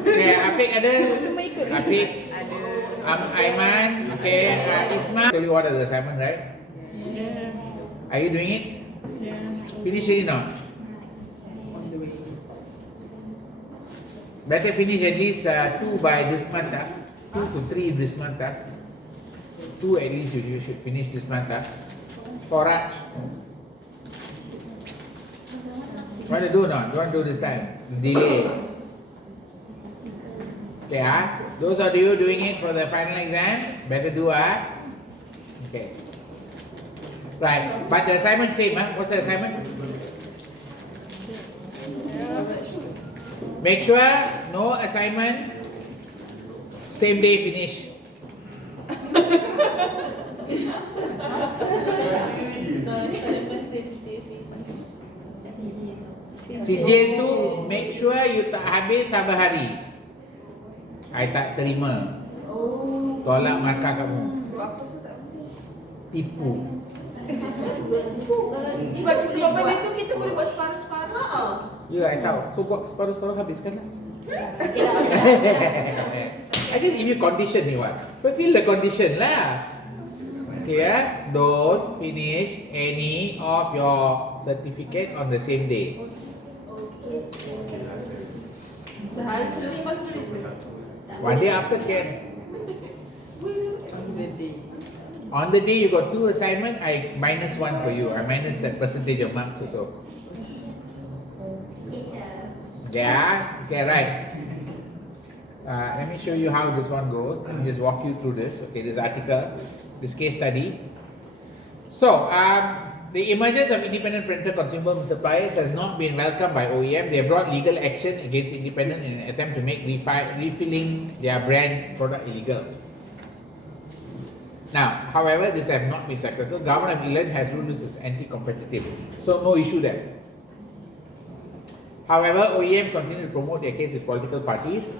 Okay, Apik ada? Semua ikut. Apik. Aiman, okay, Isma. Tell you what is the assignment, right? Yeah. Are you doing it? Yeah. Finish it or not? On the way. Better finish at least 2 by this month. 2 to 3 this month. 2 at least you should finish this month. For Raj. Want to do or not? You want to do this time? Delay. Okay, those of you doing it for the final exam, better do. Okay. Right, but the assignment same. What's the assignment? Make sure no assignment same day finish. Sijil tu make sure you tak habis sabar hari. I tak terima. Tolak markah kamu. Tipu. Sebab benda tu kita boleh buat separuh-separuh. Ya, I tahu. So buat separuh-separuh habiskan lah. I just give you condition ni what. Fulfill the condition lah. Okay, don't finish any of your certificate on the same day. Sehari sebelum masuk boleh. One day after can. On the day. On the day you got 2 assignment, I minus 1 for you. I minus that percentage of marks also. Yeah, okay, right. Let me show you how this one goes. Let me just walk you through this. Okay, this article, this case study. So, the emergence of independent printer consumable suppliers has not been welcomed by OEM. They have brought legal action against independent in an attempt to make refilling their brand product illegal. Now, however, this has not been successful. Government of England has ruled this as anti-competitive. So, no issue there. However, OEM continue to promote their case with political parties,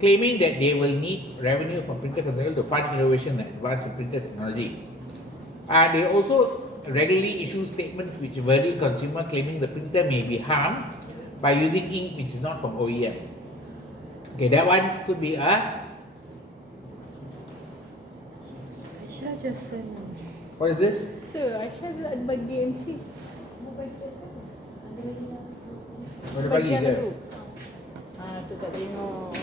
claiming that they will need revenue from printer consumable to fund innovation and advance in printer technology. They also regularly issue statements which worry consumer, claiming the printer may be harmed by using ink which is not from OEM. Okay, that one could be a... Aisyah just send. What is this? Sir, Aisyah ada bagi MC. What bagi Bagian ke? tu. Saya tak tengok.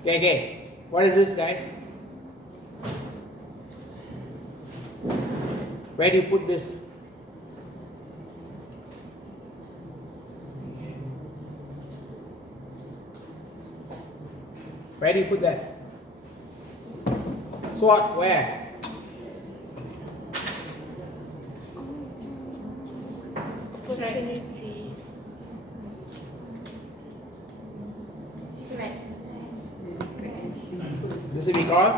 Okay. What is this, guys? Where do you put this? Where do you put that? SWOT, where? Opportunity. Right. This will be called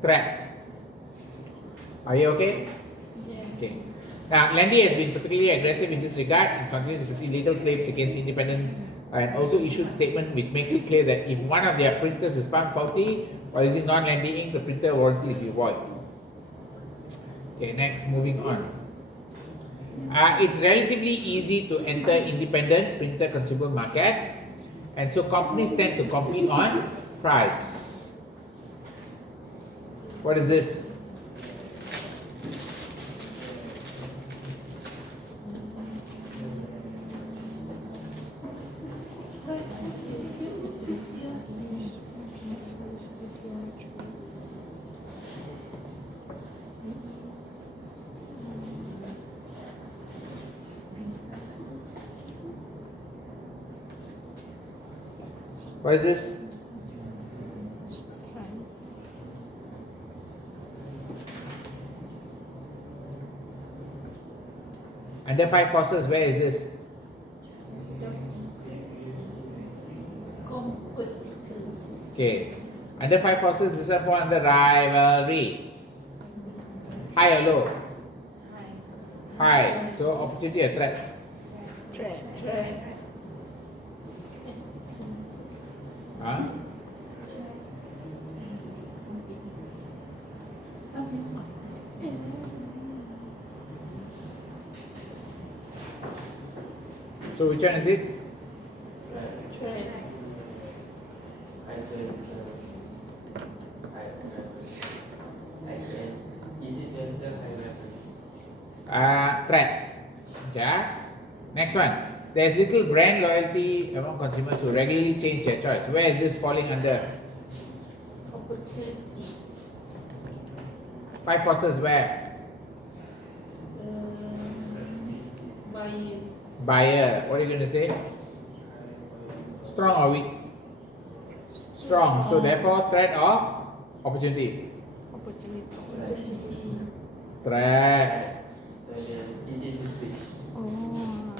threat. Are you okay? Yeah. Okay. Now, Landy has been particularly aggressive in this regard and continues to pursue legal claims against independent and also issued statement which makes it clear that if one of their printers is found faulty or using non-Landy ink, the printer warranty will be void. Okay, next, moving on. It's relatively easy to enter independent printer consumable market, and so companies tend to compete on price. What is this? What is this? Under 5 forces, where is this? Okay. Under 5 forces, this is for under rivalry. High or low? High. So opportunity or threat? Threat. Huh? So which one is it? Trend. Threat. Okay. Next one. There's little brand loyalty among consumers who regularly change their choice. Where is this falling under? Opportunity. 5 forces where? Buy-in. Buyer. What are you going to say? Strong or weak? Strong. So therefore, threat or opportunity? Opportunity. Threat. So then easy to switch. Oh.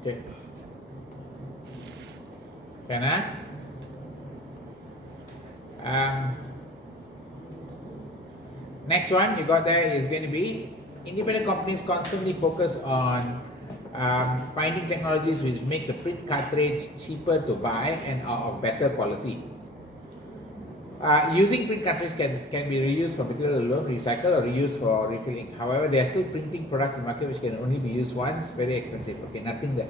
Okay. Can I? Next one you got there is going to be independent companies constantly focus on finding technologies which make the print cartridge cheaper to buy and are of better quality. Using print cartridge can be reused for material alone, recycled or reused for refilling. However, there are still printing products in the market which can only be used once, very expensive. Okay, nothing there.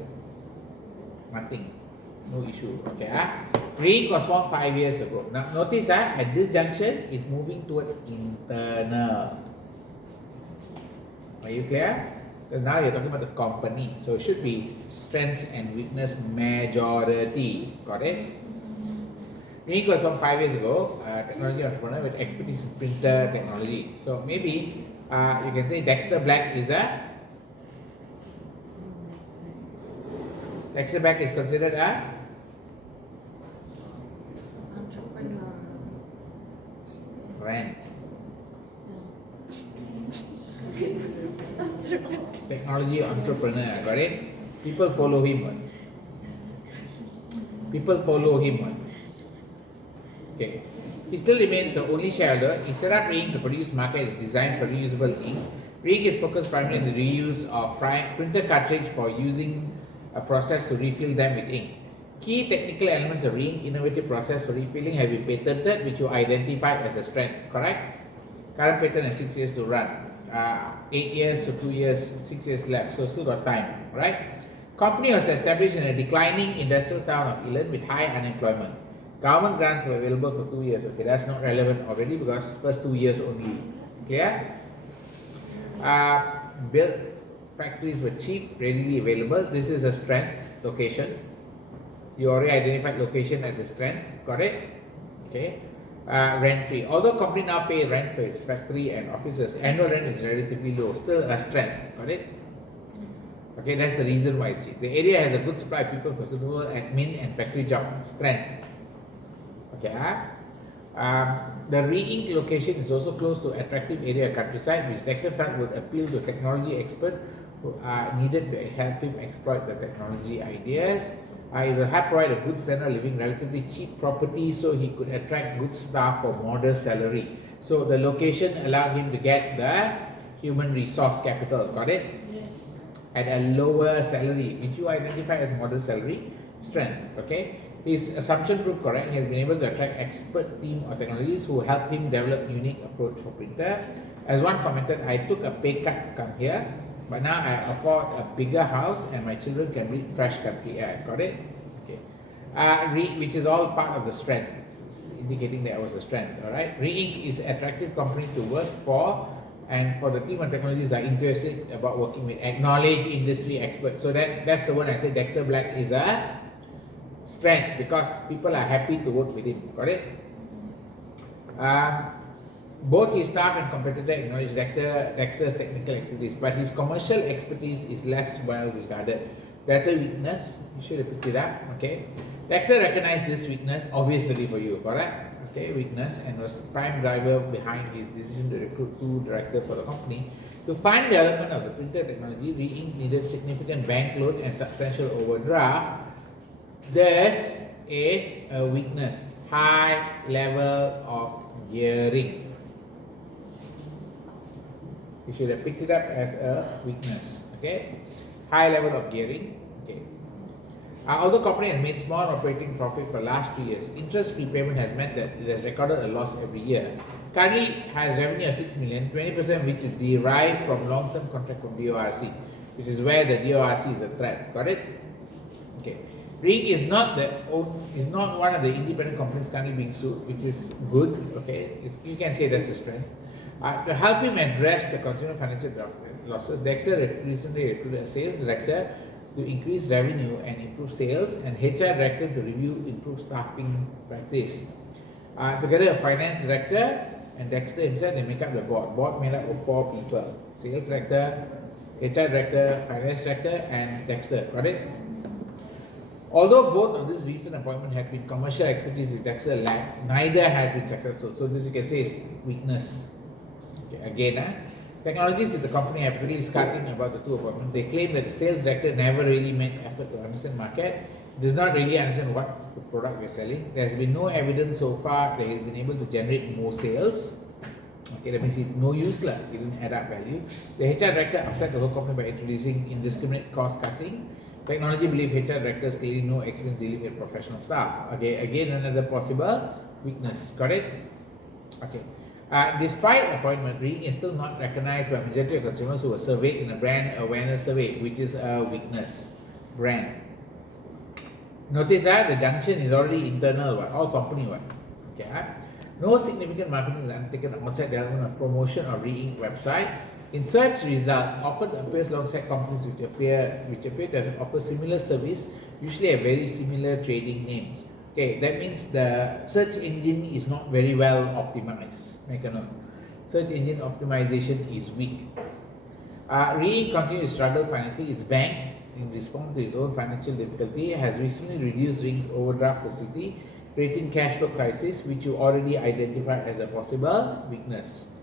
Nothing. No issue. Okay. Ring was formed 5 years ago. Now notice at this junction it's moving towards internal. Are you clear? Because now you're talking about the company. So it should be strengths and weakness majority. Got it? Ring was from 5 years ago, technology entrepreneur with expertise in printer technology. So maybe you can say Dexter Black is Dexter Black is considered a Entrepreneur. strength. Technology entrepreneur, got it? People follow him. People follow him. Okay. He still remains the only shareholder. He set up Ring to produce market is designed for reusable ink. Ring is focused primarily on the reuse of printer cartridge for using a process to refill them with ink. Key technical elements of Ring innovative process for refilling have been patented, which you identified as a strength, correct? Current patent has 6 years to run. 8 years to 2 years, 6 years left, so still got time, right? Company was established in a declining industrial town of Ilan with high unemployment. Government grants were available for 2 years. Okay, that's not relevant already because first 2 years only. Clear? Built factories were cheap, readily available. This is a strength location. You already identified location as a strength. Got it? Okay. Rent free. Although company now pay rent for its factory and offices, annual rent is relatively low. Still a strength. Got it? Okay, that's the reason why it's cheap. The area has a good supply of people for suitable admin and factory job. Strength. Okay. The re-ink location is also close to attractive area countryside, which Dexter felt would appeal to technology experts who are needed to help him exploit the technology ideas. It will help provide a good standard of living, relatively cheap property, so he could attract good staff for modest salary. So the location allowed him to get the human resource capital. Got it? Yes. At a lower salary, which you identify as modest salary, strength. Okay. His assumption proved correct. He has been able to attract expert team of technologists who help him develop unique approach for printer. As one commented, I took a pay cut to come here, but now I afford a bigger house and my children can breathe fresh country air. Got it? Okay. Which is all part of the strength, it's indicating that it was a strength. All right. Re-Ink is an attractive company to work for, and for the team of technologists that are interested about working with acknowledged industry experts. So that's the one I said. Dexter Black is a strength because people are happy to work with him. Got it? Both his staff and competitor acknowledge Dexter's technical expertise, but his commercial expertise is less well regarded. That's a weakness. You should have picked it up. Okay. Dexter recognized this weakness, obviously for you, correct? Okay, weakness, and was prime driver behind his decision to recruit 2 directors for the company. To fund development of the printer technology, Re-Ink needed significant bank loan and substantial overdraft. This is a weakness, high level of gearing. You should have picked it up as a weakness. Okay, high level of gearing. Okay. Although company has made small operating profit for the last 2 years, interest prepayment has meant that it has recorded a loss every year. Currently has revenue of 6 million, 20% of which is derived from long-term contract from BORC. which is where the DORC is a threat. Got it? Okay. REIT is not one of the independent companies currently being sued, which is good. Okay, you can say that's a strength. To help him address the continued financial losses, Dexter recently recruited a sales director to increase revenue and improve sales, and HR director to review improve staffing practice. Together, a finance director and Dexter himself, they make up the board. Board made up of 4 people: sales director, HR director, finance director, and Dexter. Got it? Although both of these recent appointments have been commercial expertise with Dexter lack, neither has been successful. So this you can say is weakness. Okay, again, technologies with the company have really scarring about the 2 appointments. They claim that the sales director never really made effort to understand market, does not really understand what the product they're selling. There's been no evidence so far that he's been able to generate more sales. Okay, that means it's no use lah. It didn't add up value. The HR director upset the whole company by introducing indiscriminate cost cutting. Technology believe HR directors clearly no experience dealing with professional staff. Okay, again another possible weakness. Got it? Okay. Despite appointment, REIT is still not recognized by majority of consumers who were surveyed in a brand awareness survey, which is a weakness. Brand. Notice that the junction is already internal, all company. Okay. No significant marketing is undertaken outside development of promotion or REIT website. In search result, often appears alongside companies which appear to offer similar service, usually have very similar trading names. Okay, that means the search engine is not very well optimized. Make a note. Search engine optimization is weak. REIT continues to struggle financially. Its bank, in response to its own financial difficulty, has recently reduced REIT's overdraft facility, creating cash flow crisis, which you already identified as a possible weakness.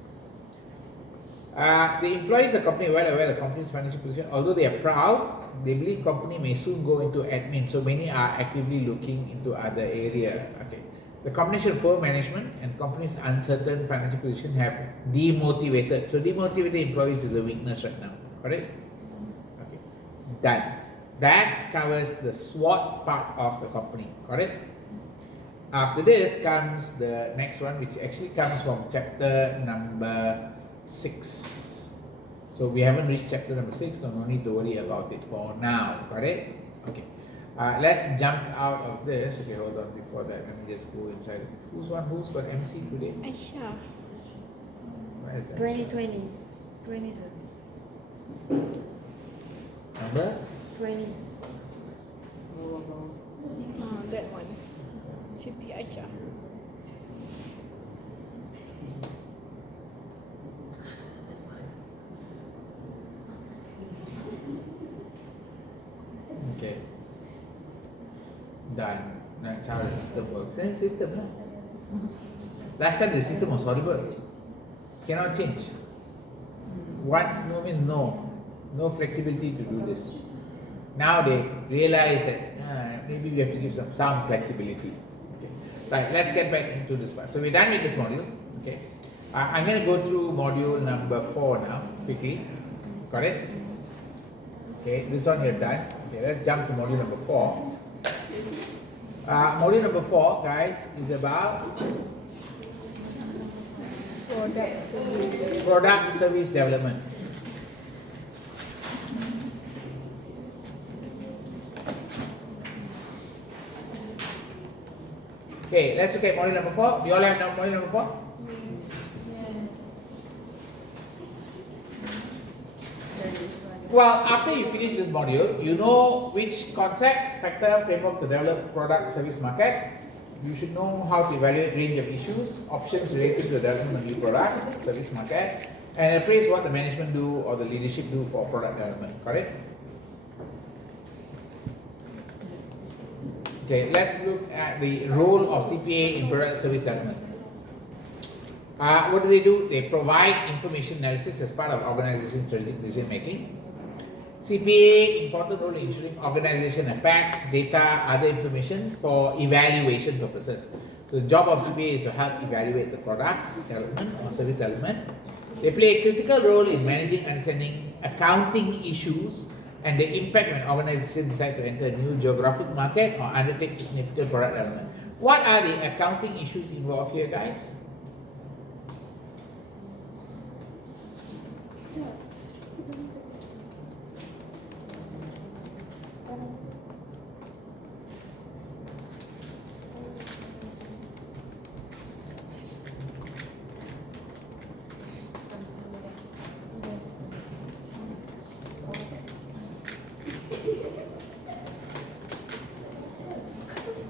The employees of the company are well aware of the company's financial position. Although they are proud, they believe the company may soon go into admin, so many are actively looking into other areas. Okay. The combination of poor management and company's uncertain financial position have demotivated. So demotivated employees is a weakness right now. Correct? Okay. Done. That covers the SWOT part of the company. Correct? After this comes the next one, which actually comes from chapter number 6. So we haven't reached chapter number 6, so no need to worry about it for now. Got it? Okay. Let's jump out of this. Okay, hold on. Before that, let me just go inside. Who's got MC today? Aisha. Where is that? 2020. 20, sir. Number? 20. That one. Siti Aisha. Okay. Done. That's how the system works. Then system, no? Last time the system was horrible. Cannot change. Once no means no. No flexibility to do this. Now they realize that maybe we have to give some flexibility. Okay. Right, let's get back into this part. So we're done with this module. Okay. I'm going to go through module number 4 now, quickly. Got it? Okay, this one you're done. Okay, let's jump to module number 4. Module number 4, guys, is about product service development. Okay, let's look at module number 4. Do you all have module number 4? Well, after you finish this module, you know which concept, factor, framework to develop product service market. You should know how to evaluate range of issues, options related to the development of new product, service market, and appraise what the management do or the leadership do for product development. Correct? Okay, let's look at the role of CPA in product service development. What do? They provide information analysis as part of organization strategic decision making. CPA, important role in ensuring organization facts, data, other information for evaluation purposes. So the job of CPA is to help evaluate the product development or service development. They play a critical role in managing, understanding accounting issues and the impact when organizations decide to enter a new geographic market or undertake significant product development. What are the accounting issues involved here, guys?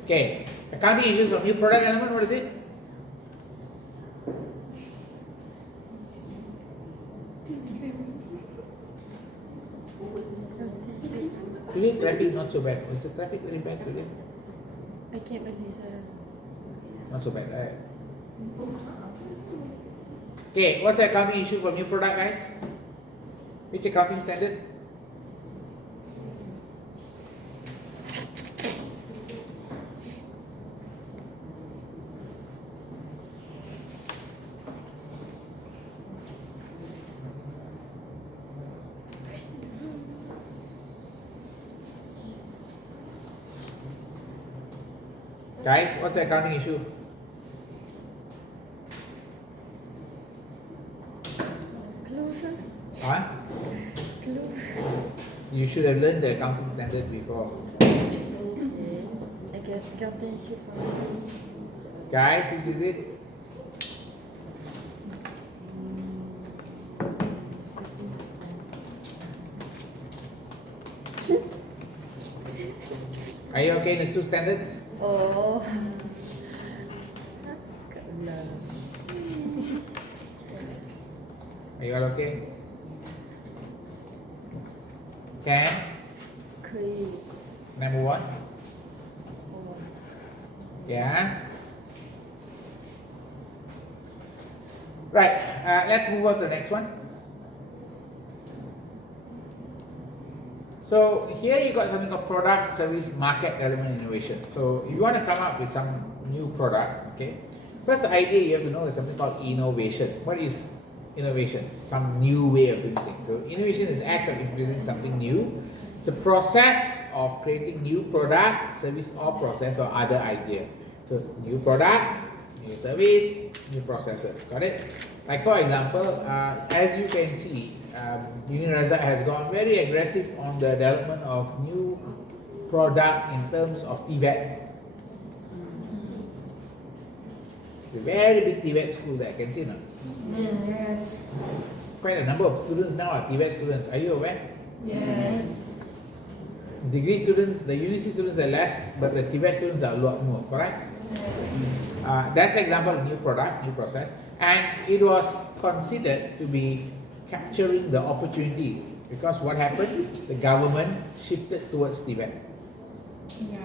Okay, accounting issues from new product element, what is it? Today traffic not so bad. Is the traffic very bad today? I can't believe sir. Not so bad, right? Okay, what's the accounting issue for new product, guys? Which accounting standard? Guys, what's the accounting issue? Clue sir. Huh? Clue. You should have learned the accounting standard before. Okay. I get accountancy for Guys, which is it? Are you okay in these two standards? Oh. Are you all okay? Can? Number one? Yeah. Right, let's move on to the next one. So here you got something called product, service, market, development, innovation. So if you want to come up with some new product, okay, first idea you have to know is something called innovation. What is innovation? Some new way of doing things. So innovation is the act of introducing something new. It's a process of creating new product, service, or process or other idea. So new product, new service, new processes. Got it? Like for example, as you can see, Unirazak has gone very aggressive on the development of new product in terms of TVET. The very big TVET school there, can see now. Yes. Quite a number of students now are TVET students. Are you aware? Yes. Degree students, the university students are less, but the TVET students are a lot more, correct? That's an example of new product, new process, and it was considered to be capturing the opportunity because what happened? The government shifted towards TVET. Yeah.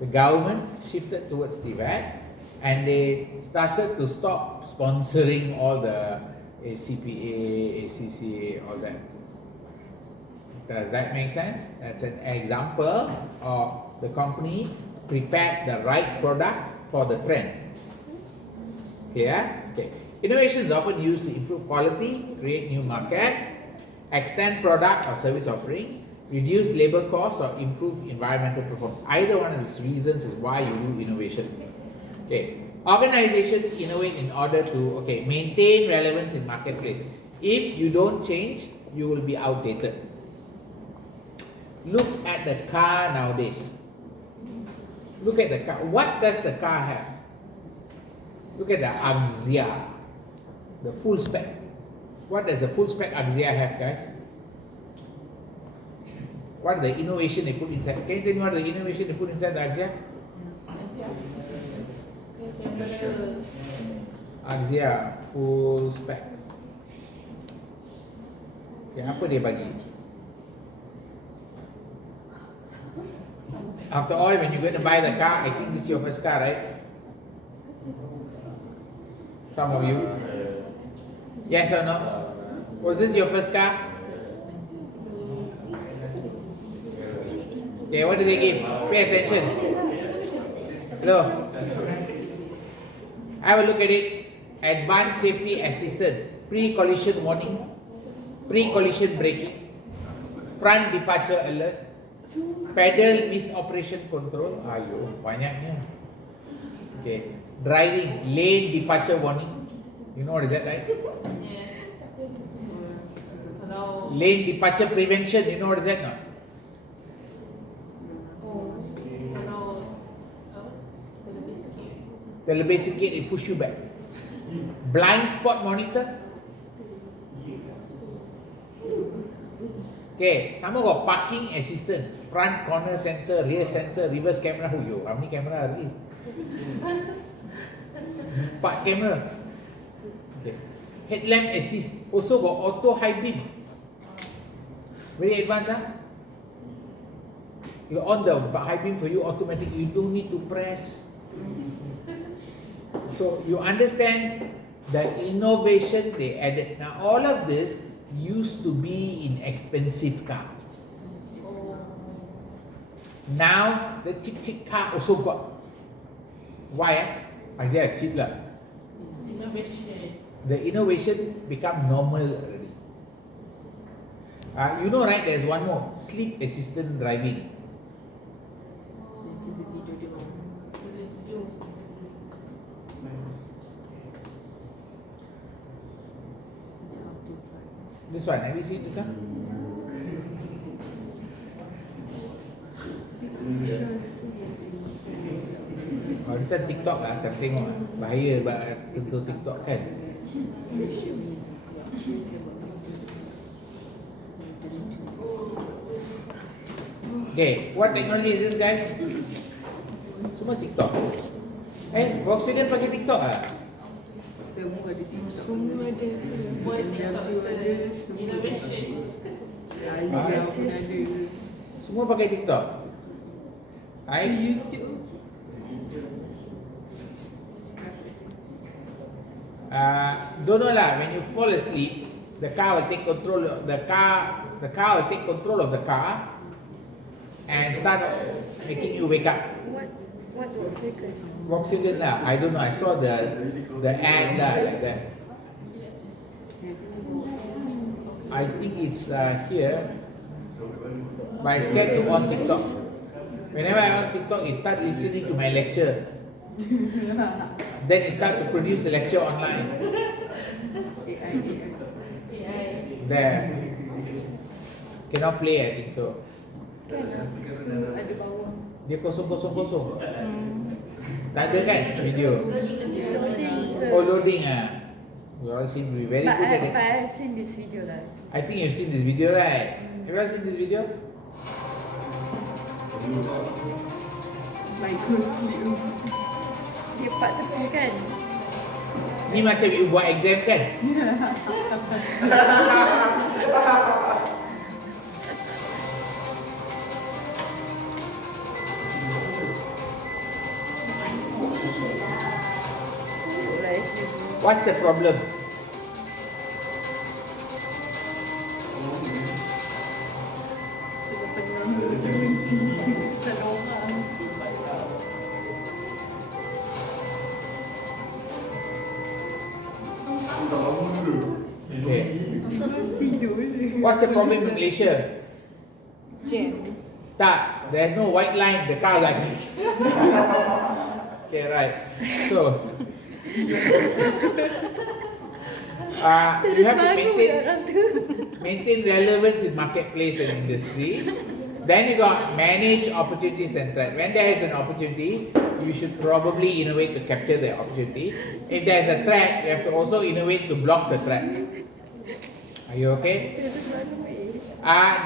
The government shifted towards TVET and they started to stop sponsoring all the ACPA, ACCA, all that. Does that make sense? That's an example of the company prepared the right product for the trend. Clear? Okay. Innovation is often used to improve quality, create new market, extend product or service offering, reduce labor costs, or improve environmental performance. Either one of these reasons is why you do innovation. Okay. Organizations innovate in order to maintain relevance in marketplace. If you don't change, you will be outdated. Look at the car nowadays. Look at the car. What does the car have? Look at the Axia, the full spec. What does the full spec Axia have, guys? What is the innovation they put inside? Can you tell me what the innovation they put inside the Axia? Axia full spec. Okay, apa dia bagi? After all, when you're going to buy the car, I think this is your first car, right? Some of you. Yes or no? Was this your first car? Okay, what do they give? Pay attention. Hello. Have a look at it. Advanced safety assistant, pre-collision warning, pre-collision braking, front departure alert, pedal misoperation control. Ayo, banyaknya. Okay. Driving, lane departure warning. You know what is that, right? Yes. Lane departure prevention. You know what is that, no? Terlebih sikit, it push you back. Blind spot monitor. Okay, sama got parking assistant, front corner sensor, rear sensor, reverse camera. Oh, yo, how many camera already? 4 camera. Okay. Headlamp assist, also got auto high beam. Very advanced, huh? You on the high beam for you automatically, you don't need to press. So you understand the innovation they added. Now all of this used to be in expensive car. Now the cheap car also got. Why? I say it's cheap lah. Innovation. The innovation become normal already. You know, right? There's one more, sleep assistant driving. This one, have you seen this one? Oh, this one TikTok lah, tak tengok lah. Bahaya tentu TikTok kan. Okay, what technology is this, guys? Semua TikTok. Volkswagen pakai TikTok lah. Semua ada TikTok. Semua ada. Semua TikTok ada. Innovation. Semua pakai TikTok. YouTube. Don't know lah. When you fall asleep, the car will take control of the car. The car will take control of the car and start making you wake up. What Volkswagen? Volkswagen lah. I don't know. I saw the ad lah like that. I think it's here. But I scared to on TikTok. Whenever I on TikTok, it start listening to my lecture. Then it start to produce a lecture online. AI. There. Cannot play, I think so. Ada bawah. Dia kosong. Tak ada kan video? Loading, sir. Oh, loading ah. We all seem to be very But good at it. I've seen this video lah. I think you've seen this video, right? Have you all seen this video? Micro sleep. Dia part tepi kan? Ni macam you buat exam kan? What's the problem? Okay. What's the problem in Malaysia? Jam. Tak, there's no white line. The car like. Okay, right. So, you have to maintain relevance in marketplace and industry. Then you got manage opportunities and threat. When there is an opportunity, you should probably innovate to capture the opportunity. If there is a threat, you have to also innovate to block the threat. Are you okay?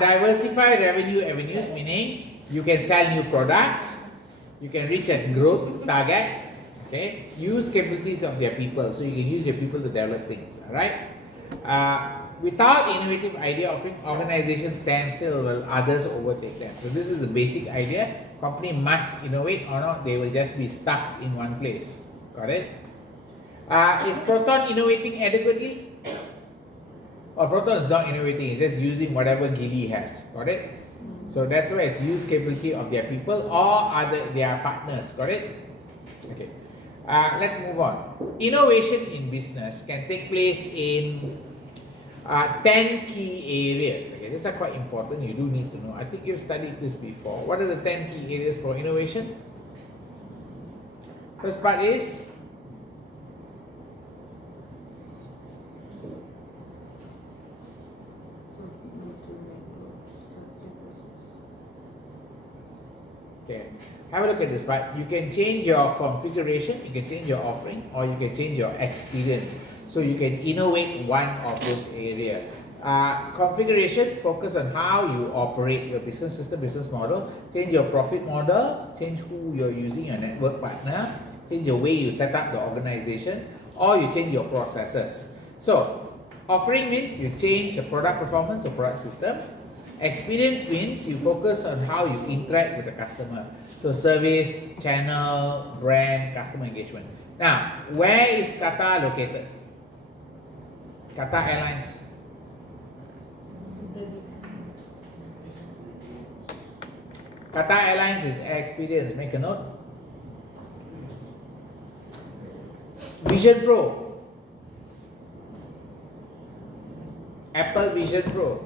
Diversify revenue avenues, meaning you can sell new products, you can reach a growth target. Okay, use capabilities of their people, so you can use your people to develop things. All right. Without innovative idea, organizations stand still while others overtake them. So this is the basic idea. Company must innovate, or not they will just be stuck in one place. Got it? Is Proton innovating adequately? Or Proton is not innovating; it's just using whatever Geely has. Got it? So that's why it's use capability of their people or their partners. Got it? Okay. Let's move on. Innovation in business can take place in 10 key areas. Okay, these are quite important. You do need to know. I think you've studied this before. What are the 10 key areas for innovation? First part is okay. Have a look at this part. You can change your configuration, you can change your offering, or you can change your experience. So you can innovate one of this area. Configuration, focus on how you operate your business system, business model, change your profit model, change who you're using, your network partner, change the way you set up the organization, or you change your processes. So, offering means you change the product performance or product system. Experience means you focus on how you interact with the customer. So, service, channel, brand, customer engagement. Now, where is Qatar located? Qatar Airlines. Qatar Airlines is Air Experience. Make a note. Vision Pro. Apple Vision Pro.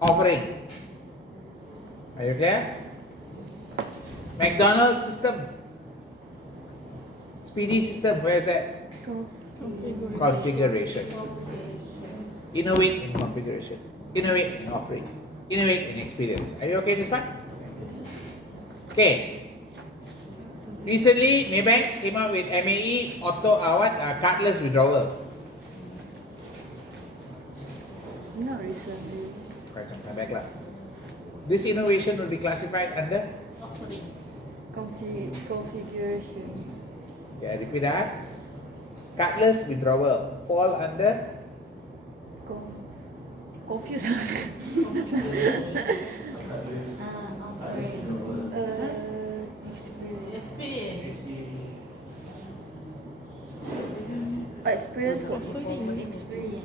Offering. Are you clear? McDonald's system. Speedy system, where is that? Configuration. Innovate in configuration. Innovate in offering. Innovate in experience. Are you okay with this part? Okay. Recently, Maybank came out with MAE cardless withdrawal. Not recently. Quite some time back lah. This innovation will be classified under Configuration. Yeah, repeat that. Cardless withdrawal fall under Confused. Experience. Experience configuration.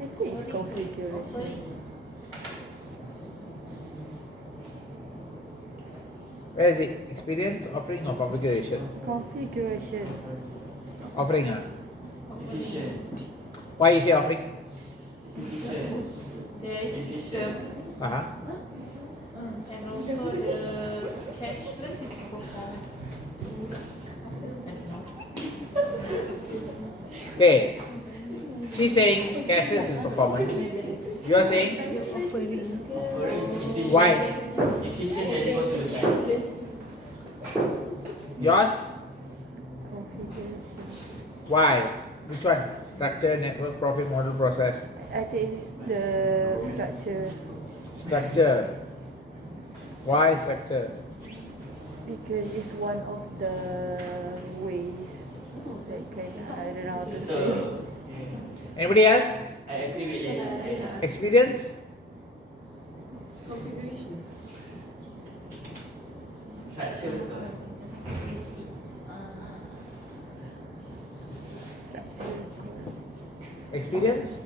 I think it's configuration. Where is it? Experience, offering, or configuration? Configuration. Offering, Efficient. Why is it offering? Efficient. There is system Uh-huh. and also the cashless is performance. Okay. She's saying cashless is performance. You are saying Offering. Offering is efficient. why? Efficient and able to time. Yours? Configuration. Why? Which one? Structure, network, profit model, process. I think it's the structure Structure. Why structure? because it's one of the ways that can, I don't know how to say. So, Anybody else? I agree with Lena. Experience? Configuration. Structure. Experience?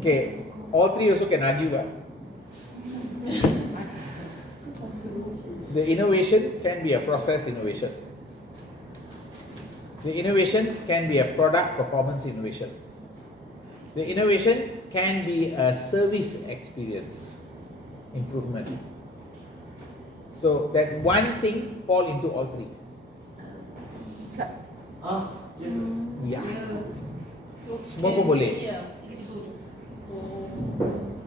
Okay. All three also can argue. The innovation can be a process innovation. The innovation can be a product performance innovation. The innovation can be a service experience improvement. So that one thing fall into all three. Yeah. Semua pun boleh. Yeah.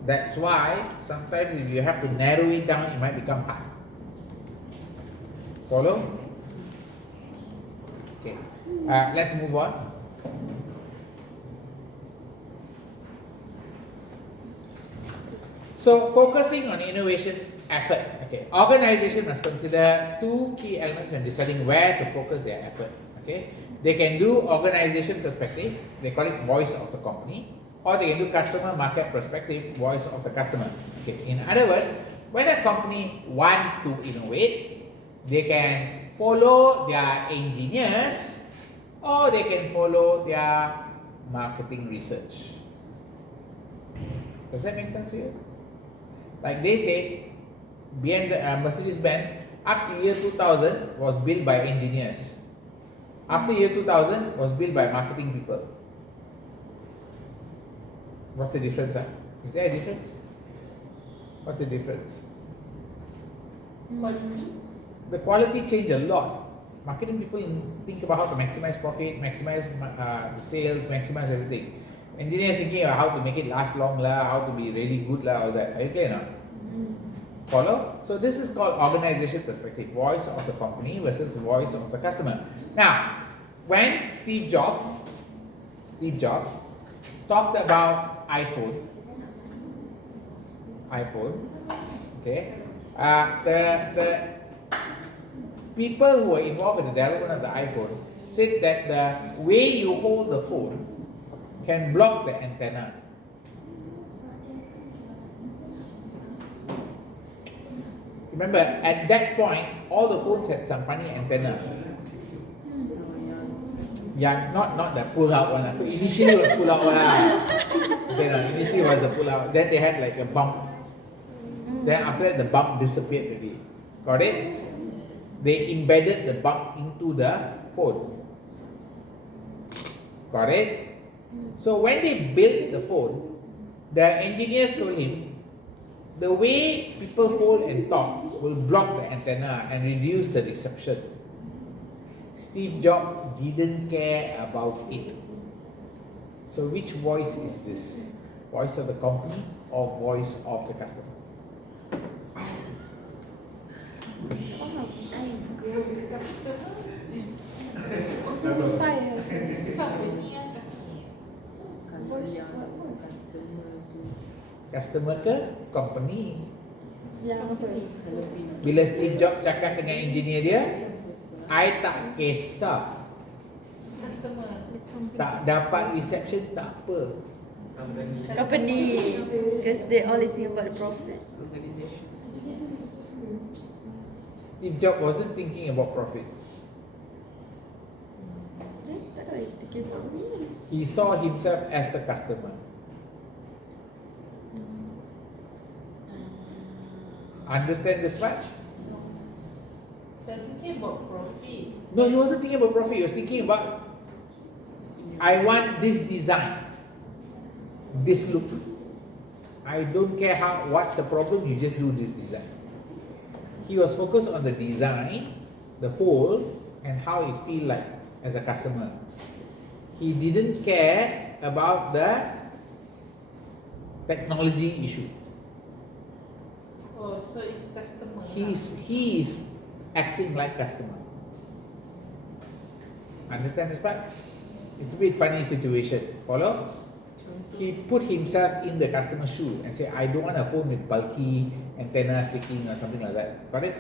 That's why sometimes if you have to narrow it down, it might become hard. Follow? Okay. Let's move on. So focusing on innovation effort. Okay. Organization must consider two key elements when deciding where to focus their effort. Okay. They can do organization perspective, they call it voice of the company, or they can do customer market perspective, voice of the customer. Okay. In other words, when a company want to innovate, they can follow their engineers or they can follow their marketing research. Does that make sense to you? Like they say, Mercedes-Benz up to year 2000 was built by engineers. After year 2000 was built by marketing people. What's the difference? Is there a difference? What's the difference? Quality. The quality changed a lot. Marketing people think about how to maximize profit, maximize sales, maximize everything. Engineers thinking about how to make it last long lah, how to be really good lah, all that. Are you clear now? Follow? So this is called organization perspective, voice of the company versus voice of the customer. Now, when Steve Jobs talked about iPhone, okay, the people who were involved in the development of the iPhone said that the way you hold the phone can block the antenna. Remember, at that point, all the phones had some funny antenna. Yeah, not the pull out one. So initially it was pull out one. Initially it was the pull out. Then they had like a bump. Then after that the bump disappeared already. Got it? They embedded the bump into the phone. Got it? So when they built the phone, the engineers told him the way people hold and talk will block the antenna and reduce the reception. Steve Jobs didn't care about it. So which voice is this? Voice of the company or voice of the customer? Customer ke company? Bila Steve Jobs cakap dengan engineer dia, I tak kisah. Tak dapat reception tak apa. Company, because they only think about the profit. Steve Jobs wasn't thinking about profit. Tak ada, he's thinking about me. He saw himself as the customer. Understand this much? Doesn't care about profit. No, he wasn't thinking about profit. He was thinking about, I want this design, this look. I don't care what's the problem, you just do this design. He was focused on the design, the whole, and how it feel like as a customer. He didn't care about the technology issue. Oh, so it's customer. He is acting like customer. Understand this part? It's a bit funny situation. Follow? He put himself in the customer's shoe and say, I don't want a phone with bulky antenna sticking or something like that. Got it?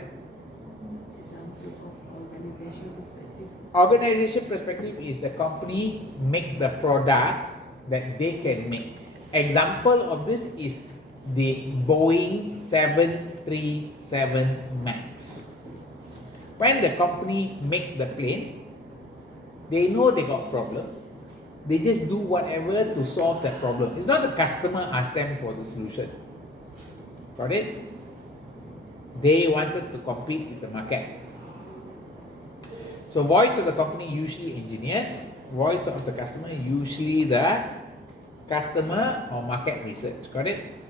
Organization perspective is the company make the product that they can make. Example of this is the Boeing 737 MAX. When the company make the plane, they know they got problem. They just do whatever to solve that problem. It's not the customer asked them for the solution. Got it? They wanted to compete with the market. So voice of the company usually engineers, voice of the customer usually the customer or market research. Got it?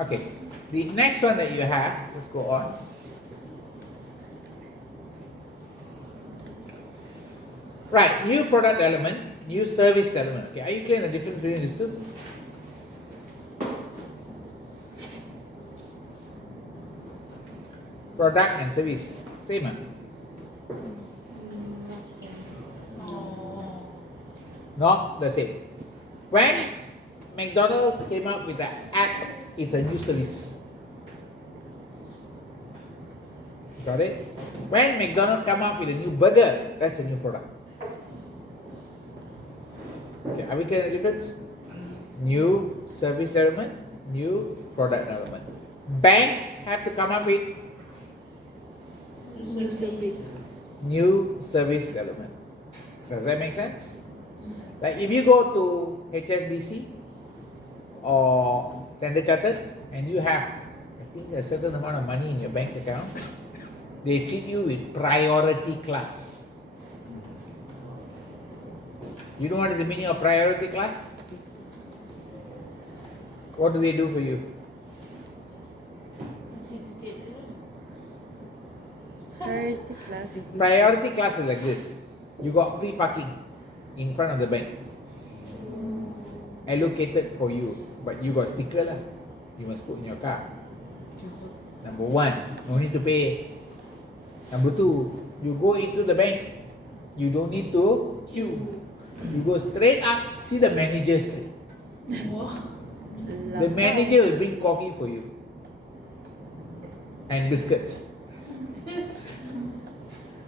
Okay, the next one that you have, let's go on. Right, new product development, new service development. Okay, are you clear on the difference between these two? Product and service, same. Not the same. When McDonald's came up with the app, it's a new service. Got it? When McDonald's come up with a new burger, that's a new product. Okay, are we clear on the difference? New service development, new product development. Banks have to come up with New service. new service development. Does that make sense? Like if you go to HSBC or Standard Chartered and you have, I think, a certain amount of money in your bank account, they treat you with priority class. You know what is the meaning of priority class? What do they do for you? Priority class. Priority class is like this. You got free parking in front of the bank, allocated for you, but you got sticker lah. You must put in your car. Number one, no need to pay. Number two, you go into the bank, you don't need to queue. You go straight up, see the manager. The manager will bring coffee for you and biscuits,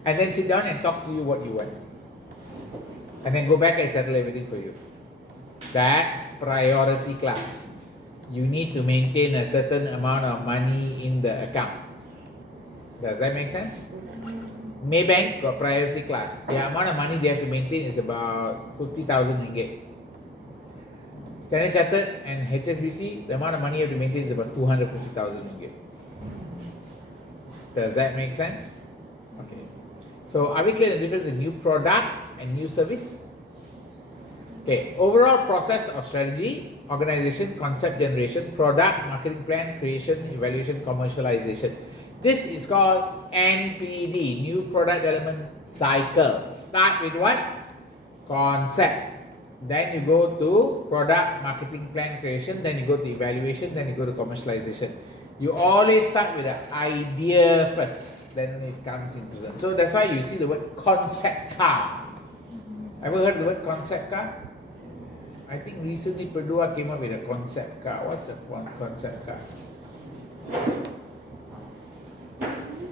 and then sit down and talk to you what you want, and then go back and settle everything for you. That's priority class. You need to maintain a certain amount of money in the account. Does that make sense? Maybank got priority class. The amount of money they have to maintain is about 50,000 ringgit. Standard Chartered and HSBC, the amount of money you have to maintain is about 250,000 ringgit. Does that make sense? Okay. So are we clear the difference in new product and new service? Okay, overall process of strategy, organization, concept generation, product, marketing plan, creation, evaluation, commercialization. This is called NPD, New Product Development Cycle. Start with what? Concept. Then you go to product, marketing plan, creation, then you go to evaluation, then you go to commercialization. You always start with the idea first, then it comes into that. So that's why you see the word concept car. Ever heard the word concept car? I think recently Perdua came up with a concept car. What's a concept car?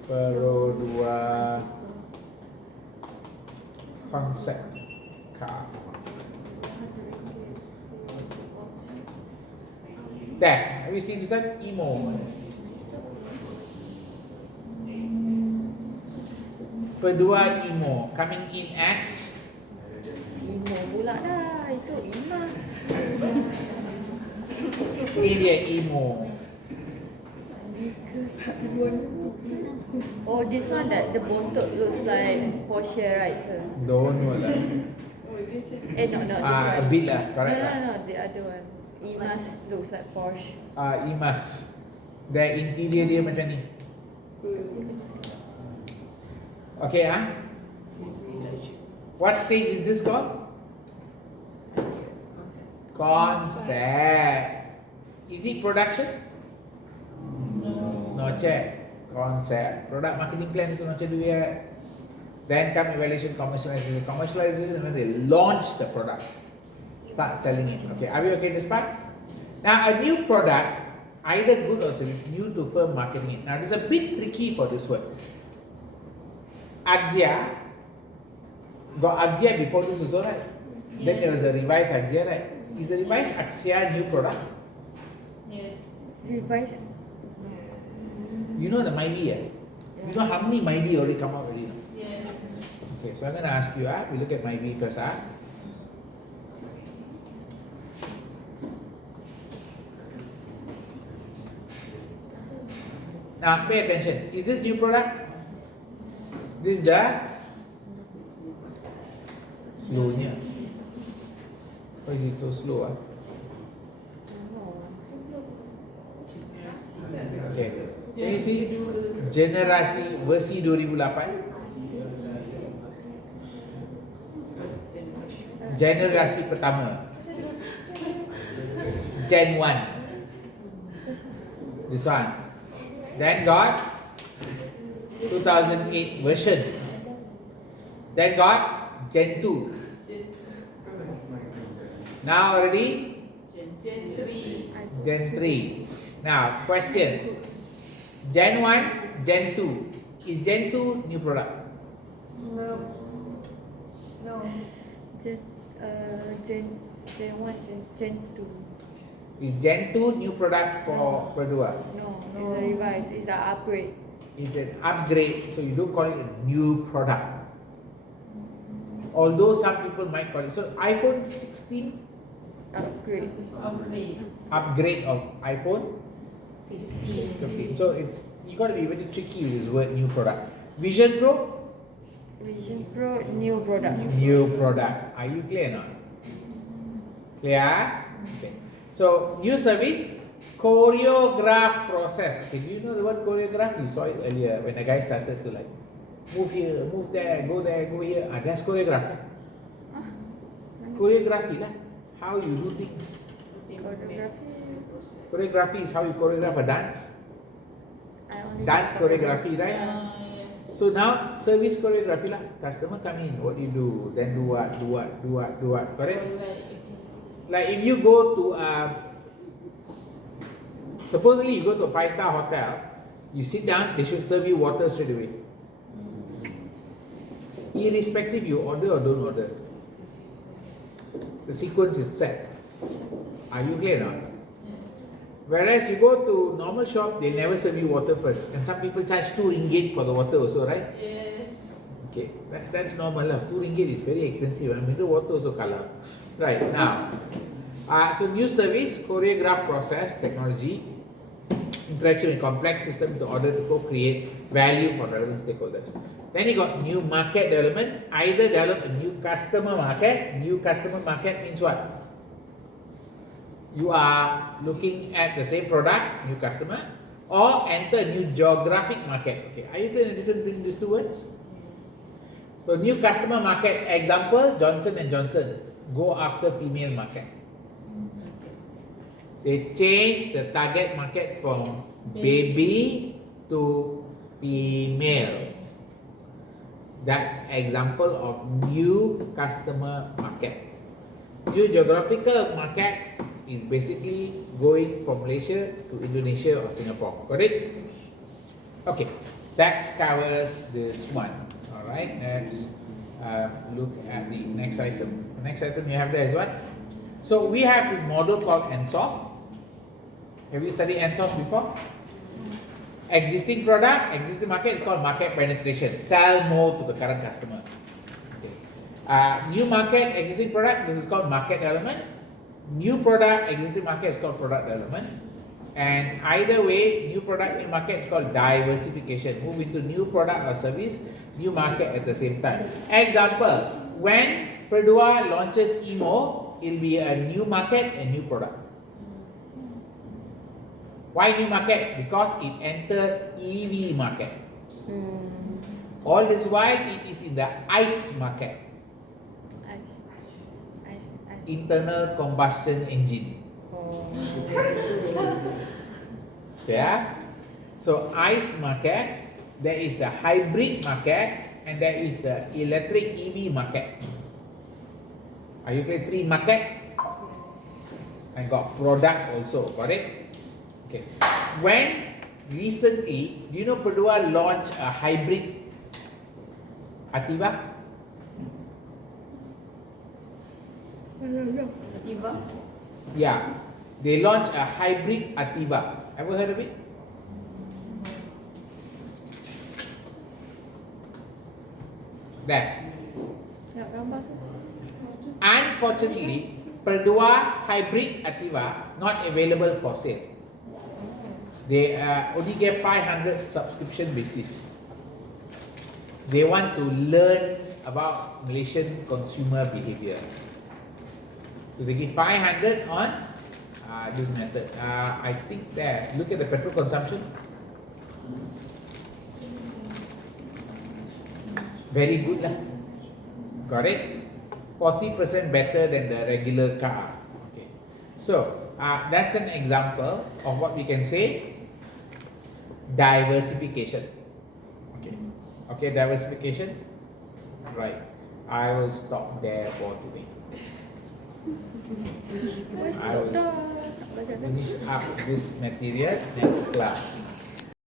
Perdua concept car. There, have you seen this one? Emo. Perdua Emo coming in at Imo pula dah. Itu Imas. ini dia Emo. Oh, this one that the bontot looks like Porsche, right, sir? Don't know lah. No, not this one. A bit lah, correct No, lah. no, the other one. Imas looks like Porsche. Imas. The interior dia macam ni. Okay What stage is this called? Concept. Is it production? No. Not yet. Concept. Product marketing plan is not yet yet. Then come evaluation, commercialization. Commercialization when they launch the product. Start selling it. Okay, are we okay this part? Now a new product, either good or service, new to firm marketing it. Now this is a bit tricky for this word. Axia, got Axia before this also, right? Then there was a revised Axia, right? Is the revised Axia new product? Yes. Revised. You know the MyBee, You know how many MyBee already come out already? Yes. Okay, so I'm going to ask you, we look at MyBee first. Now pay attention. Is this new product? This is the slownya. Why is it so slow? Okay. Can you see generasi versi 2008? Generasi pertama. Gen 1. This one. Then got 2008 version. Then got Gen 2. Now already Gen 3. Gen 3. Now question. Gen 1, Gen 2. Is Gen 2 new product? No. Gen 1, Gen 2. Is Gen 2 new product for Perdua? No, it's a revise. It's an upgrade. It's an upgrade, so you don't call it a new product. Although some people might call it. So iPhone 16 Upgrade. upgrade of iPhone 15. So it's you got to be very tricky with this word new product. Vision Pro, Vision Pro, new product. new product. Are you clear or not? Clear? Okay. So new service, choreograph process. Okay, do you know the word choreograph? You saw it earlier when the guy started to like move here, move there, go here. That's choreograph. Right? Choreography lah. How you do things. Choreography. Choreography is how you choreograph a dance. I only Dance know choreography, right? So now service choreography lah. Customer come in, what do you do? Then do what? Correct? Like if you go to supposedly you go to a 5-star hotel, you sit down, they should serve you water straight away. Irrespective you order or don't order. The sequence is set. Are you clear now? Whereas you go to normal shop, they never serve you water first. And some people charge 2 ringgit for the water also, right? Yes. Okay, that's normal lah. 2 ringgit is very expensive. Mineral water also kalah. Right, now. So new service, choreograph process, technology, interaction with complex system in order to co-create value for relevant stakeholders. Then you got new market development. Either develop a new customer market. New customer market means what? You are looking at the same product, new customer, or enter a new geographic market. Okay, are you clear the difference between these two words? So new customer market, example, Johnson & Johnson, go after female market. They change the target market from baby to female. That's example of new customer market. New geographical market is basically going from Malaysia to Indonesia or Singapore. Got it? Okay, that covers this one. Alright, let's look at the next item. The next item you have there is what? So we have this model called NSOF. Have you studied NSOF before? Existing product, existing market is called market penetration. Sell more to the current customer. Okay. New market, existing product, this is called market development. New product, existing market is called product development. And either way, new product, new market is called diversification. Move into new product or service, new market at the same time. Example, when Perdua launches Emo, it will be a new market and new product. Why new market? Because it entered EV market. All this while it is in the ICE market. Ice. Internal combustion engine. Yeah. So ICE market, there is the hybrid market, and there is the electric EV market. Are you clear? 3 market. And got product also. Got it? Okay. When recently, do you know Perdua launched a hybrid Ativa? Ativa? Yeah, they launched a hybrid Ativa. Ever heard of it? There. Unfortunately, Perdua hybrid Ativa not available for sale. They only get 500 subscription basis. They want to learn about Malaysian consumer behavior. So they give 500 on this method. I think that, look at the petrol consumption. Very good lah. Got it? 40% better than the regular car. Okay. So that's an example of what we can say diversification. Okay. Okay, diversification. Right. I will stop there for today. I will finish up this material next class.